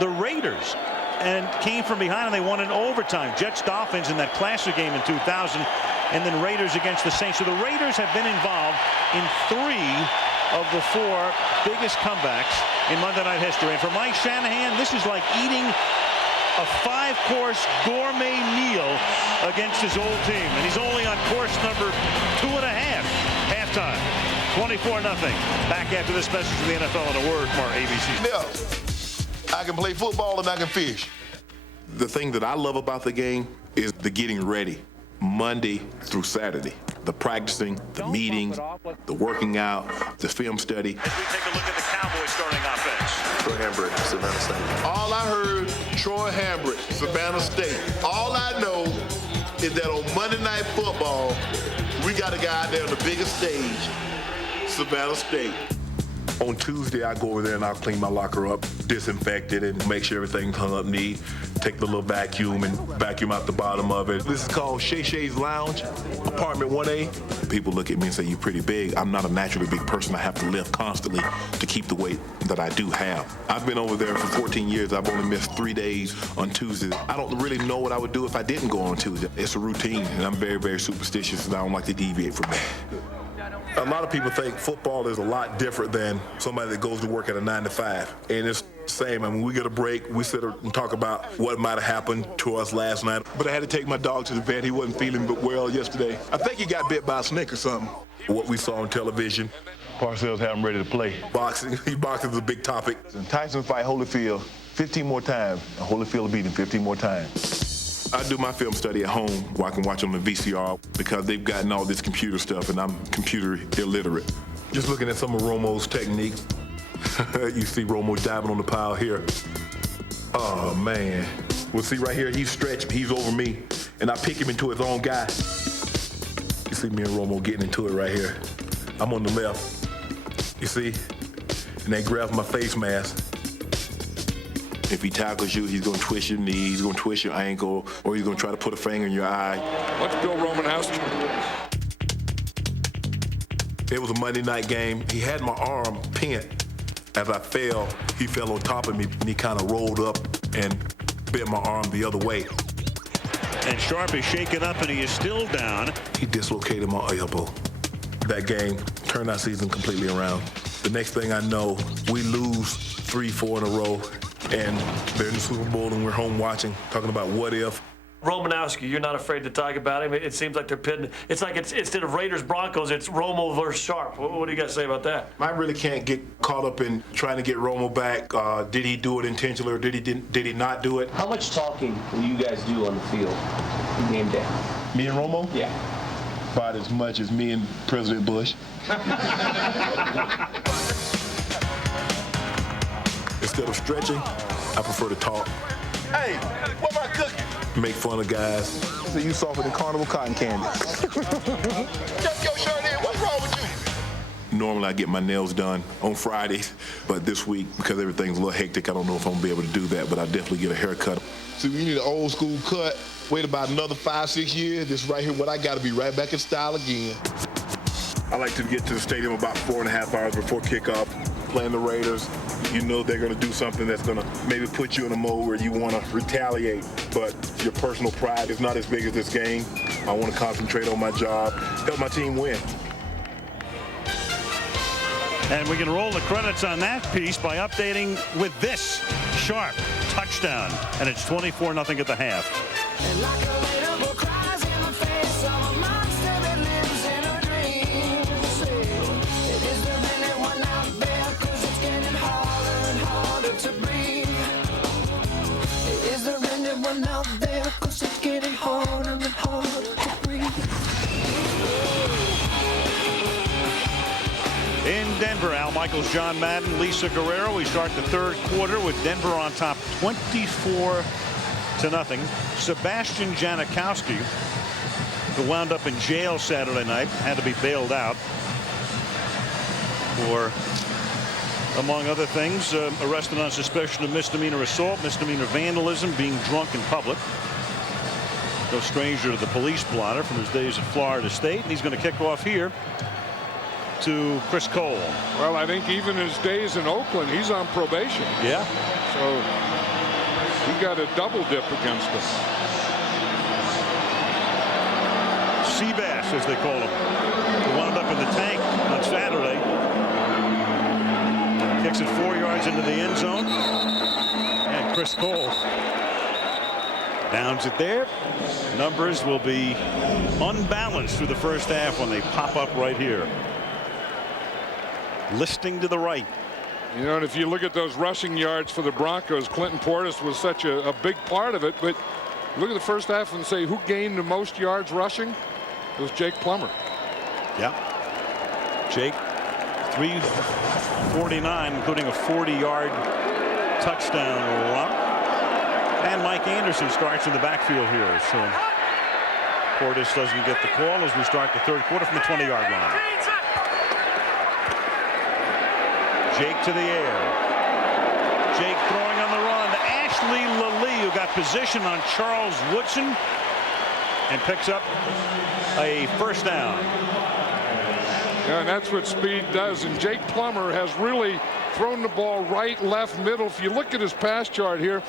the Raiders and came from behind, and they won in overtime. Jets-Dolphins in that classic game in 2000, and then Raiders against the Saints. So the Raiders have been involved in 3 of the 4 biggest comebacks in Monday Night history. And for Mike Shanahan, this is like eating a 5-course gourmet meal against his old team. And he's only on course number 2.5. Halftime. 24-0. Back after this message from the NFL in a word from our ABC. Yeah, I can play football and I can fish. The thing that I love about the game is the getting ready, Monday through Saturday. The practicing, the meetings, the working out, the film study. As we take a look at the Cowboys starting offense. Troy Hambrick, Savannah State. All I heard, Troy Hambrick, Savannah State. All I know is that on Monday Night Football, we got a guy out there on the biggest stage, Savannah State. On Tuesday, I go over there and I'll clean my locker up, disinfect it, and make sure everything's hung up neat. Take the little vacuum and vacuum out the bottom of it. This is called Shay Shay's Lounge, apartment 1A. People look at me and say, you're pretty big. I'm not a naturally big person. I have to lift constantly to keep the weight that I do have. I've been over there for 14 years. I've only missed 3 days on Tuesdays. I don't really know what I would do if I didn't go on Tuesday. It's a routine, and I'm very, very superstitious, and I don't like to deviate from that. A lot of people think football is a lot different than somebody that goes to work at a 9 to 5. And it's the same. I mean, we get a break, we sit and talk about what might have happened to us last night. But I had to take my dog to the vet. He wasn't feeling well yesterday. I think he got bit by a snake or something. What we saw on television. Parcells had him ready to play. Boxing, boxing is a big topic. Tyson fight Holyfield 15 more times, and Holyfield will beat him 15 more times. I do my film study at home where I can watch on the VCR because they've gotten all this computer stuff and I'm computer illiterate. Just looking at some of Romo's techniques. You see Romo diving on the pile here. Oh, man. Well, see right here, he's stretching. He's over me. And I pick him into his own guy. You see me and Romo getting into it right here. I'm on the left. You see? And they grab my face mask. If he tackles you, he's going to twist your knee, he's going to twist your ankle, or he's going to try to put a finger in your eye. What's Bill Romanowski? It was a Monday night game. He had my arm pinned. As I fell, he fell on top of me, and he kind of rolled up and bent my arm the other way. And Sharp is shaken up, and he is still down. He dislocated my elbow. That game turned our season completely around. The next thing I know, we lose 3-4 in a row, and they're in the Super Bowl, and we're home watching, talking about what if. Romanowski, you're not afraid to talk about him. It seems like they're pitting. It's like it's instead of Raiders Broncos, it's Romo versus Sharp. What do you guys say about that? I really can't get caught up in trying to get Romo back. Did he do it intentionally, or did he not do it? How much talking will you guys do on the field game day? Me and Romo? Yeah. About as much as me and President Bush. Instead of stretching, I prefer to talk. Hey, what about cooking? Make fun of guys. So you softer than carnival cotton candy. Just your shirt in. What's wrong with you? Normally I get my nails done on Fridays, but this week, because everything's a little hectic, I don't know if I'm gonna be able to do that, but I definitely get a haircut. So you need an old school cut. Wait about another 5-6 years. This right here, what I gotta be right back in style again. I like to get to the stadium about 4.5 hours before kickoff. Playing the Raiders, you know they're going to do something that's going to maybe put you in a mode where you want to retaliate, but your personal pride is not as big as this game. I want to concentrate on my job, help my team win. And we can roll the credits on that piece by updating with this Sharp touchdown, and it's 24-0 at the half. And like a little boy cries in the face of a monster that lives in a dream. Is there really one out there? 'Cause it's getting harder and harder to breathe. Is there really one out there? 'Cause it's getting harder and harder to breathe. In Denver, Al Michaels, John Madden, Lisa Guerrero. We start the third quarter with Denver on top 24-0. Sebastian Janikowski, who wound up in jail Saturday night, had to be bailed out for, among other things, arrested on suspicion of misdemeanor assault, misdemeanor vandalism, being drunk in public. No stranger to the police blotter from his days at Florida State, and he's going to kick off here to Chris Cole. Well, I think even his days in Oakland, he's on probation. Yeah. So he got a double dip against us. Seabass, as they call him, who wound up in the tank on Saturday. Kicks it 4 yards into the end zone. And Chris Cole downs it there. Numbers will be unbalanced through the first half when they pop up right here. Listing to the right. You know, and if you look at those rushing yards for the Broncos, Clinton Portis was such a big part of it. But look at the first half and say who gained the most yards rushing? It was Jake Plummer. Yeah. Jake, 349, including a 40-yard touchdown run. And Mike Anderson starts in the backfield here. So Portis doesn't get the call as we start the third quarter from the 20-yard line. Jake to the air. Jake throwing on the run. Ashley Lally, who got position on Charles Woodson and picks up a first down. Yeah, and that's what speed does. And Jake Plummer has really thrown the ball right, left, middle. If you look at his pass chart here,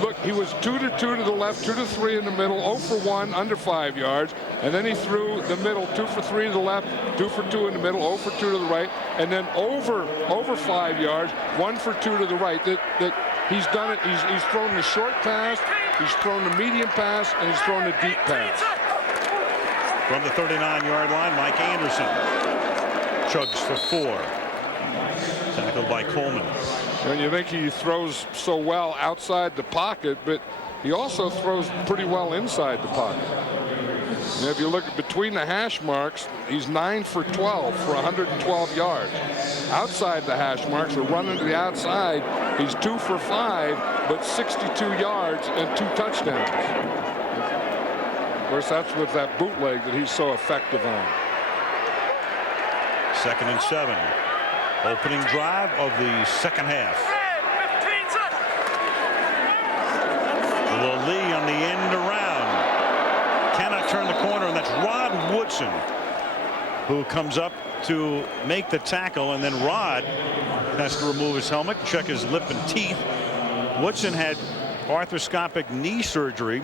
look, he was 2-2 to the left, 2-3 in the middle, 0-for-1 under 5 yards. And then he threw the middle, 2-for-3 to the left, 2-for-2 in the middle, 0-for-2 to the right, and then over 5 yards, 1-for-2 to the right. That he's done it. He's thrown the short pass, he's thrown the medium pass, and he's thrown the deep pass. From the 39-yard line, Mike Anderson chugs for 4. Tackled by Coleman. And you think he throws so well outside the pocket, but he also throws pretty well inside the pocket. And if you look at between the hash marks, he's 9 for 12 for 112 yards. Outside the hash marks, or running to the outside, he's 2 for 5, but 62 yards and 2 touchdowns. Of course, that's with that bootleg that he's so effective on. 2nd and 7. Opening drive of the second half. Lee on the end around. Cannot turn the corner, and that's Rod Woodson who comes up to make the tackle, and then Rod has to remove his helmet, check his lip and teeth. Woodson had arthroscopic knee surgery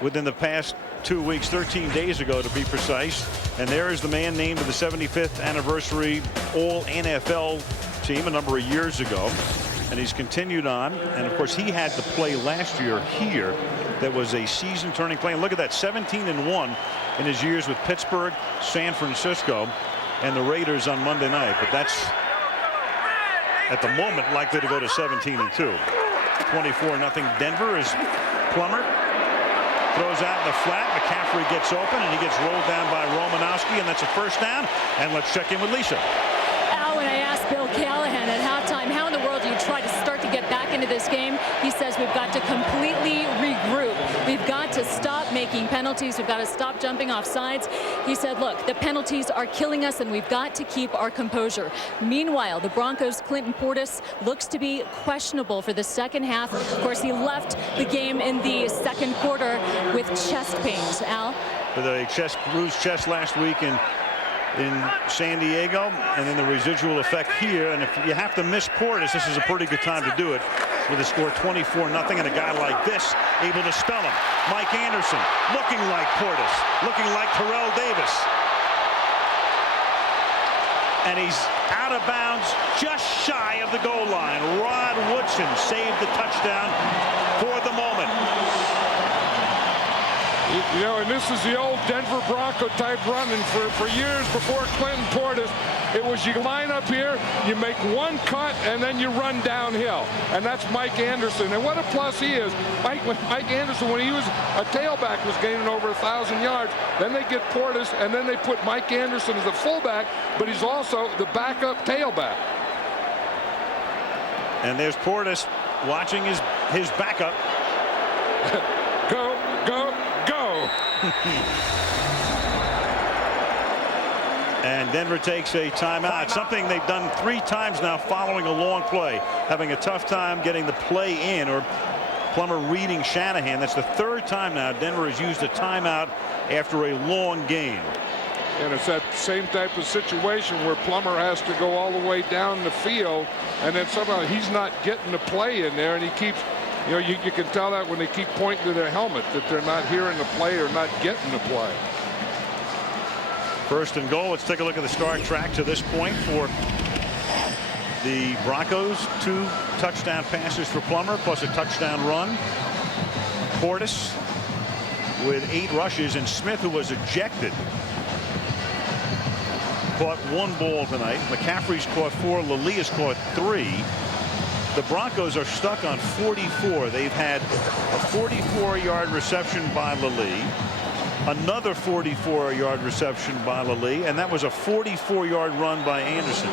within the past 2 weeks, 13 days ago to be precise. And there is the man named to the 75th anniversary All-NFL team a number of years ago. And he's continued on. And of course, he had to play last year here. That was a season turning play. And look at that, 17-1 in his years with Pittsburgh, San Francisco, and the Raiders on Monday night. But that's at the moment likely to go to 17-2. 24-0 Denver as Plummer throws out in the flat. McCaffrey gets open, and he gets rolled down by Romanowski, and that's a first down. And let's check in with Lisa. Al, when I asked Bill Callahan at halftime, how in the world do you try to start to get back into this game? He says we've got to completely regroup. We've got to stop making penalties. We've got to stop jumping off sides. He said, look, the penalties are killing us, and we've got to keep our composure. Meanwhile, the Broncos' Clinton Portis looks to be questionable for the second half. Of course, he left the game in the second quarter with chest pains. Al? With a bruised chest last week in San Diego, and then the residual effect here. And if you have to miss Portis, this is a pretty good time to do it with a score 24-0, and a guy like this able to spell him. Mike Anderson looking like Portis, looking like Terrell Davis. And he's out of bounds just shy of the goal line. Rod Woodson saved the touchdown for the moment. You know, and this is the old Denver Bronco type running for years before Clinton Portis. It was you line up here, you make one cut, and then you run downhill. And that's Mike Anderson. And what a plus he is. Mike Anderson, when he was a tailback, was gaining over 1,000 yards. Then they get Portis, and then they put Mike Anderson as a fullback, but he's also the backup tailback. And there's Portis watching his backup. Go, go, go. And Denver takes a timeout. Something they've done 3 times now following a long play. Having a tough time getting the play in, or Plummer reading Shanahan. That's the 3rd time now Denver has used a timeout after a long game. And it's that same type of situation where Plummer has to go all the way down the field, and then somehow he's not getting the play in there, and he keeps, you know, you can tell that when they keep pointing to their helmet that they're not hearing the play or not getting the play. 1st and goal. Let's take a look at the start track to this point for the Broncos. 2 touchdown passes for Plummer, plus a touchdown run. Portis with 8 rushes, and Smith, who was ejected, caught 1 ball tonight. McCaffrey's caught 4. Lalia's caught 3. The Broncos are stuck on 44. They've had a 44-yard reception by Lali, another 44-yard reception by Lali, and that was a 44-yard run by Anderson.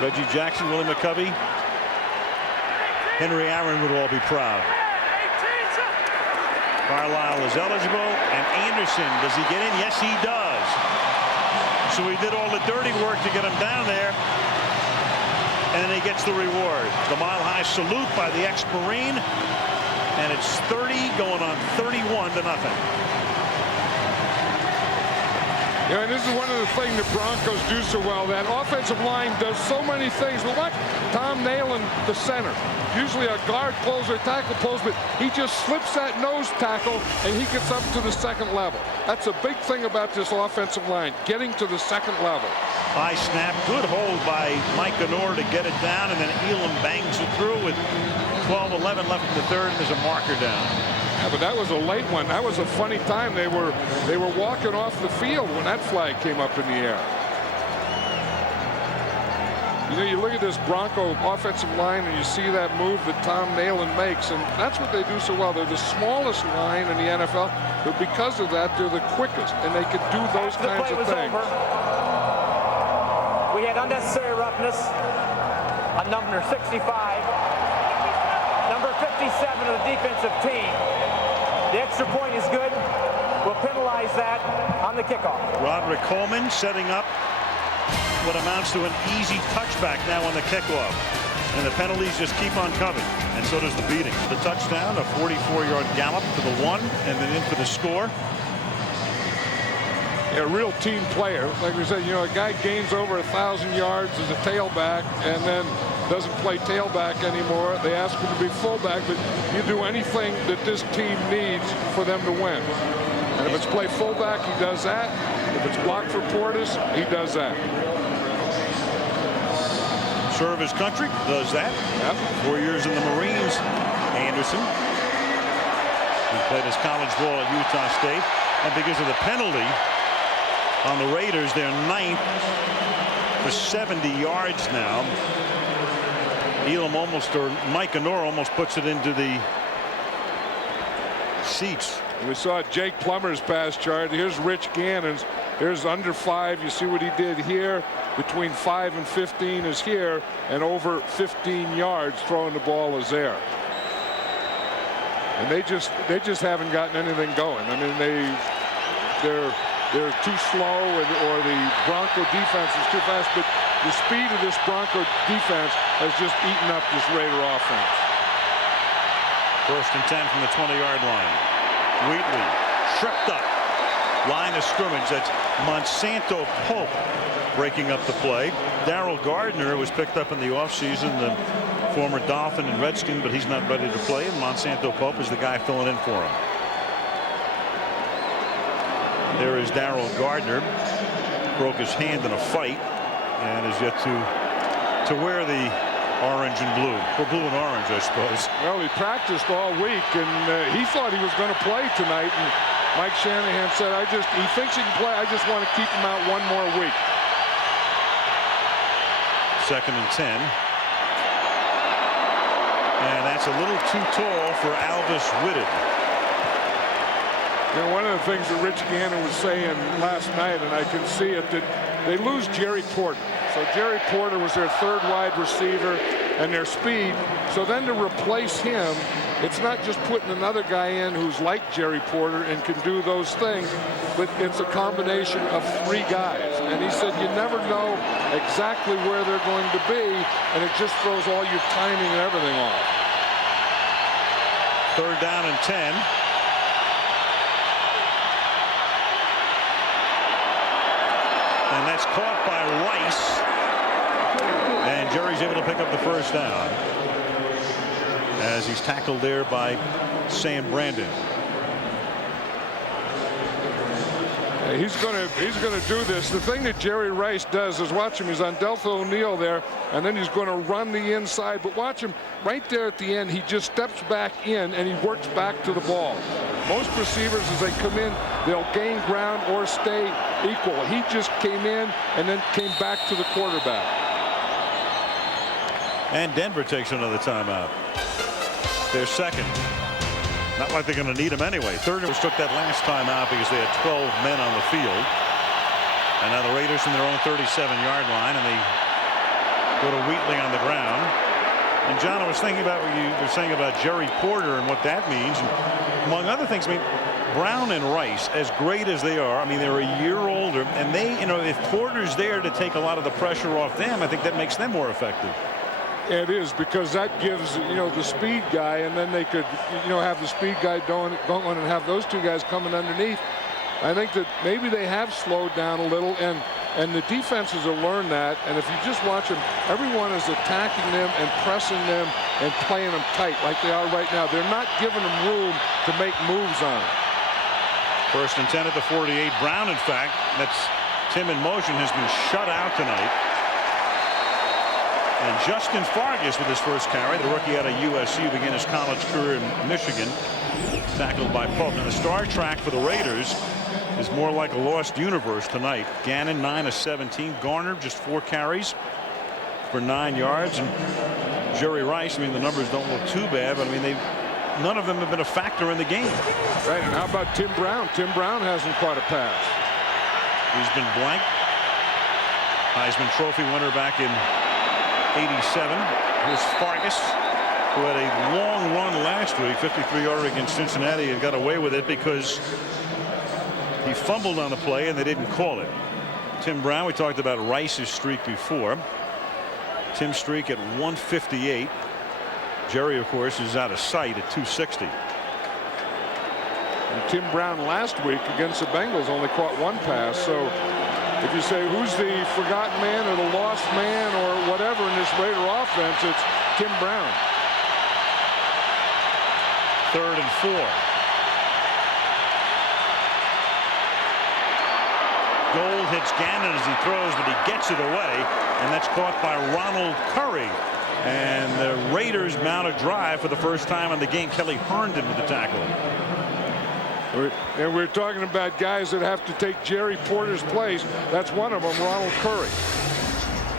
Reggie Jackson, Willie McCovey, Henry Aaron would all be proud. Carlisle is eligible, and Anderson, does he get in? Yes, he does. So he did all the dirty work to get him down there, and then he gets the reward. The mile-high salute by the ex-Marine, and it's 30 going on 31-0. You know, and this is one of the things the Broncos do so well. That offensive line does so many things. But watch Tom Nalen, the center. Usually a guard pulls or tackle pulls, but he just slips that nose tackle, and he gets up to the 2nd level. That's a big thing about this offensive line, getting to the 2nd level. High snap, good hold by Mike Ganor to get it down, and then Elam bangs it through with 12-11 left in the 3rd, and there's a marker down. Yeah, but that was a late one. That was a funny time. They were walking off the field when that flag came up in the air. You know, you look at this Bronco offensive line and you see that move that Tom Nalen makes, and that's what they do so well. They're the smallest line in the NFL, but because of that, they're the quickest, and they could do those kinds of things. Over. We had unnecessary roughness on number 65, number 57 of the defensive team. The extra point is good. We'll penalize that on the kickoff. Roderick Coleman setting up what amounts to an easy touchback now on the kickoff. And the penalties just keep on coming, and so does the beating. The touchdown, a 44-yard gallop to the 1, and then in for the score. A real team player. Like we said, you know, a guy gains over 1,000 yards as a tailback and then doesn't play tailback anymore. They ask him to be fullback, but you do anything that this team needs for them to win. And if it's play fullback, he does that. If it's block for Portis, he does that. Serve his country, does that. Yep. 4 years in the Marines. Anderson, he played his college ball at Utah State, and because of the penalty on the Raiders, they're 9th for 70 yards now. Elam almost, or Mike Honora almost puts it into the seats. We saw Jake Plummer's pass chart. Here's Rich Gannon's. Here's under 5. You see what he did here. Between 5 and 15 is here, and over 15 yards throwing the ball is there. And they just haven't gotten anything going. I mean, they're too slow, or the Bronco defense is too fast. But the speed of this Bronco defense has just eaten up this Raider offense. 1st and 10 from the 20-yard line. Wheatley tripped up. Line of scrimmage. That's Monsanto Pope breaking up the play. Darrell Gardner was picked up in the offseason, the former Dolphin and Redskin, but he's not ready to play, and Monsanto Pope is the guy filling in for him. There is Darrell Gardner. Broke his hand in a fight and is yet to wear the orange and blue, or blue and orange, I suppose. Well, he practiced all week, and he thought he was going to play tonight, and Mike Shanahan said, he thinks he can play. I just want to keep him out one more week. 2nd and 10. And that's a little too tall for Alvis Whitted. You know, one of the things that Rich Gannon was saying last night, and I can see it, that they lose Jerry Porter. So Jerry Porter was their 3rd wide receiver and their speed. So then to replace him, it's not just putting another guy in who's like Jerry Porter and can do those things, but it's a combination of 3 guys. And he said you never know exactly where they're going to be, and it just throws all your timing and everything off. 3rd down and 10. And that's caught by Rice. And Jerry's able to pick up the 1st down as he's tackled there by Sam Brandon. He's going to do this. The thing that Jerry Rice does is watch him. He's on Delta O'Neal there, and then he's going to run the inside. But watch him right there at the end. He just steps back in, and he works back to the ball. Most receivers, as they come in, they'll gain ground or stay equal. He just came in and then came back to the quarterback. And Denver takes another timeout. They're 2nd. Not like they're going to need him anyway. 3rd took that last time out because they had 12 men on the field. And now the Raiders in their own 37-yard line, and they go to Wheatley on the ground. And John, I was thinking about what you were saying about Jerry Porter and what that means. And among other things, I mean, Brown and Rice, as great as they are, I mean, they're a year older, and they, you know, if Porter's there to take a lot of the pressure off them, I think that makes them more effective. It is, because that gives, you know, the speed guy, and then they could, you know, have the speed guy going and have those 2 guys coming underneath. I think that maybe they have slowed down a little, and the defenses will learn that. And if you just watch them, everyone is attacking them and pressing them and playing them tight like they are right now. They're not giving them room to make moves on them. 1st and 10 at the 48. Brown, in fact, that's Tim in motion, has been shut out tonight. And Justin Fargas with his 1st carry, the rookie out of USC, began his college career in Michigan, tackled by Pope. Now the star track for the Raiders is more like a lost universe tonight. Gannon 9 of 17. Garner just 4 carries for 9 yards. And Jerry Rice, I mean, the numbers don't look too bad, but I mean, none of them have been a factor in the game. Right, and how about Tim Brown? Tim Brown hasn't caught a pass. He's been blank. Heisman Trophy winner back in '87. Here's Fargas, who had a long run last week, 53-yarder against Cincinnati, and got away with it because He fumbled on the play, and they didn't call it. Tim Brown, we talked about Rice's streak before. Tim's streak at 158. Jerry, of course, is out of sight at 260. And Tim Brown last week against the Bengals only caught one pass. So if you say who's the forgotten man or the lost man or whatever in this Raider offense, it's Tim Brown. 3rd and 4. Gold hits Gannon as he throws, but he gets it away, and that's caught by Ronald Curry. And the Raiders mount a drive for the first time in the game. Kelly Herndon with the tackle. And we're talking about guys that have to take Jerry Porter's place. That's one of them, Ronald Curry.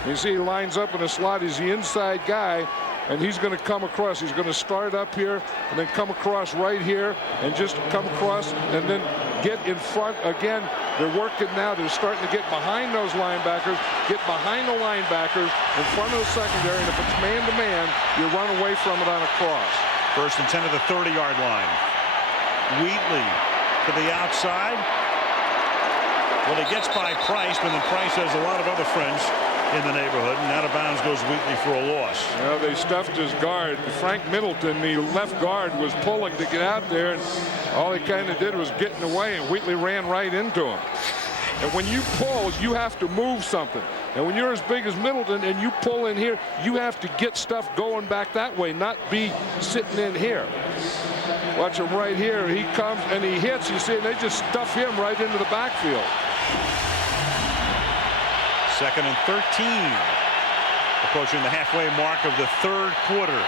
You see he lines up in a slot. He's the inside guy, and he's going to come across. He's going to start up here and then come across right here and just come across and then get in front again. They're working now. They're starting to get behind those linebackers, get behind the linebackers in front of the secondary, and if it's man-to-man, you run away from it on a cross. 1st and 10 at the 30-yard line. Wheatley to the outside. Well, he gets by Price, but then Price has a lot of other friends in the neighborhood, and out of bounds goes Wheatley for a loss. Well, they stuffed his guard. Frank Middleton, the left guard, was pulling to get out there, and all he kind of did was get in the way, and Wheatley ran right into him. And when you pull, you have to move something. And when you're as big as Middleton and you pull in here, you have to get stuff going back that way, not be sitting in here. Watch him right here. He comes and he hits. You see, and they just stuff him right into the backfield. 2nd and 13. Approaching the halfway mark of the 3rd quarter.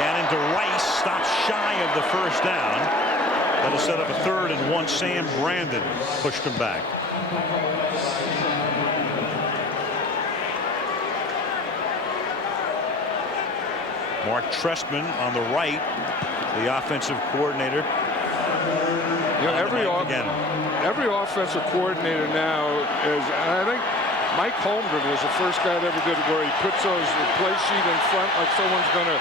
Gannon to Rice, stops shy of the 1st down. That'll set up a 3rd and 1. Sam Brandon pushed him back. Mark Trestman on the right, the offensive coordinator. You know, every offensive coordinator now is, I think Mike Holmgren was the first guy that ever did it, where he puts the play sheet in front like someone's going to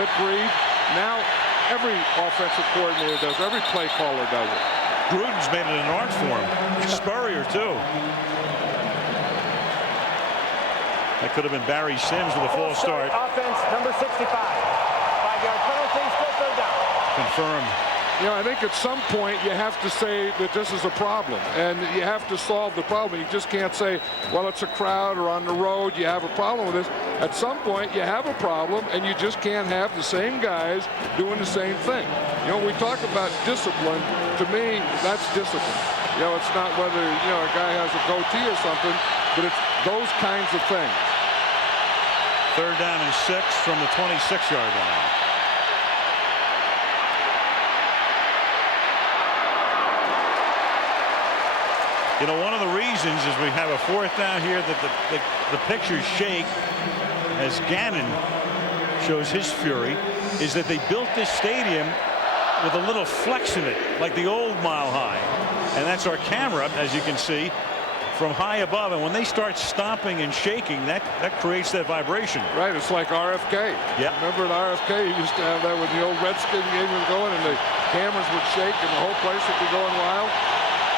lip read. Now every offensive coordinator does, every play caller does it. Gruden's made it an art form. Spurrier too. That could have been Barry Sims with a false start. Offense number 65. 5-yard penalty, still 3rd down. Confirmed. You know, I think at some point you have to say that this is a problem, and you have to solve the problem. You just can't say, well, it's a crowd or on the road, you have a problem with this. At some point you have a problem, and you just can't have the same guys doing the same thing. You know, we talk about discipline. To me, that's discipline. You know, it's not whether, you know, a guy has a goatee or something, but it's those kinds of things. 3rd down and 6 from the 26-yard line. You know, one of the reasons is we have a 4th down here that the pictures shake as Gannon shows his fury, is that they built this stadium with a little flex in it, like the old Mile High. And that's our camera, as you can see, from high above. And when they start stomping and shaking, that creates that vibration. Right, it's like RFK. Yeah. Remember at RFK, you used to have that when the old Redskin game was going and the cameras would shake and the whole place would be going wild.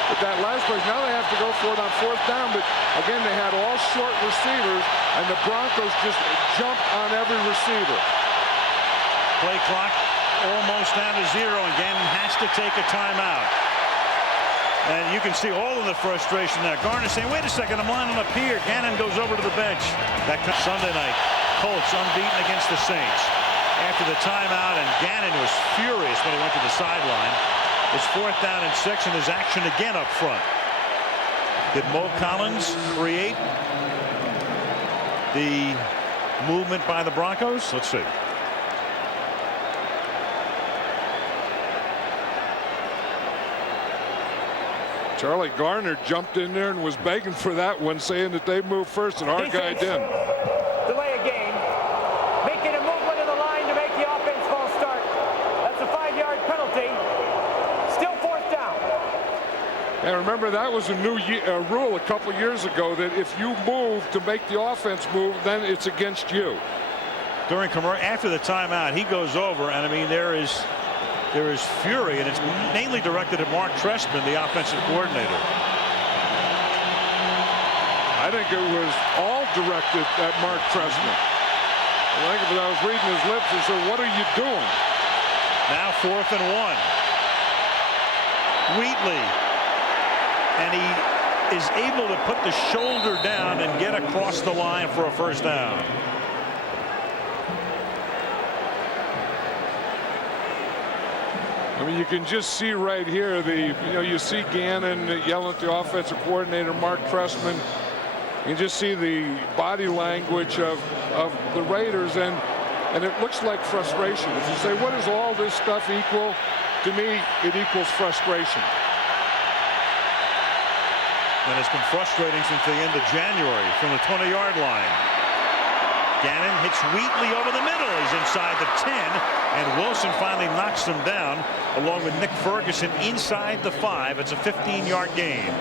But that last place, now they have to go for it on 4th down. But again, they had all short receivers, and the Broncos just jumped on every receiver. Play clock almost down to 0, and Gannon has to take a timeout. And you can see all of the frustration there. Garner saying, wait a second, I'm lining up here. Gannon goes over to the bench. That comes Sunday night. Colts unbeaten against the Saints. After the timeout, and Gannon was furious when he went to the sideline. It's 4th down and 6, and there's action again up front. Did Mo Collins create the movement by the Broncos? Let's see. Charlie Garner jumped in there and was begging for that one, saying that they moved first, and our guy didn't. Delay a game. Making a movement in the line to make the offense false start. That's a 5-yard penalty. Still 4th down. And remember, that was a new rule a couple years ago, that if you move to make the offense move, then it's against you. After the timeout, he goes over, and I mean, there is there is fury, and it's mainly directed at Mark Trestman, the offensive coordinator. I think it was all directed at Mark Trestman. I think I was reading his lips and said, "What are you doing?" Now 4th and 1. Wheatley, and he is able to put the shoulder down and get across the line for a first down. I mean, you can just see right here you see Gannon yelling at the offensive coordinator Mark Trestman. You just see the body language of the Raiders, and it looks like frustration. If you say, what does all this stuff equal? To me, it equals frustration. And it's been frustrating since the end of January from the 20-yard line. Gannon hits Wheatley over the middle. He's inside the 10, and Wilson finally knocks him down along with Nick Ferguson inside the 5. It's a 15-yard gain.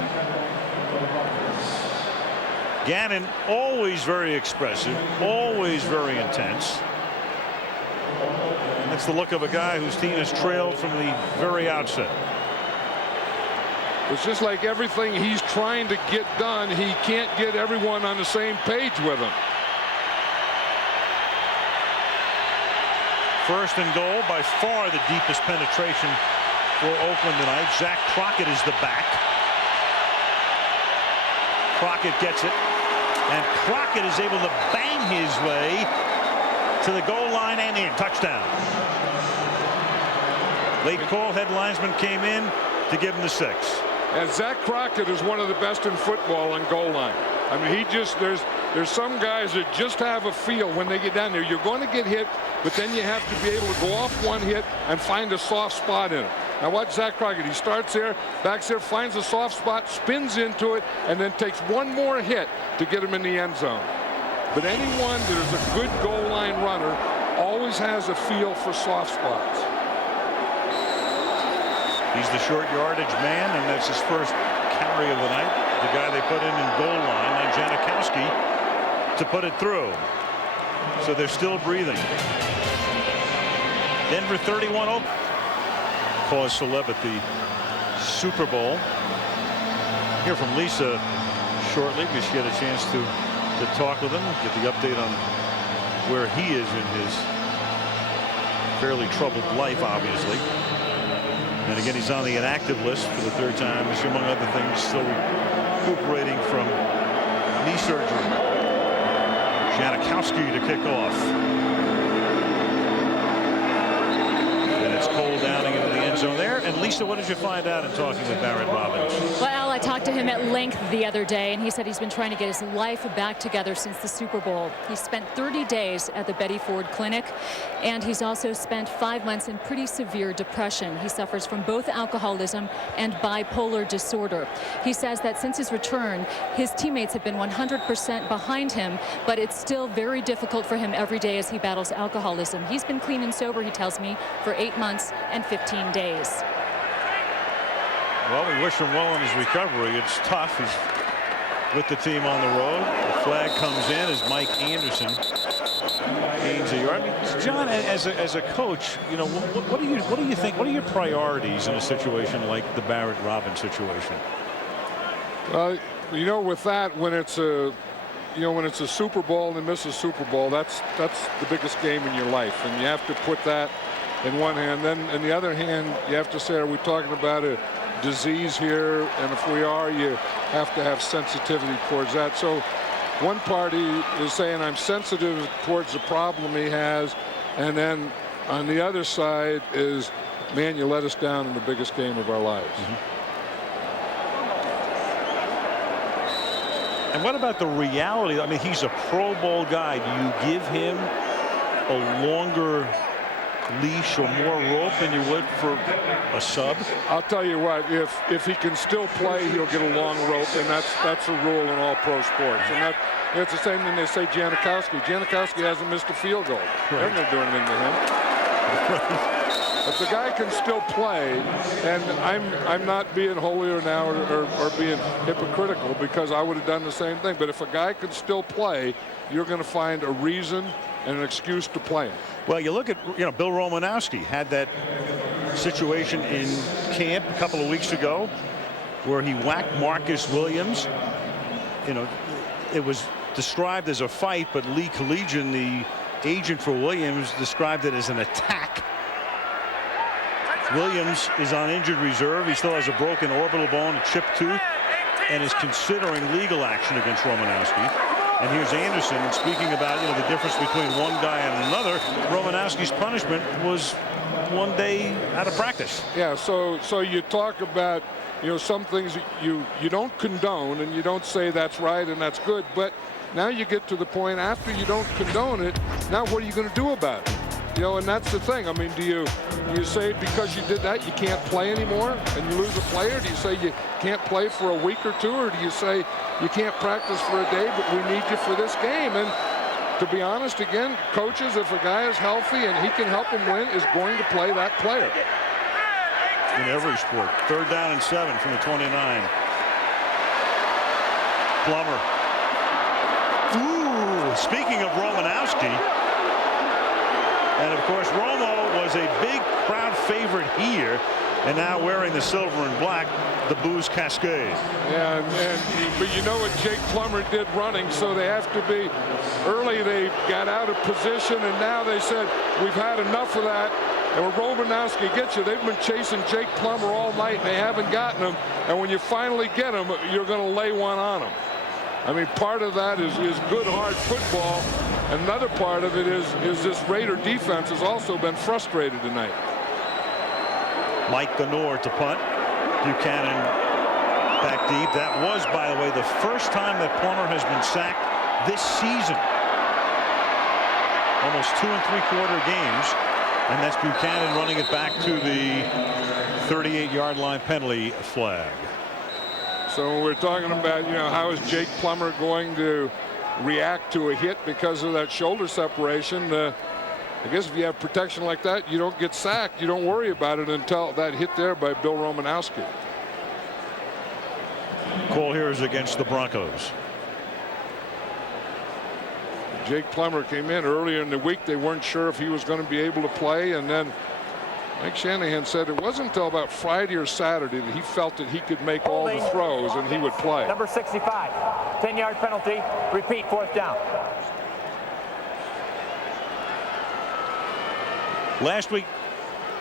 Gannon always very expressive, always very intense. And that's the look of a guy whose team has trailed from the very outset. It's just like everything he's trying to get done, he can't get everyone on the same page with him. First and goal, by far the deepest penetration for Oakland tonight. Zach Crockett is the back. Crockett gets it, and Crockett is able to bang his way to the goal line and in. Touchdown. Late call, head linesman came in to give him the 6. And Zach Crockett is one of the best in football on goal line. I mean, there's some guys that just have a feel when they get down there. You're going to get hit, but then you have to be able to go off one hit and find a soft spot in it. Now watch Zach Crockett. He starts there, backs there, finds a soft spot, spins into it, and then takes one more hit to get him in the end zone. But anyone that is a good goal line runner always has a feel for soft spots. He's the short yardage man, and that's his first carry of the night. The guy they put in goal line, and Janikowski, to put it through. So they're still breathing. Denver 31-0. Cause celeb at the Super Bowl. Hear from Lisa shortly because she had a chance to talk with him, get the update on where he is in his fairly troubled life, obviously. And again, he's on the inactive list for the 3rd time this year, among other things, still recuperating from knee surgery. Janikowski to kick off. And it's Cole Downing into the end zone there. And Lisa, what did you find out in talking with Barrett Robbins? Well, Al, I talked to him at length the other day, and he said he's been trying to get his life back together since the Super Bowl. He spent 30 days at the Betty Ford Clinic, and he's also spent 5 months in pretty severe depression. He suffers from both alcoholism and bipolar disorder. He says that since his return, his teammates have been 100% behind him, but it's still very difficult for him every day as he battles alcoholism. He's been clean and sober, he tells me, for 8 months and 15 days. Well, we wish him well in his recovery. It's tough. He's with the team on the road. The flag comes in as Mike Anderson gains a yard. I mean, John, as a coach, you know, what do you think? What are your priorities in a situation like the Barrett Robbins situation? You know, with that, when it's a Super Bowl and they miss a Super Bowl, that's the biggest game in your life, and you have to put that in one hand. Then in the other hand, you have to say, are we talking about a disease here? And if we are, you have to have sensitivity towards that. So one party is saying, I'm sensitive towards the problem he has, and then on the other side is, man, you let us down in the biggest game of our lives. And what about the reality? I mean, he's a Pro Bowl guy. Do you give him a longer leash or more rope than you would for a sub? I'll tell you what, if he can still play, he'll get a long rope, and that's a rule in all pro sports. And it's the same thing they say Janikowski. Janikowski hasn't missed a field goal. They're not doing anything to him. If the guy can still play, and I'm not being holier now or being hypocritical, because I would have done the same thing. But if a guy can still play, you're going to find a reason and an excuse to play him. Well, you look at, Bill Romanowski had that situation in camp a couple of weeks ago where he whacked Marcus Williams. You know, it was described as a fight, but Lee Collegian, the agent for Williams, described it as an attack. Williams is on injured reserve. He still has a broken orbital bone, a chipped tooth, and is considering legal action against Romanowski. And here's Anderson speaking about, you know, the difference between one guy and another. Romanowski's punishment was 1 day out of practice. Yeah, so you talk about, you know, some things you don't condone, and you don't say that's right and that's good, but now you get to the point after you don't condone it, now what are you going to do about it? You know, and that's the thing. I mean, do you say because you did that you can't play anymore and you lose a player? Do you say you can't play for a week or two, or do you say you can't practice for a day, but we need you for this game? And to be honest, again, coaches, if a guy is healthy and he can help him win, is going to play that player. In every sport. 3rd down and 7 from the 29. Plummer. Ooh, speaking of Romanowski, and of course Romo was a big crowd favorite here, and now wearing the silver and black, the booze cascade. Yeah, but you know what Jake Plummer did running, so they have to be early. They got out of position, and now they said, we've had enough of that. And when Romanowski gets you, they've been chasing Jake Plummer all night, and they haven't gotten him. And when you finally get him, you're going to lay one on him. I mean, part of that is good, hard football. Another part of it is this Raider defense has also been frustrated tonight. Mike Ganor to punt. Buchanan back deep. That was, by the way, the first time that Plummer has been sacked this season. Almost 2 3/4 games. And that's Buchanan running it back to the 38-yard line penalty flag. So we're talking about, you know, how is Jake Plummer going to react to a hit because of that shoulder separation? I guess if you have protection like that, you don't get sacked. You don't worry about it until that hit there by Bill Romanowski. Call here is against the Broncos. Jake Plummer came in earlier in the week. They weren't sure if he was going to be able to play, and then Mike Shanahan said it wasn't until about Friday or Saturday that he felt that he could make all the throws and he would play. Number 65, 10-yard penalty. Repeat, 4th down. Last week,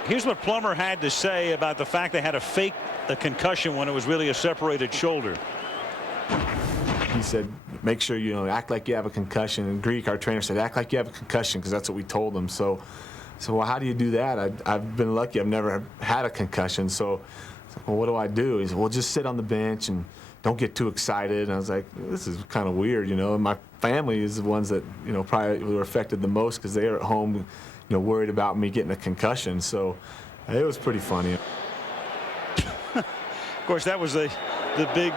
here's what Plummer had to say about the fact they had to fake a concussion when it was really a separated shoulder. He said, make sure you act like you have a concussion. In Greek, our trainer said, act like you have a concussion, because that's what we told him. So well, how do you do that? I've been lucky. I've never had a concussion. So well, what do I do? He said, well, just sit on the bench and don't get too excited. And I was like, this is kind of weird, And my family is the ones that, probably were affected the most, because they are at home, worried about me getting a concussion. So it was pretty funny. Of course, that was the big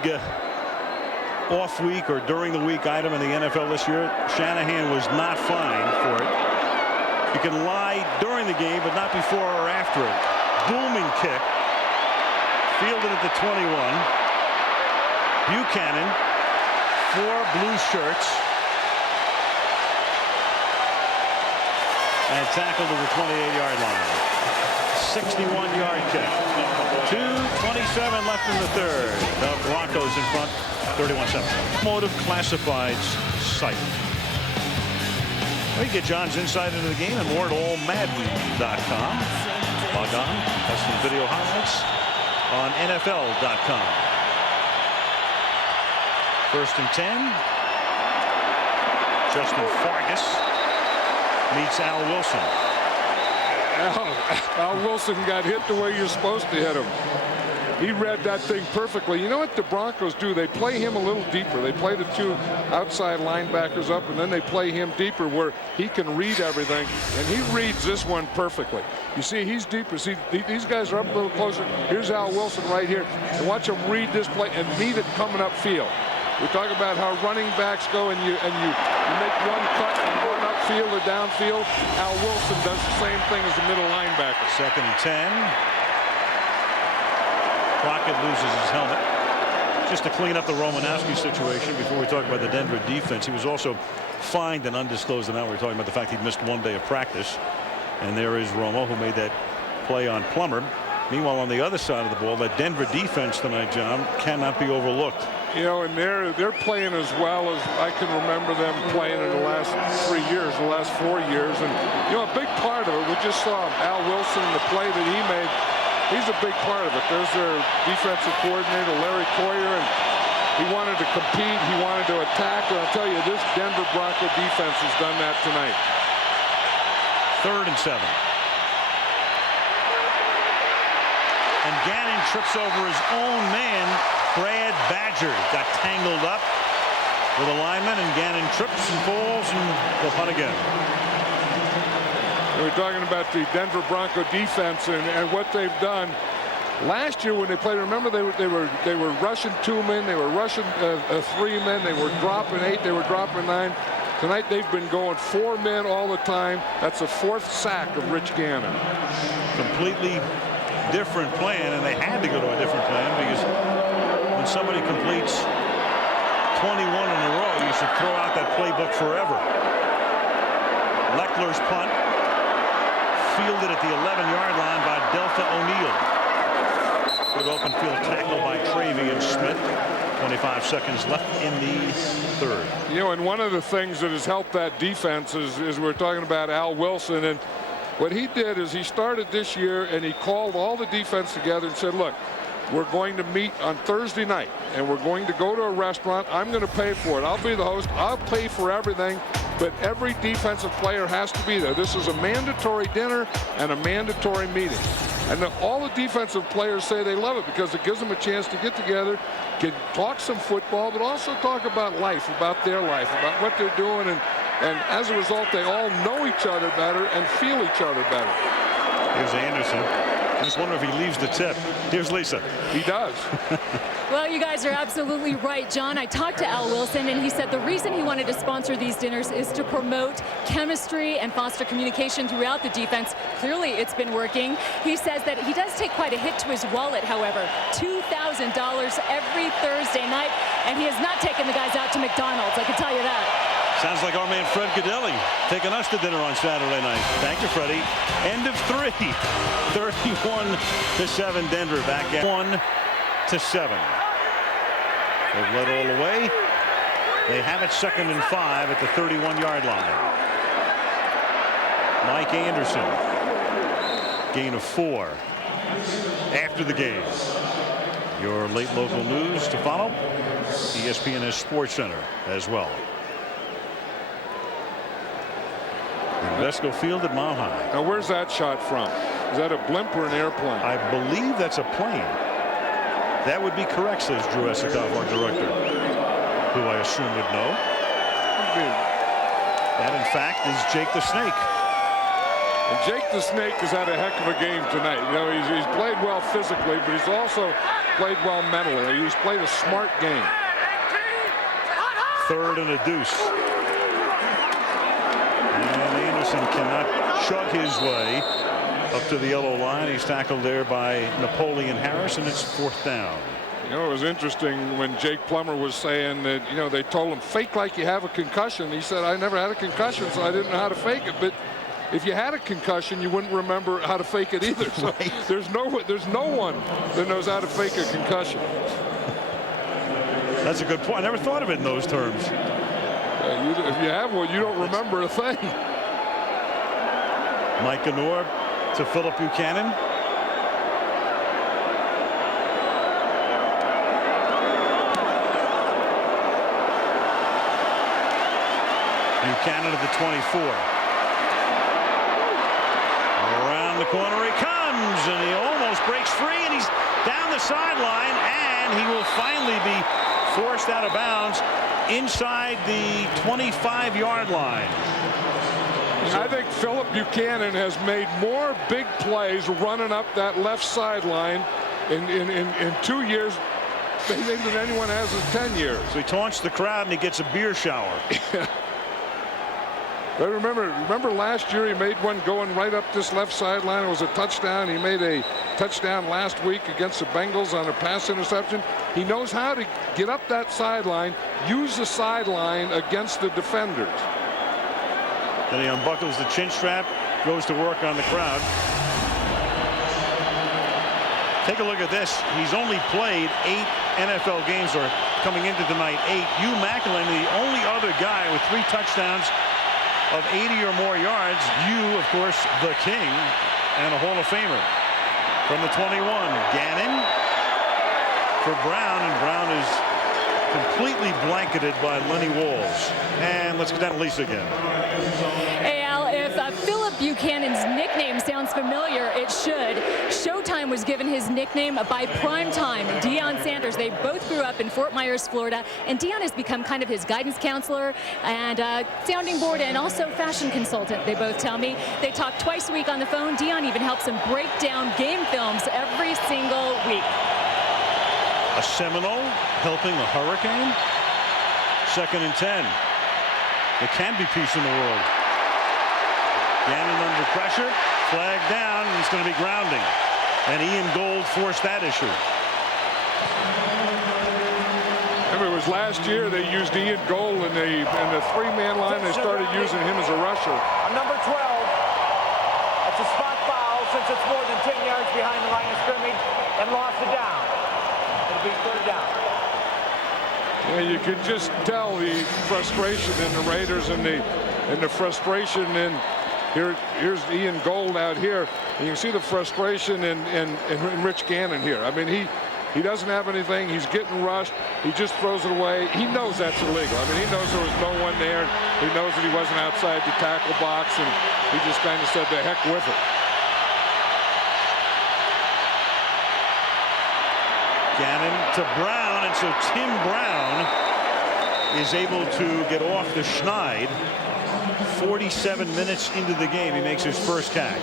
off week or during the week item in the NFL this year. Shanahan was not fined for it. You can lie during the game, but not before or after it. Booming kick. Fielded at the 21. Buchanan, 4 blue shirts. And tackled to the 28-yard line. 61-yard kick. 2:27 left in the 3rd. The Broncos in front, 31-7. Automotive Classifieds site. We get John's insight into the game and more at allmadden.com. Log on, custom video highlights on NFL.com. 1st and 10. Justin Fargas meets Al Wilson. Al Wilson got hit the way you're supposed to hit him. He read that thing perfectly. You know what the Broncos do? They play him a little deeper. They play the 2 outside linebackers up, and then they play him deeper where he can read everything, and he reads this one perfectly. You see, he's deeper. See, these guys are up a little closer. Here's Al Wilson right here. And watch him read this play and meet it coming upfield. We talk about how running backs go, and you make one cut and run upfield or downfield. Al Wilson does the same thing as the middle linebacker. 2nd and 10. Crockett loses his helmet. Just to clean up the Romanowski situation before we talk about the Denver defense. He was also fined an undisclosed amount. We were talking about the fact he'd missed 1 day of practice. And there is Romo, who made that play on Plummer. Meanwhile, on the other side of the ball, that Denver defense tonight, John, cannot be overlooked. You know, and they're playing as well as I can remember them playing in the last 3 years, the last 4 years. And, you know, a big part of it, we just saw Al Wilson, the play that he made. He's a big part of it. There's their defensive coordinator, Larry Coyer, and he wanted to compete. He wanted to attack. And I'll tell you, this Denver Bronco defense has done that tonight. 3rd and 7. And Gannon trips over his own man, Brad Badger. Got tangled up with a lineman, and Gannon trips and falls, and they'll punt again. We're talking about the Denver Bronco defense and what they've done. Last year when they played, remember they were rushing 2 men, they were rushing 3 men, they were dropping 8, they were dropping 9. Tonight they've been going 4 men all the time. That's the 4th sack of Rich Gannon. Completely different plan, and they had to go to a different plan because when somebody completes 21 in a row, you should throw out that playbook forever. Leckler's punt, fielded at the 11-yard line by Delta O'Neill. Good open field tackle by Travian Smith. 25 seconds left in the 3rd. You know, and one of the things that has helped that defense is we're talking about Al Wilson, and what he did is he started this year and he called all the defense together and said, look, we're going to meet on Thursday night and we're going to go to a restaurant. I'm going to pay for it. I'll be the host. I'll pay for everything, but every defensive player has to be there. This is a mandatory dinner and a mandatory meeting. And all the defensive players say they love it because it gives them a chance to get together, can talk some football, but also talk about life, about their life, about what they're doing. And as a result, they all know each other better and feel each other better. Here's Anderson. I just wonder if he leaves the tip. Here's Lisa. He does. Well, you guys are absolutely right, John. I talked to Al Wilson, and he said the reason he wanted to sponsor these dinners is to promote chemistry and foster communication throughout the defense. Clearly, it's been working. He says that he does take quite a hit to his wallet, however. $2,000 every Thursday night, and he has not taken the guys out to McDonald's, I can tell you that. Sounds like our man Fred Godelli taking us to dinner on Saturday night. Thank you, Freddie. End of 3. 31-7 Denver back at 1-7. They've led all the way. They have it 2nd and 5 at the 31-yard line. Mike Anderson. Gain of 4 after the game. Your late local news to follow. ESPN Sports Center as well. Invesco Field at Mile High. Now, where's that shot from? Is that a blimp or an airplane? I believe that's a plane. That would be correct, says Drew Esikoff, our director, who I assume would know. That, in fact, is Jake the Snake. And Jake the Snake has had a heck of a game tonight. You know, he's played well physically, but he's also played well mentally. He's played a smart game. 3rd and a deuce. Cannot chug his way up to the yellow line. He's tackled there by Napoleon Harris, and it's 4th down. You know, it was interesting when Jake Plummer was saying that, you know, they told him fake like you have a concussion. He said, I never had a concussion, so I didn't know how to fake it. But if you had a concussion, you wouldn't remember how to fake it either. So right. there's no one that knows how to fake a concussion. That's a good point. I never thought of it in those terms. If you have one, you don't remember a thing. Mike Ganor to Philip Buchanan. Buchanan at the 24. Around the corner he comes, and he almost breaks free, and he's down the sideline, and he will finally be forced out of bounds inside the 25-yard line. I think Philip Buchanan has made more big plays running up that left sideline in 2 years than anyone has in 10 years. So he taunts the crowd and he gets a beer shower. But remember last year he made one going right up this left sideline. It was a touchdown. He made a touchdown last week against the Bengals on a pass interception. He knows how to get up that sideline, use the sideline against the defenders. Then he unbuckles the chin strap, goes to work on the crowd. Take a look at this. He's only played 8 NFL games, or coming into tonight 8. Hugh McElhaney, the only other guy with 3 touchdowns of 80 or more yards. Hugh, of course, the king and a Hall of Famer. From the 21, Gannon for Brown, and Brown is completely blanketed by Lenny Walls. And let's get down to Lisa again. Hey, Al, if Philip Buchanan's nickname sounds familiar, it should. Showtime was given his nickname by primetime Deion Sanders. They both grew up in Fort Myers, Florida, and Deion has become kind of his guidance counselor and sounding board and also fashion consultant, they both tell me. They talk twice a week on the phone. Deion even helps him break down game films every single week. A Seminole helping a Hurricane. 2nd and 10. There can be peace in the world. Gannon under pressure, flag down, and it's going to be grounding. And Ian Gold forced that issue. Remember, it was last year they used Ian Gold in the 3-man line. They started using him as a rusher. On number 12, it's a spot foul since it's more than 10 yards behind the line of scrimmage and lost it down. It'll be 3rd down. Yeah, you can just tell the frustration in the Raiders and the frustration in here's Ian Gold out here. And you can see the frustration in Rich Gannon here. I mean, he doesn't have anything. He's getting rushed. He just throws it away. He knows that's illegal. I mean, he knows there was no one there. He knows that he wasn't outside the tackle box, and he just kind of said, the heck with it. Gannon to Brown, and so Tim Brown is able to get off the Schneid. 47 minutes into the game, he makes his first catch.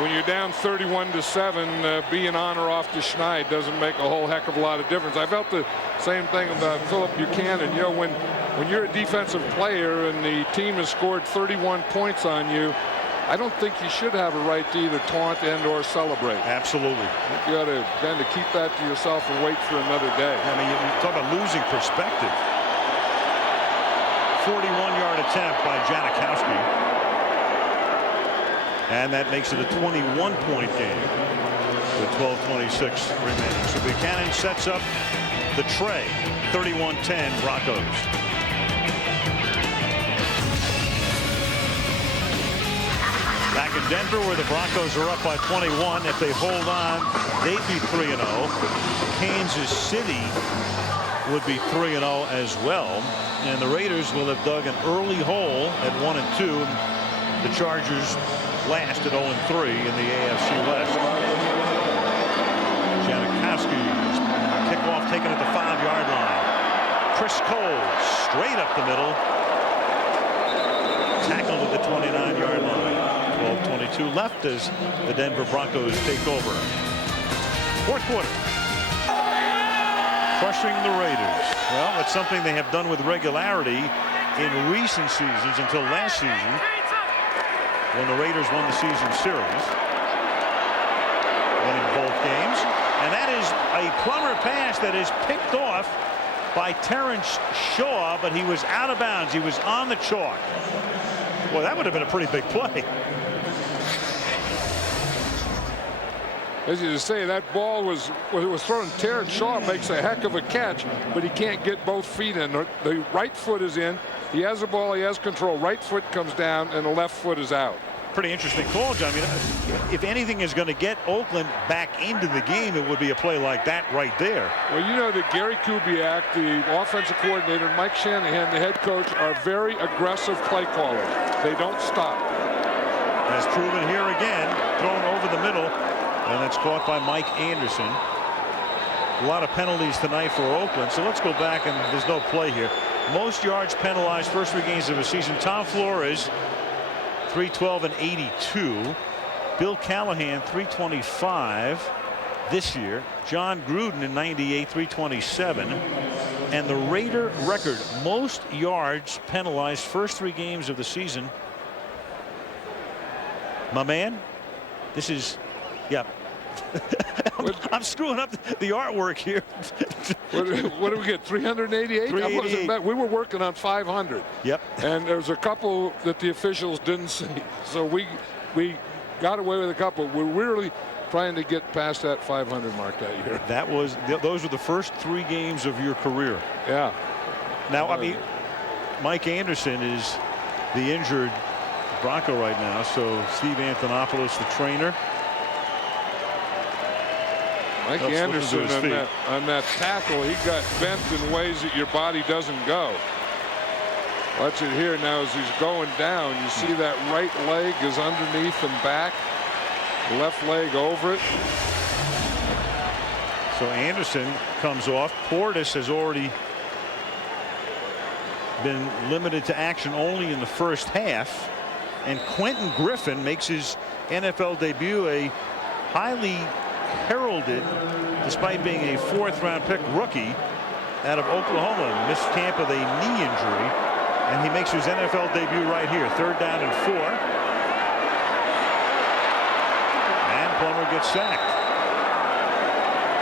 When you're down 31-7, being on or off the Schneid doesn't make a whole heck of a lot of difference. I felt the same thing about Philip Buchanan. You know, when you're a defensive player and the team has scored 31 points on you, I don't think you should have a right to either taunt and or celebrate. Absolutely. You got to kind of keep that to yourself and wait for another day. I mean, you talk about losing perspective. 41-yard attempt by Janikowski. And that makes it a 21-point game with 12:26 remaining. So Buchanan sets up the tray. 31-10 Broncos. Back in Denver, where the Broncos are up by 21. If they hold on, they'd be 3-0. Kansas City would be 3-0 as well. And the Raiders will have dug an early hole at 1-2. The Chargers last at 0-3 in the AFC West. Janikowski's kickoff taken at the 5-yard line. Chris Cole straight up the middle. Tackled at the 29-yard line. 12:22 left as the Denver Broncos take over. 4th quarter. Crushing the Raiders. Well, that's something they have done with regularity in recent seasons until last season when the Raiders won the season series, winning both games. And that is a Plummer pass that is picked off by Terrence Shaw, but he was out of bounds. He was on the chalk. Well, that would have been a pretty big play. As you say, that ball was thrown. Terrence Shaw makes a heck of a catch, but he can't get both feet in. The right foot is in. He has the ball. He has control. Right foot comes down, and the left foot is out. Pretty interesting call, John. I mean, if anything is going to get Oakland back into the game, it would be a play like that right there. Well, you know that Gary Kubiak, the offensive coordinator, and Mike Shanahan, the head coach, are very aggressive play callers. They don't stop. As proven here again, thrown over the middle. And that's caught by Mike Anderson. A lot of penalties tonight for Oakland. So let's go back, and there's no play here. Most yards penalized first 3 games of the season. Tom Flores, 312 and 82. Bill Callahan, 325 this year. John Gruden in 98, 327. And the Raider record, most yards penalized first 3 games of the season. My man, this is, yeah. I'm screwing up the artwork here. What do we get? 388? 388. We were working on 500. Yep. And there's a couple that the officials didn't see. So we got away with a couple. We're really trying to get past that 500 mark that year. Those were the first 3 games of your career. Yeah. Now, I mean, Mike Anderson is the injured Bronco right now, so Steve Antonopoulos, the trainer. Mike Anderson on that tackle, he got bent in ways that your body doesn't go. Watch it here now as he's going down. You see that right leg is underneath and back. Left leg over it. So Anderson comes off. Portis has already been limited to action only in the first half. And Quentin Griffin makes his NFL debut, a highly heralded, despite being a 4th-round pick rookie out of Oklahoma. Missed camp with a knee injury, and he makes his NFL debut right here. 3rd down and 4. And Plummer gets sacked.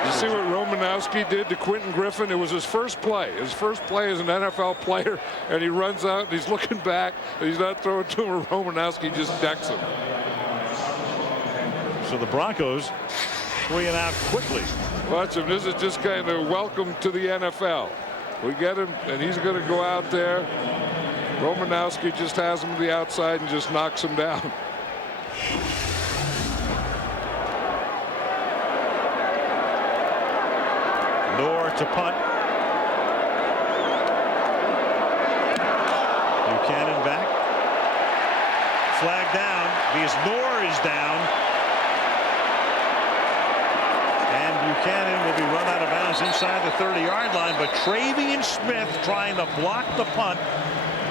You see what Romanowski did to Quentin Griffin? It was his first play. His first play as an NFL player, and he runs out, and he's looking back, and he's not throwing to him, and Romanowski just decks him. So the Broncos 3 and out quickly. Watch him. This is just kind of welcome to the NFL. We get him, and he's going to go out there. Romanowski just has him to the outside and just knocks him down. Nor to punt. Buchanan back. Flag down because Nor is down. And Buchanan will be run out of bounds inside the 30-yard line. But Travian Smith, trying to block the punt,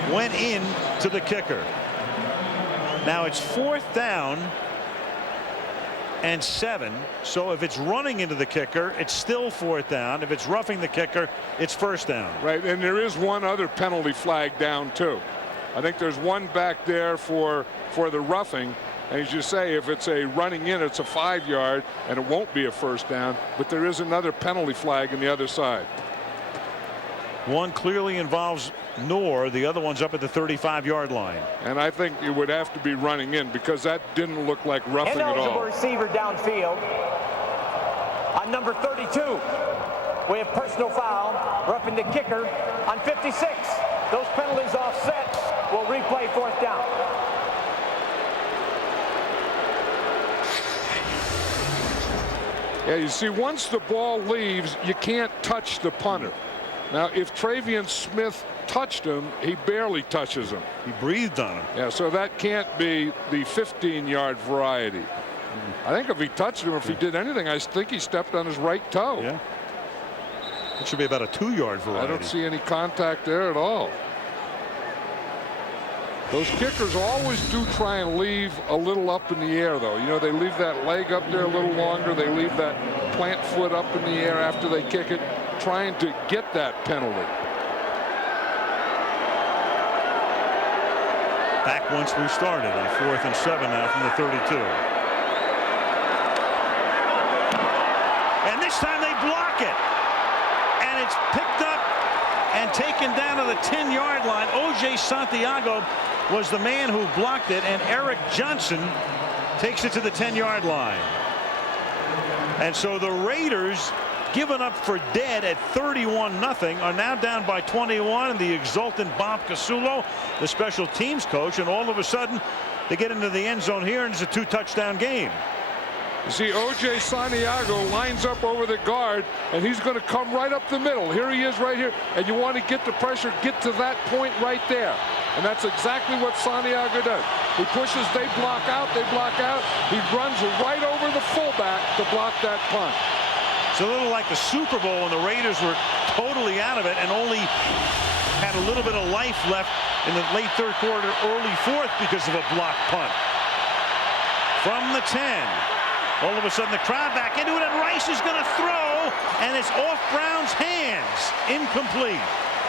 went in to the kicker. Now it's 4th down and 7. So if it's running into the kicker, it's still 4th down. If it's roughing the kicker, it's 1st down. Right, and there is one other penalty flag down too. I think there's one back there for the roughing. And as you say, if it's a running in, it's a 5-yard, and it won't be a 1st down. But there is another penalty flag on the other side. One clearly involves Nor. The other one's up at the 35-yard line. And I think it would have to be running in because that didn't look like roughing at all. Ineligible receiver downfield. On number 32, we have personal foul, roughing the kicker on 56. Those penalties offset. We'll replay 4th down. Yeah, you see, once the ball leaves, you can't touch the punter. Now, if Travian Smith touched him, he barely touches him. He breathed on him. Yeah, so that can't be the 15-yard variety. I think if he touched him, if he did anything, I think he stepped on his right toe. Yeah. It should be about a 2-yard variety. I don't see any contact there at all. Those kickers always do try and leave a little up in the air, though. You know, they leave that leg up there a little longer. They leave that plant foot up in the air after they kick it, trying to get that penalty. Back once we started on 4th and 7 now from the 32. And this time they block it. And it's picked up and taken down to the 10-yard line. O.J. Santiago was the man who blocked it, and Eric Johnson takes it to the 10-yard line. And so the Raiders, given up for dead at 31-0, are now down by 21, and the exultant Bob Casulo, the special teams coach, and all of a sudden they get into the end zone here, and it's a 2-touchdown game. You see, O.J. Santiago lines up over the guard, and he's going to come right up the middle. Here he is right here, and you want to get the pressure, get to that point right there. And that's exactly what Santiago does. He pushes, they block out, He runs right over the fullback to block that punt. It's a little like the Super Bowl, and the Raiders were totally out of it and only had a little bit of life left in the late 3rd quarter, early 4th because of a blocked punt. From the 10. All of a sudden the crowd back into it, and Rice is going to throw, and it's off Brown's hands. Incomplete.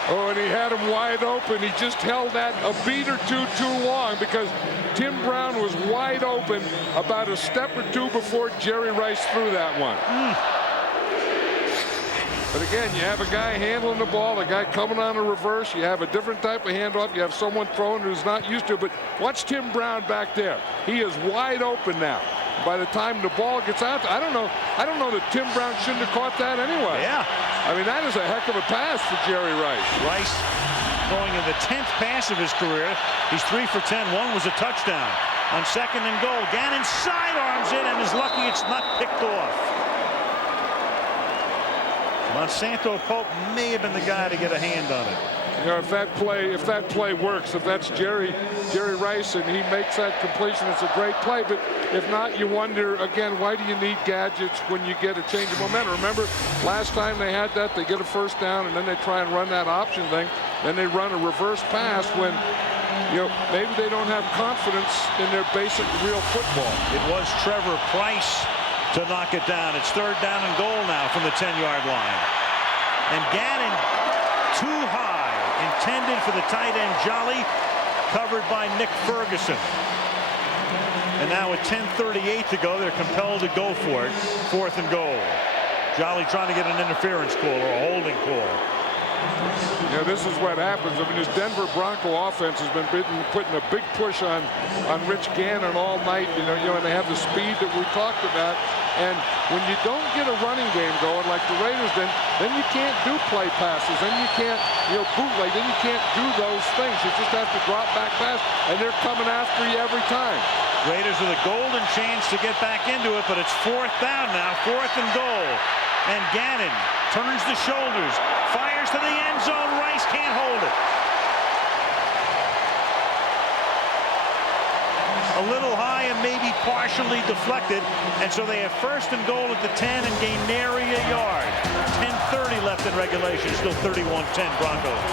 Oh, and he had him wide open. He just held that a beat or two too long because Tim Brown was wide open about a step or two before Jerry Rice threw that one. But again, you have a guy handling the ball, a guy coming on a reverse. You have a different type of handoff. You have someone throwing who's not used to it. But watch Tim Brown back there. He is wide open now. By the time the ball gets out, I don't know that Tim Brown shouldn't have caught that anyway. Yeah. I mean, that is a heck of a pass for Jerry Rice. Rice going in the 10th pass of his career. He's 3 for 10. One was a touchdown. On 2nd and goal, Gannon sidearms it and is lucky it's not picked off. Monsanto Pope may have been the guy to get a hand on it. You know, if that play works, if that's Jerry Rice and he makes that completion, it's a great play. But if not, you wonder again, why do you need gadgets when you get a change of momentum? Remember, last time they had that, they get a first down and then they try and run that option thing. Then they run a reverse pass when, you know, maybe they don't have confidence in their basic real football. It was Trevor Price to knock it down. It's 3rd down and goal now from the 10-yard line. And Gannon too high. Intended for the tight end Jolly, covered by Nick Ferguson. And now with 10:38 to go, they're compelled to go for it. 4th and goal. Jolly trying to get an interference call or a holding call. You know, this is what happens. I mean, this Denver Bronco offense has been putting a big push on Rich Gannon all night. You know, and they have the speed that we talked about. And when you don't get a running game going like the Raiders, then you can't do play passes. Then you can't, you know, bootleg. Then you can't do those things. You just have to drop back pass, and they're coming after you every time. Raiders with a golden chance to get back into it, but it's 4th down now, 4th and goal. And Gannon turns the shoulders, fires to the end zone. Rice can't hold it. A little high and maybe partially deflected, and so they have 1st and goal at the 10 and gain nary a yard. 10:30 left in regulation, still 31-10 Broncos.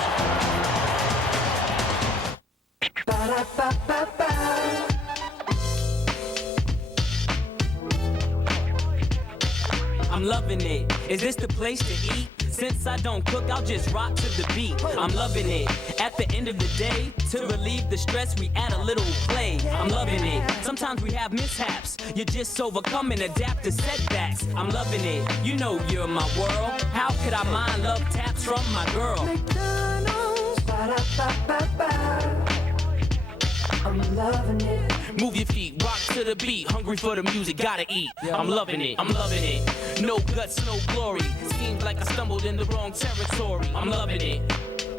I'm loving it. Is this the place to eat? Since I don't cook, I'll just rock to the beat. I'm loving it. At the end of the day, to relieve the stress, we add a little play. I'm loving it. Sometimes we have mishaps. You just overcome and adapt to setbacks. I'm loving it. You know you're my world. How could I mind love taps from my girl? McDonald's, I'm loving it. Move your feet, rock to the beat. Hungry for the music, gotta eat. I'm loving it, I'm loving it. No guts, no glory. Seems like I stumbled in the wrong territory. I'm loving it.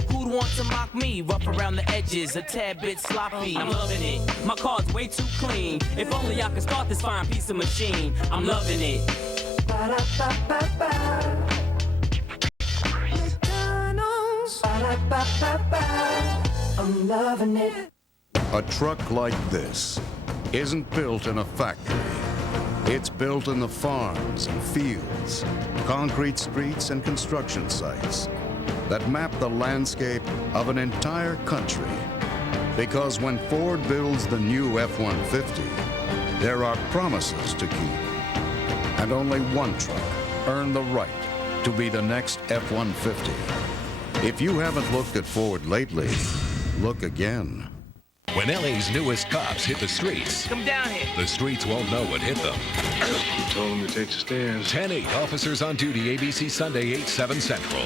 Who'd want to mock me? Rough around the edges, a tad bit sloppy. I'm loving it. My car's way too clean. If only I could start this fine piece of machine. I'm loving it. McDonald's. I'm loving it. A truck like this isn't built in a factory. It's built in the farms and fields, concrete streets and construction sites that map the landscape of an entire country. Because when Ford builds the new F-150, there are promises to keep. And only one truck earned the right to be the next F-150. If you haven't looked at Ford lately, look again. When LA's newest cops hit the streets, Come down here. the streets won't know what hit them. You told him to take the stairs. 10-8 Officers on Duty, ABC Sunday, 8/7 Central.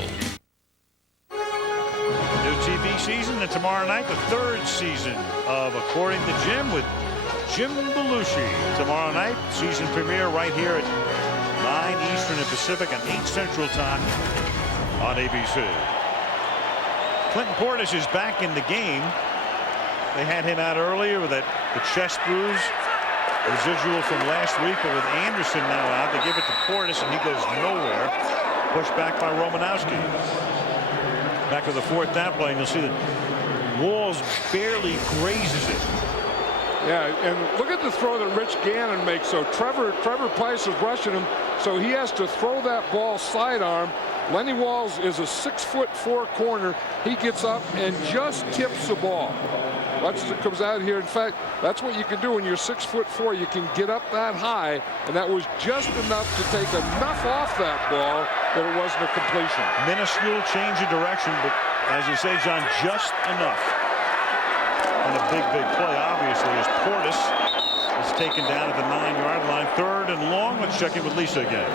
New TV season, and tomorrow night, the 3rd season of According to Jim with Jim Belushi. Tomorrow night, season premiere right here at 9 Eastern and Pacific and 8 Central Time on ABC. Clinton Portis is back in the game. They had him out earlier with the chest bruise, residual from last week, but with Anderson now out, they give it to Portis and he goes nowhere. Pushed back by Romanowski. Back to the 4th down play, and you'll see that Walls barely grazes it. Yeah, and look at the throw that Rich Gannon makes. So Trevor Price is rushing him, so he has to throw that ball sidearm. Lenny Walls is a 6'4" corner. He gets up and just tips the ball. Watch as it comes out here. In fact, that's what you can do when you're 6'4". You can get up that high, and that was just enough to take enough off that ball that it wasn't a completion. Minuscule change of direction, but as you say, John, just enough. And a big play, obviously, as Portis is taken down at the 9-yard line. 3rd and long. Let's check in with Lisa again.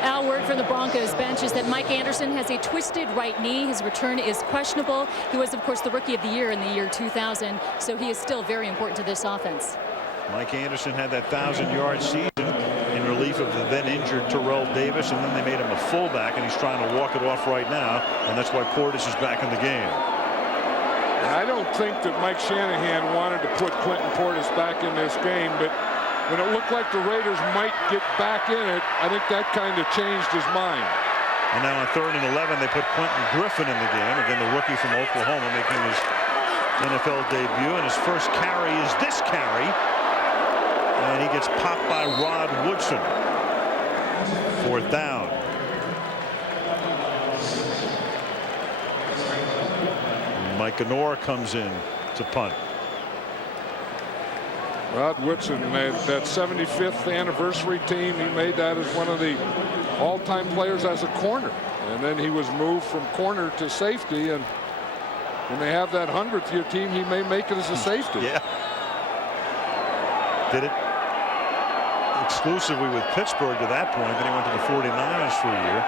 Al, word from the Broncos bench is that Mike Anderson has a twisted right knee. His return is questionable. He was, of course, the Rookie of the Year in the year 2000, so he is still very important to this offense. Mike Anderson had that 1,000-yard season in relief of the then-injured Terrell Davis, and then they made him a fullback, and he's trying to walk it off right now, and that's why Portis is back in the game. I don't think that Mike Shanahan wanted to put Clinton Portis back in this game, but when it looked like the Raiders might get back in it, I think that kind of changed his mind. And now on 3rd and 11, they put Quentin Griffin in the game, again the rookie from Oklahoma, making his NFL debut, and his first carry is this carry, and he gets popped by Rod Woodson. 4th down. Mike Ganor comes in to punt. Rod Woodson made that 75th anniversary team. He made that as one of the all-time players as a corner. And then he was moved from corner to safety. And when they have that 100th year team, he may make it as a safety. Yeah. Did it exclusively with Pittsburgh to that point. Then he went to the 49ers for a year.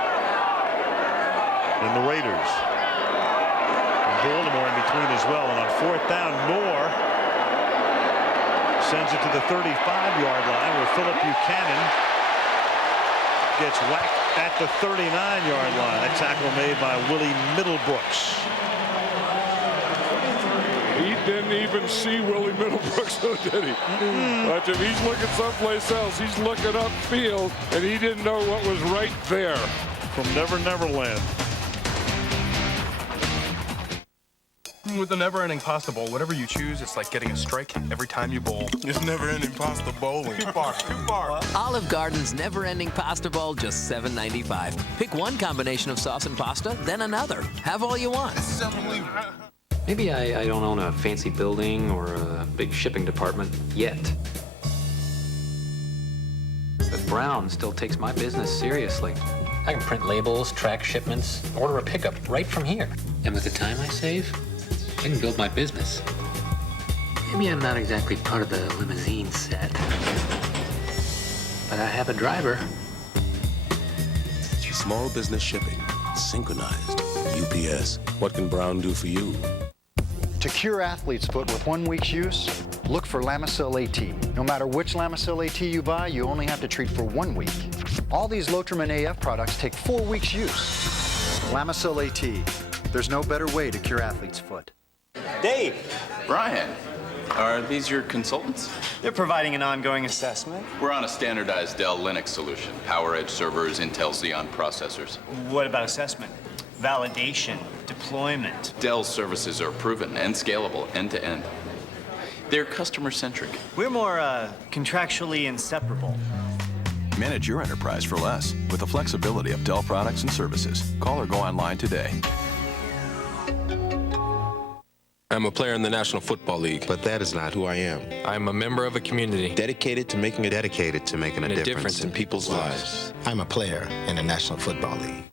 And the Raiders. Baltimore in between as well, and on 4th down, Moore sends it to the 35-yard line where Philip Buchanan gets whacked at the 39-yard line. That tackle made by Willie Middlebrooks. He didn't even see Willie Middlebrooks, though, did he? But if he's looking someplace else, he's looking upfield, and he didn't know what was right there. From Never Never Land. With the never-ending pasta bowl, whatever you choose, it's like getting a strike every time you bowl. It's never-ending pasta bowling. Too far. Olive Garden's never-ending pasta bowl, just $7.95. Pick one combination of sauce and pasta, then another. Have all you want. Maybe I don't own a fancy building or a big shipping department yet. But Brown still takes my business seriously. I can print labels, track shipments, order a pickup right from here. And with the time I save, I can build my business. Maybe I'm not exactly part of the limousine set, but I have a driver. Small business shipping, synchronized. UPS. What can Brown do for you? To cure athlete's foot with 1 week's use, look for Lamisil AT. No matter which Lamisil AT you buy, you only have to treat for 1 week. All these Lotrimin AF products take 4 weeks use. Lamisil AT. There's no better way to cure athlete's foot. Dave. Brian. Are these your consultants? They're providing an ongoing assessment. We're on a standardized Dell Linux solution. PowerEdge servers, Intel Xeon processors. What about assessment? Validation, deployment. Dell's services are proven and scalable end to end. They're customer-centric. We're more contractually inseparable. Manage your enterprise for less with the flexibility of Dell products and services. Call or go online today. I'm a player in the National Football League. But that is not who I am. I'm a member of a community. Dedicated to making a difference in people's lives. I'm a player in the National Football League.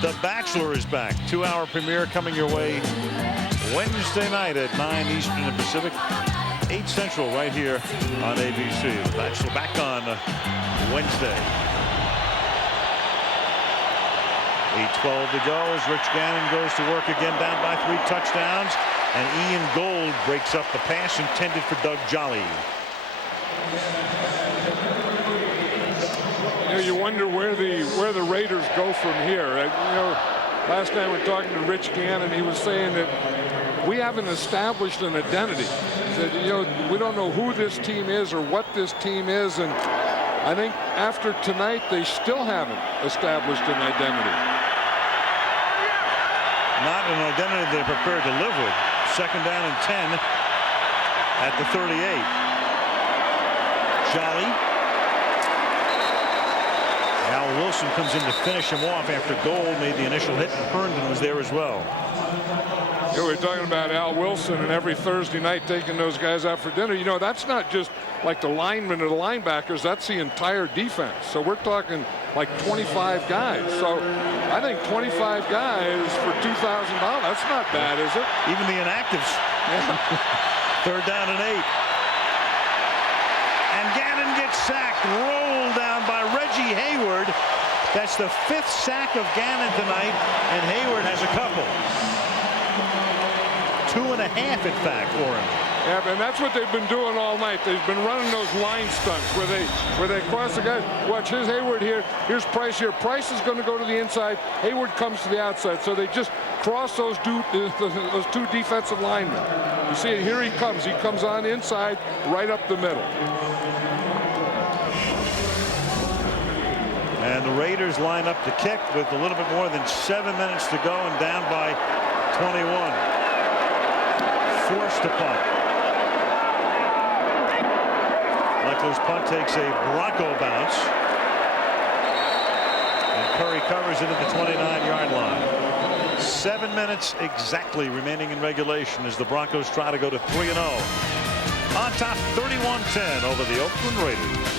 The Bachelor is back. 2-hour premiere coming your way Wednesday night at 9 Eastern and Pacific, 8 Central, right here on ABC. The Bachelor back on Wednesday. 8:12 to go as Rich Gannon goes to work again, down by 3 touchdowns, and Ian Gold breaks up the pass intended for Doug Jolly. You know, you wonder where the Raiders go from here. You know, last night we were talking to Rich Gannon. He was saying that we haven't established an identity. He said, you know, we don't know who this team is or what this team is, and I think after tonight they still haven't established an identity. Not an identity they're prepared to live with. 2nd down and 10 at the 38. Jolly. Al Wilson comes in to finish him off after Gold made the initial hit, and Herndon was there as well. You know, we're talking about Al Wilson and every Thursday night taking those guys out for dinner. You know, that's not just like the linemen or the linebackers. That's the entire defense. So we're talking like 25 guys. So I think 25 guys for $2,000, that's not bad, is it? Even the inactives. Yeah. 3rd down and 8. And Gannon gets sacked. It's the 5th sack of Gannon tonight, and Hayward has a couple. 2.5, in fact, for him. Yeah, and that's what they've been doing all night. They've been running those line stunts where they cross the guys. Watch, here's Hayward here. Here's Price here. Price is going to go to the inside. Hayward comes to the outside. So they just cross those two defensive linemen. You see it, here he comes. He comes on inside, right up the middle. And the Raiders line up to kick with a little bit more than 7 minutes to go and down by 21. Forced to punt. Michael's punt takes a Bronco bounce. And Curry covers it at the 29-yard line. 7 minutes exactly remaining in regulation as the Broncos try to go to 3-0. On top 31-10 over the Oakland Raiders.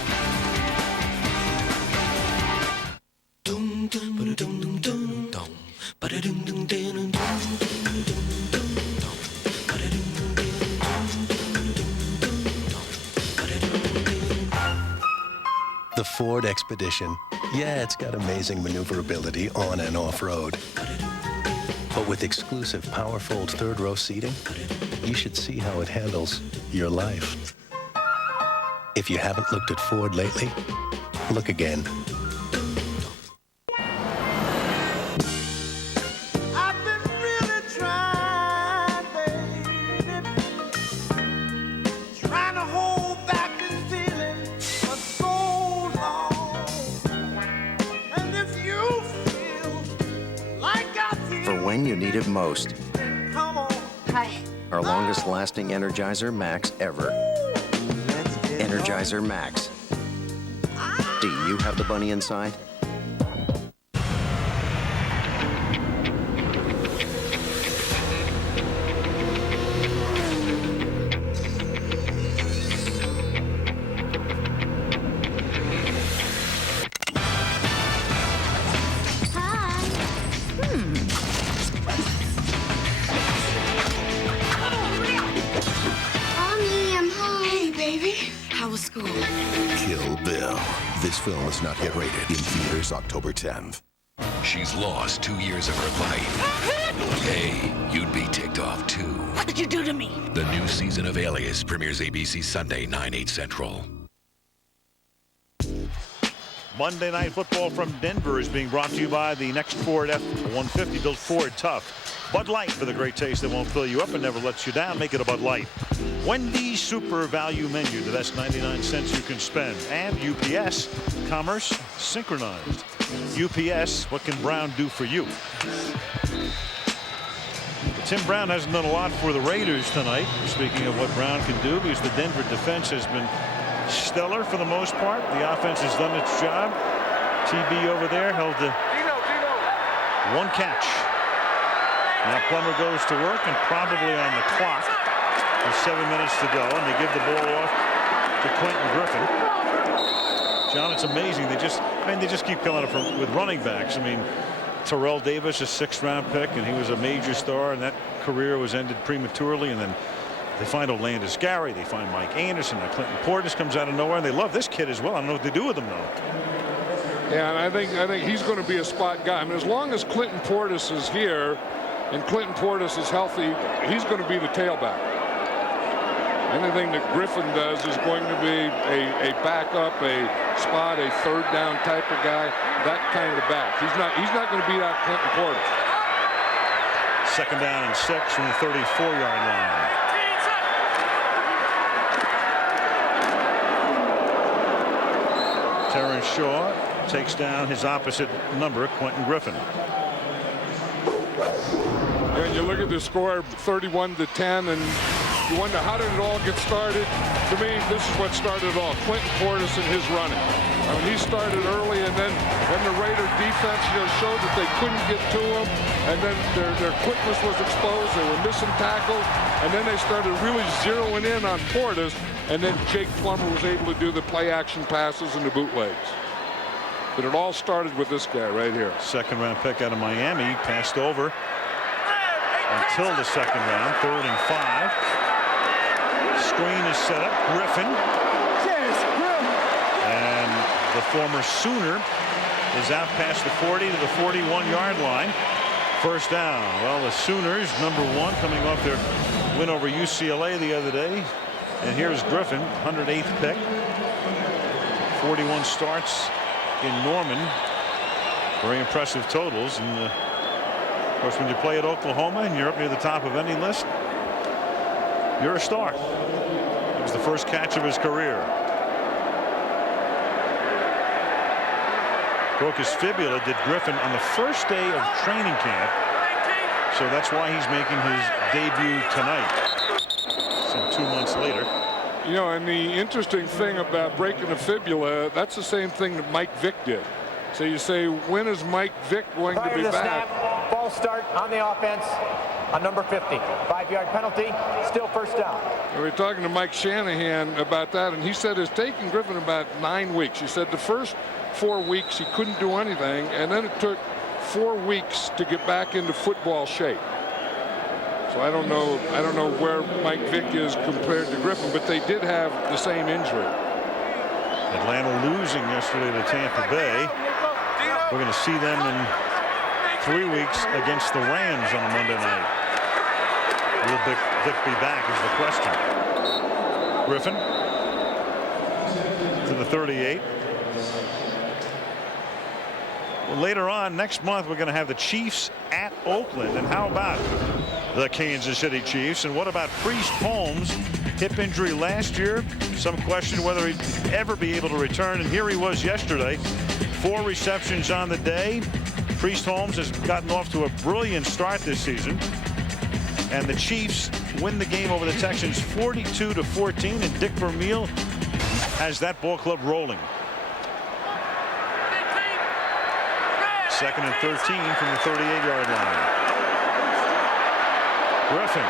The Ford Expedition. Yeah, it's got amazing maneuverability on and off-road. But with exclusive PowerFold third-row seating, you should see how it handles your life. If you haven't looked at Ford lately, look again. When you need it most. Our longest lasting Energizer Max ever. Energizer Max. Do you have the bunny inside? Kill Bill. This film is not yet rated. In theaters October 10th. She's lost 2 years of her life. Hey, you'd be ticked off too. What did you do to me? The new season of Alias premieres ABC Sunday, 9/8 Central. Monday Night Football from Denver is being brought to you by the next Ford F-150 built Ford tough. Bud Light for the great taste that won't fill you up and never lets you down. Make it a Bud Light. Wendy's Super Value Menu, the best 99 cents you can spend. And UPS, commerce synchronized. UPS, what can Brown do for you? Tim Brown hasn't done a lot for the Raiders tonight. Speaking of what Brown can do, because the Denver defense has been stellar for the most part. The offense has done its job. TB over there held the one catch. Now Plummer goes to work and probably on the clock with 7 minutes to go, and they give the ball off to Quentin Griffin. John, it's amazing. They just keep coming up with running backs. I mean, Terrell Davis, a 6th-round pick, and he was a major star, and that career was ended prematurely. And then they find Olandis Gary, they find Mike Anderson, now Clinton Portis comes out of nowhere, and they love this kid as well. I don't know what they do with him though. Yeah, and I think he's going to be a spot guy. I mean, as long as Clinton Portis is here and Clinton Portis is healthy, he's going to be the tailback. Anything that Griffin does is going to be a backup, a spot, a third down type of guy, that kind of back. He's not going to beat out Clinton Portis. 2nd down and 6 from the 34-yard line. Terrence Shaw takes down his opposite number, Quentin Griffin. And you look at the score, 31-10, and you wonder, how did it all get started? To me, this is what started it all. Clinton Portis and his running. I mean, he started early, and then the Raider defense showed that they couldn't get to him, and then their quickness was exposed. They were missing tackles, and then they started really zeroing in on Portis, and then Jake Plummer was able to do the play-action passes and the bootlegs. But it all started with this guy right here. 2nd-round pick out of Miami, passed over until the 2nd round, 3rd and 5. Screen is set up. Griffin. And the former Sooner is out past the 40 to the 41-yard line. First down. Well, the Sooners, #1, coming off their win over UCLA the other day. And here's Griffin, 108th pick. 41 starts in Norman. Very impressive totals. And of course, when you play at Oklahoma and you're up near the top of any list, you're a star. It was the first catch of his career. Broke his fibula, did Griffin, on the first day of training camp. So that's why he's making his debut tonight. Some 2 months later. You know, and the interesting thing about breaking the fibula, that's the same thing that Mike Vick did. So you say, when is Mike Vick going to be back? Snap, ball start on the offense on number 50. 5-yard penalty, still first down. We were talking to Mike Shanahan about that, and he said it's taken Griffin about 9 weeks. He said the first 4 weeks he couldn't do anything, and then it took 4 weeks to get back into football shape. So I don't know where Mike Vick is compared to Griffin, but they did have the same injury. Atlanta losing yesterday to Tampa Bay. We're going to see them in 3 weeks against the Rams on a Monday night. Will Vick be back is the question. Griffin to the 38. Well, later on next month we're going to have the Chiefs at Oakland. And how about the Kansas City Chiefs? And what about Priest Holmes? Hip injury last year. Some question whether he'd ever be able to return. And here he was yesterday. 4 receptions on the day. Priest Holmes has gotten off to a brilliant start this season. And the Chiefs win the game over the Texans 42-14. And Dick Vermeil has that ball club rolling. 2nd and 13 from the 38-yard line. Griffin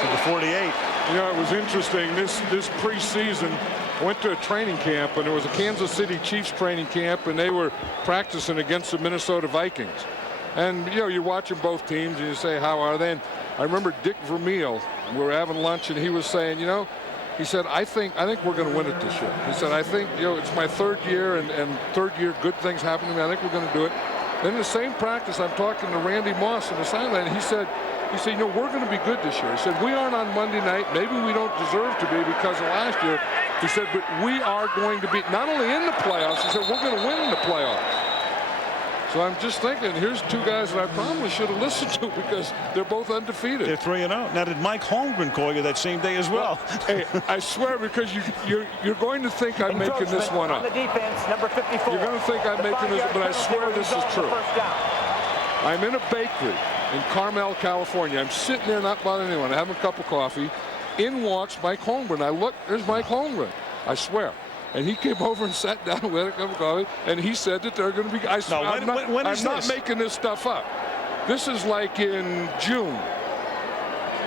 to the 48. You know, it was interesting. This preseason, I went to a training camp, and it was a Kansas City Chiefs training camp, and they were practicing against the Minnesota Vikings. And, you know, you're watching both teams, and you say, how are they? And I remember Dick Vermeil, we were having lunch, and he was saying, you know, he said, I think we're going to win it this year. He said, I think, you know, it's my 3rd year, and 3rd year good things happen to me. I think we're going to do it. Then in the same practice, I'm talking to Randy Moss on the sideline, and he said, you know, we're going to be good this year. He said, we aren't on Monday night. Maybe we don't deserve to be because of last year. He said, but we are going to be not only in the playoffs, he said, we're going to win in the playoffs. So I'm just thinking, here's 2 guys that I probably should have listened to because they're both undefeated. They're 3-0. Now, did Mike Holmgren call you that same day as well? Hey, I swear, because you're going to think I'm making this one up. On the defense, number 54. You're going to think I'm making this, but I swear this is true. I'm in a bakery in Carmel, California. I'm sitting there, not bothering anyone, having a cup of coffee. In walks Mike Holmgren. I look, there's Mike Holmgren. I swear. And he came over and sat down with a cup of coffee, and he said that they're going to be. I swear, no, I'm not making this stuff up. This is like in June.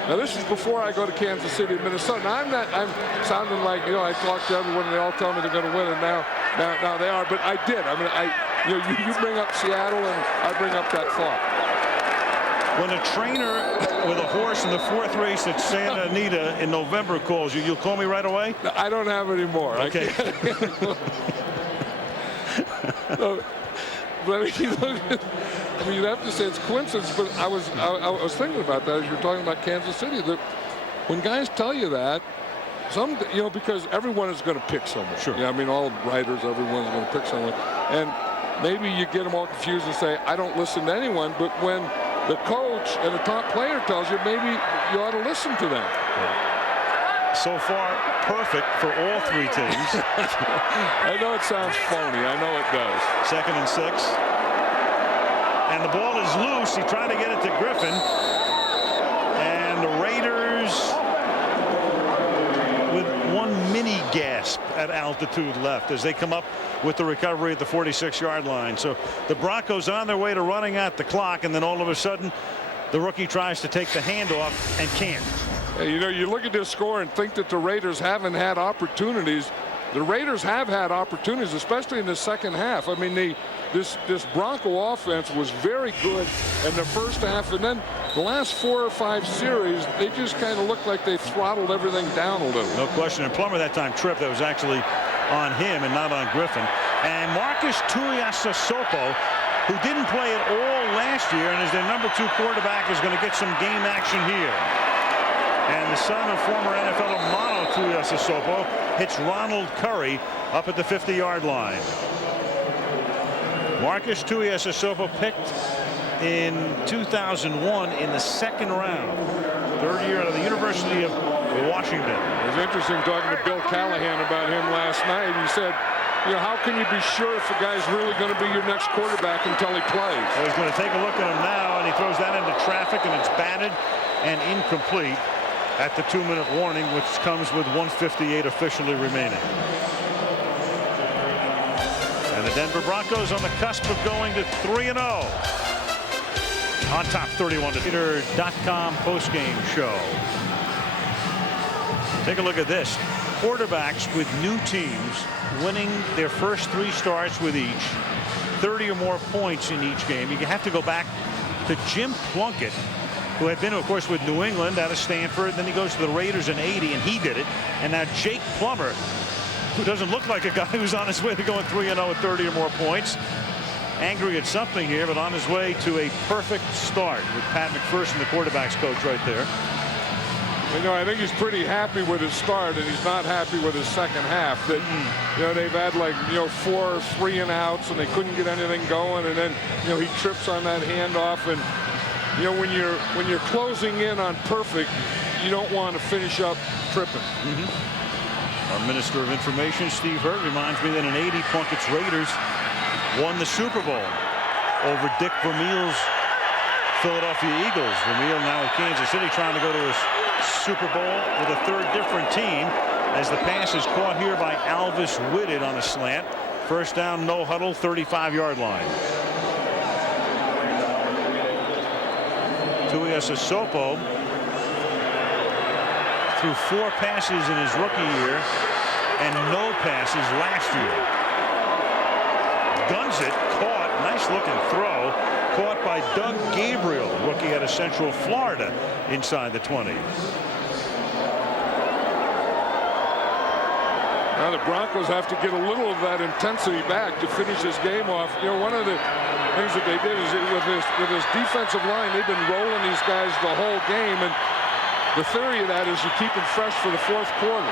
Now this is before I go to Kansas City, Minnesota. Now I'm sounding like, you know, I talk to everyone and they all tell me they're going to win, and now they are. But I did. I mean, you bring up Seattle, and I bring up that thought. When a trainer with a horse in the 4th race at Santa Anita in November calls you, you'll call me right away? No, I don't have any more. Okay. So, but I mean, you'd have to say it's coincidence, but I was thinking about that as you were talking about Kansas City, that when guys tell you that, you know, because everyone is going to pick someone. Sure. Yeah, I mean, all writers, everyone's going to pick someone. And maybe you get them all confused and say, I don't listen to anyone, but when the coach and the top player tells you, maybe you ought to listen to them. So far, perfect for all 3 teams. I know it sounds phony. I know it does. 2nd and 6. And the ball is loose. He tried to get it to Griffin. And the Raiders with 1 mini gasp at altitude left as they come up with the recovery at the 46-yard line. So the Broncos on their way to running out the clock, and then all of a sudden the rookie tries to take the handoff and can't. You know, you look at this score and think that the Raiders haven't had opportunities. The Raiders have had opportunities, especially in the second half. I mean, this Bronco offense was very good in the first half, and then the last 4 or 5 series, they just kind of looked like they throttled everything down a little. No question. And Plummer that time tripped. That was actually on him and not on Griffin. And Marcus Tuiasosopo, who didn't play at all last year and is their #2 quarterback, is going to get some game action here. And the son of former NFL Mono Tuiasosopo hits Ronald Curry up at the 50-yard line. Marcus Tuiasosopo picked in 2001 in the 2nd round. 3rd year out of the University of Washington. It was interesting talking to Bill Callahan about him last night. He said, you know, how can you be sure if a guy's really going to be your next quarterback until he plays? Well, he's going to take a look at him now, and he throws that into traffic, and it's batted and incomplete at the 2-minute warning, which comes with 1:58 officially remaining. And the Denver Broncos on the cusp of going to 3-0. On top 31-to-Twitter.com postgame show. Take a look at this. Quarterbacks with new teams winning their first 3 starts with each, 30 or more points in each game. You have to go back to Jim Plunkett, who had been, of course, with New England out of Stanford. Then he goes to the Raiders in '80, and he did it. And now Jake Plummer, who doesn't look like a guy who's on his way to going 3-0 with 30 or more points. Angry at something here, but on his way to a perfect start with Pat McPherson, the quarterback's coach, right there. You know, I think he's pretty happy with his start, and he's not happy with his second half. That you know, they've had like 4 3-and-outs, and they couldn't get anything going, and then he trips on that handoff, and when you're closing in on perfect, you don't want to finish up tripping. Our Minister of Information, Steve Hurt, reminds me that in '80, Plunkett's Raiders won the Super Bowl over Dick Vermeil's Philadelphia Eagles. Vermeil now with Kansas City, trying to go to his Super Bowl with a 3rd different team, as the pass is caught here by Alvis Whitted on a slant. First down, no huddle, 35-yard line. Tuiasosopo threw 4 passes in his rookie year and no passes last year. Guns it, caught, nice looking throw, caught by Doug Gabriel, rookie out of Central Florida, inside the 20. Now the Broncos have to get a little of that intensity back to finish this game off. One of the things that they did is with this defensive line, they've been rolling these guys the whole game, and the theory of that is you keep them fresh for the 4th quarter.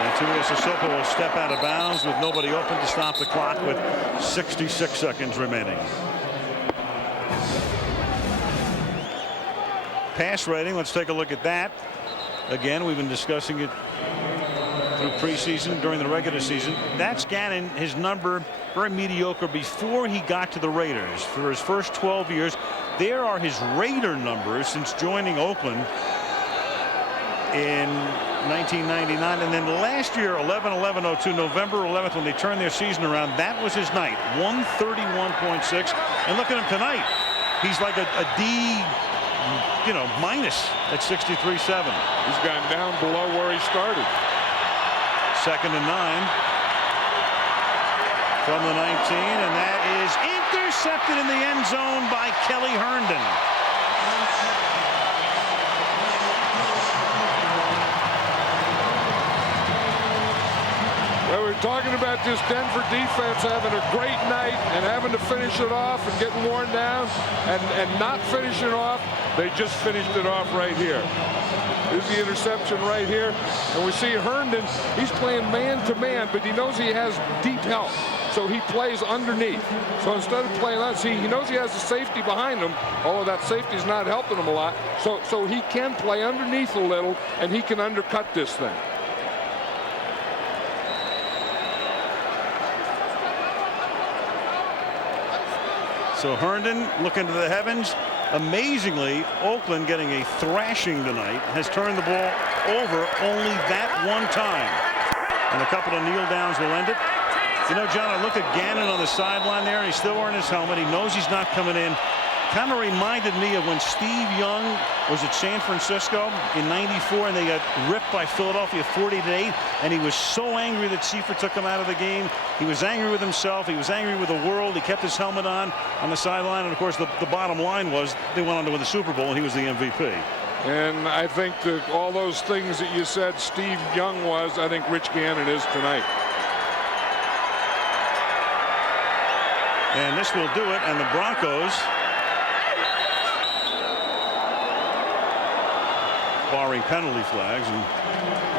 And Tuiasosopo will step out of bounds with nobody open to stop the clock with 66 seconds remaining. Pass rating, let's take a look at that. Again, we've been discussing it through preseason, during the regular season. That's Gannon, his number, very mediocre before he got to the Raiders. For his first 12 years, there are his Raider numbers since joining Oakland in 1999. And then last year, 11-11-02, November 11th, when they turned their season around, that was his night, 131.6. And look at him tonight. He's like a D, minus at 63.7. He's gone down below where he started. 2nd and 9 from the 19, and that is intercepted in the end zone by Kelly Herndon. Well, we're talking about this Denver defense having a great night and having to finish it off and getting worn down and not finishing it off. They just finished it off right here. Here's the interception right here. And we see Herndon, he's playing man-to-man, but he knows he has deep help. So he plays underneath. So instead of playing that, he knows he has a safety behind him, although that safety's not helping him a lot. So he can play underneath a little, and he can undercut this thing. So Herndon looking to the heavens. Amazingly, Oakland getting a thrashing tonight, has turned the ball over only that one time. And a couple of kneel downs will end it. John, I looked at Gannon on the sideline there, and he's still wearing his helmet. He knows he's not coming in. Kind of reminded me of when Steve Young was at San Francisco in '94, and they got ripped by Philadelphia 40-8, and he was so angry that Seifert took him out of the game. He was angry with himself. He was angry with the world. He kept his helmet on the sideline, and of course the bottom line was they went on to win the Super Bowl, and he was the MVP. And I think that all those things that you said Steve Young was, I think Rich Gannon is tonight. And this will do it. And the Broncos, barring penalty flags, and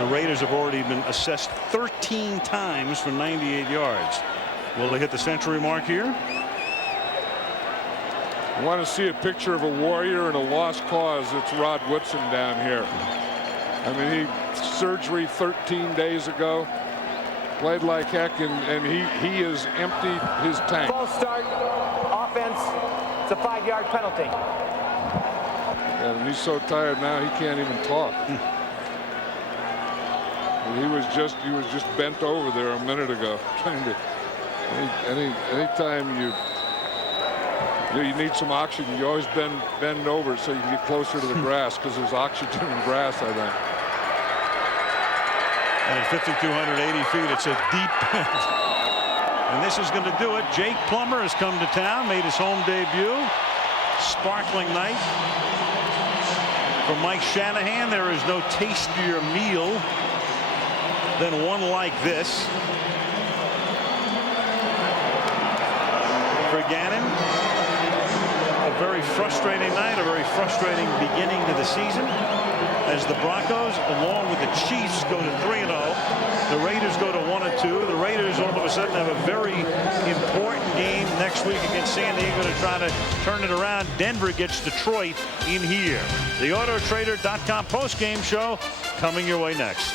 the Raiders have already been assessed 13 times for 98 yards. Will they hit the century mark here? I want to see a picture of a warrior and a lost cause. It's Rod Woodson down here. I mean, he surgery 13 days ago. Played like heck, and he has emptied his tank. False start, offense. It's a 5-yard penalty. And he's so tired now he can't even talk. He was just bent over there a minute ago, trying to. Anytime you need some oxygen, you always bend over so you can get closer to the grass, because there's oxygen in grass, I think. And at 5,280 feet, it's a deep pit. And this is going to do it. Jake Plummer has come to town, made his home debut. Sparkling night for Mike Shanahan. There is no tastier meal than one like this. For Gannon, a very frustrating night, a very frustrating beginning to the season, as the Broncos, along with the Chiefs, go to 3-0. The Raiders go to 1-2. The Raiders all of a sudden have a very important game next week against San Diego to try to turn it around. Denver gets Detroit in here. The AutoTrader.com postgame show coming your way next.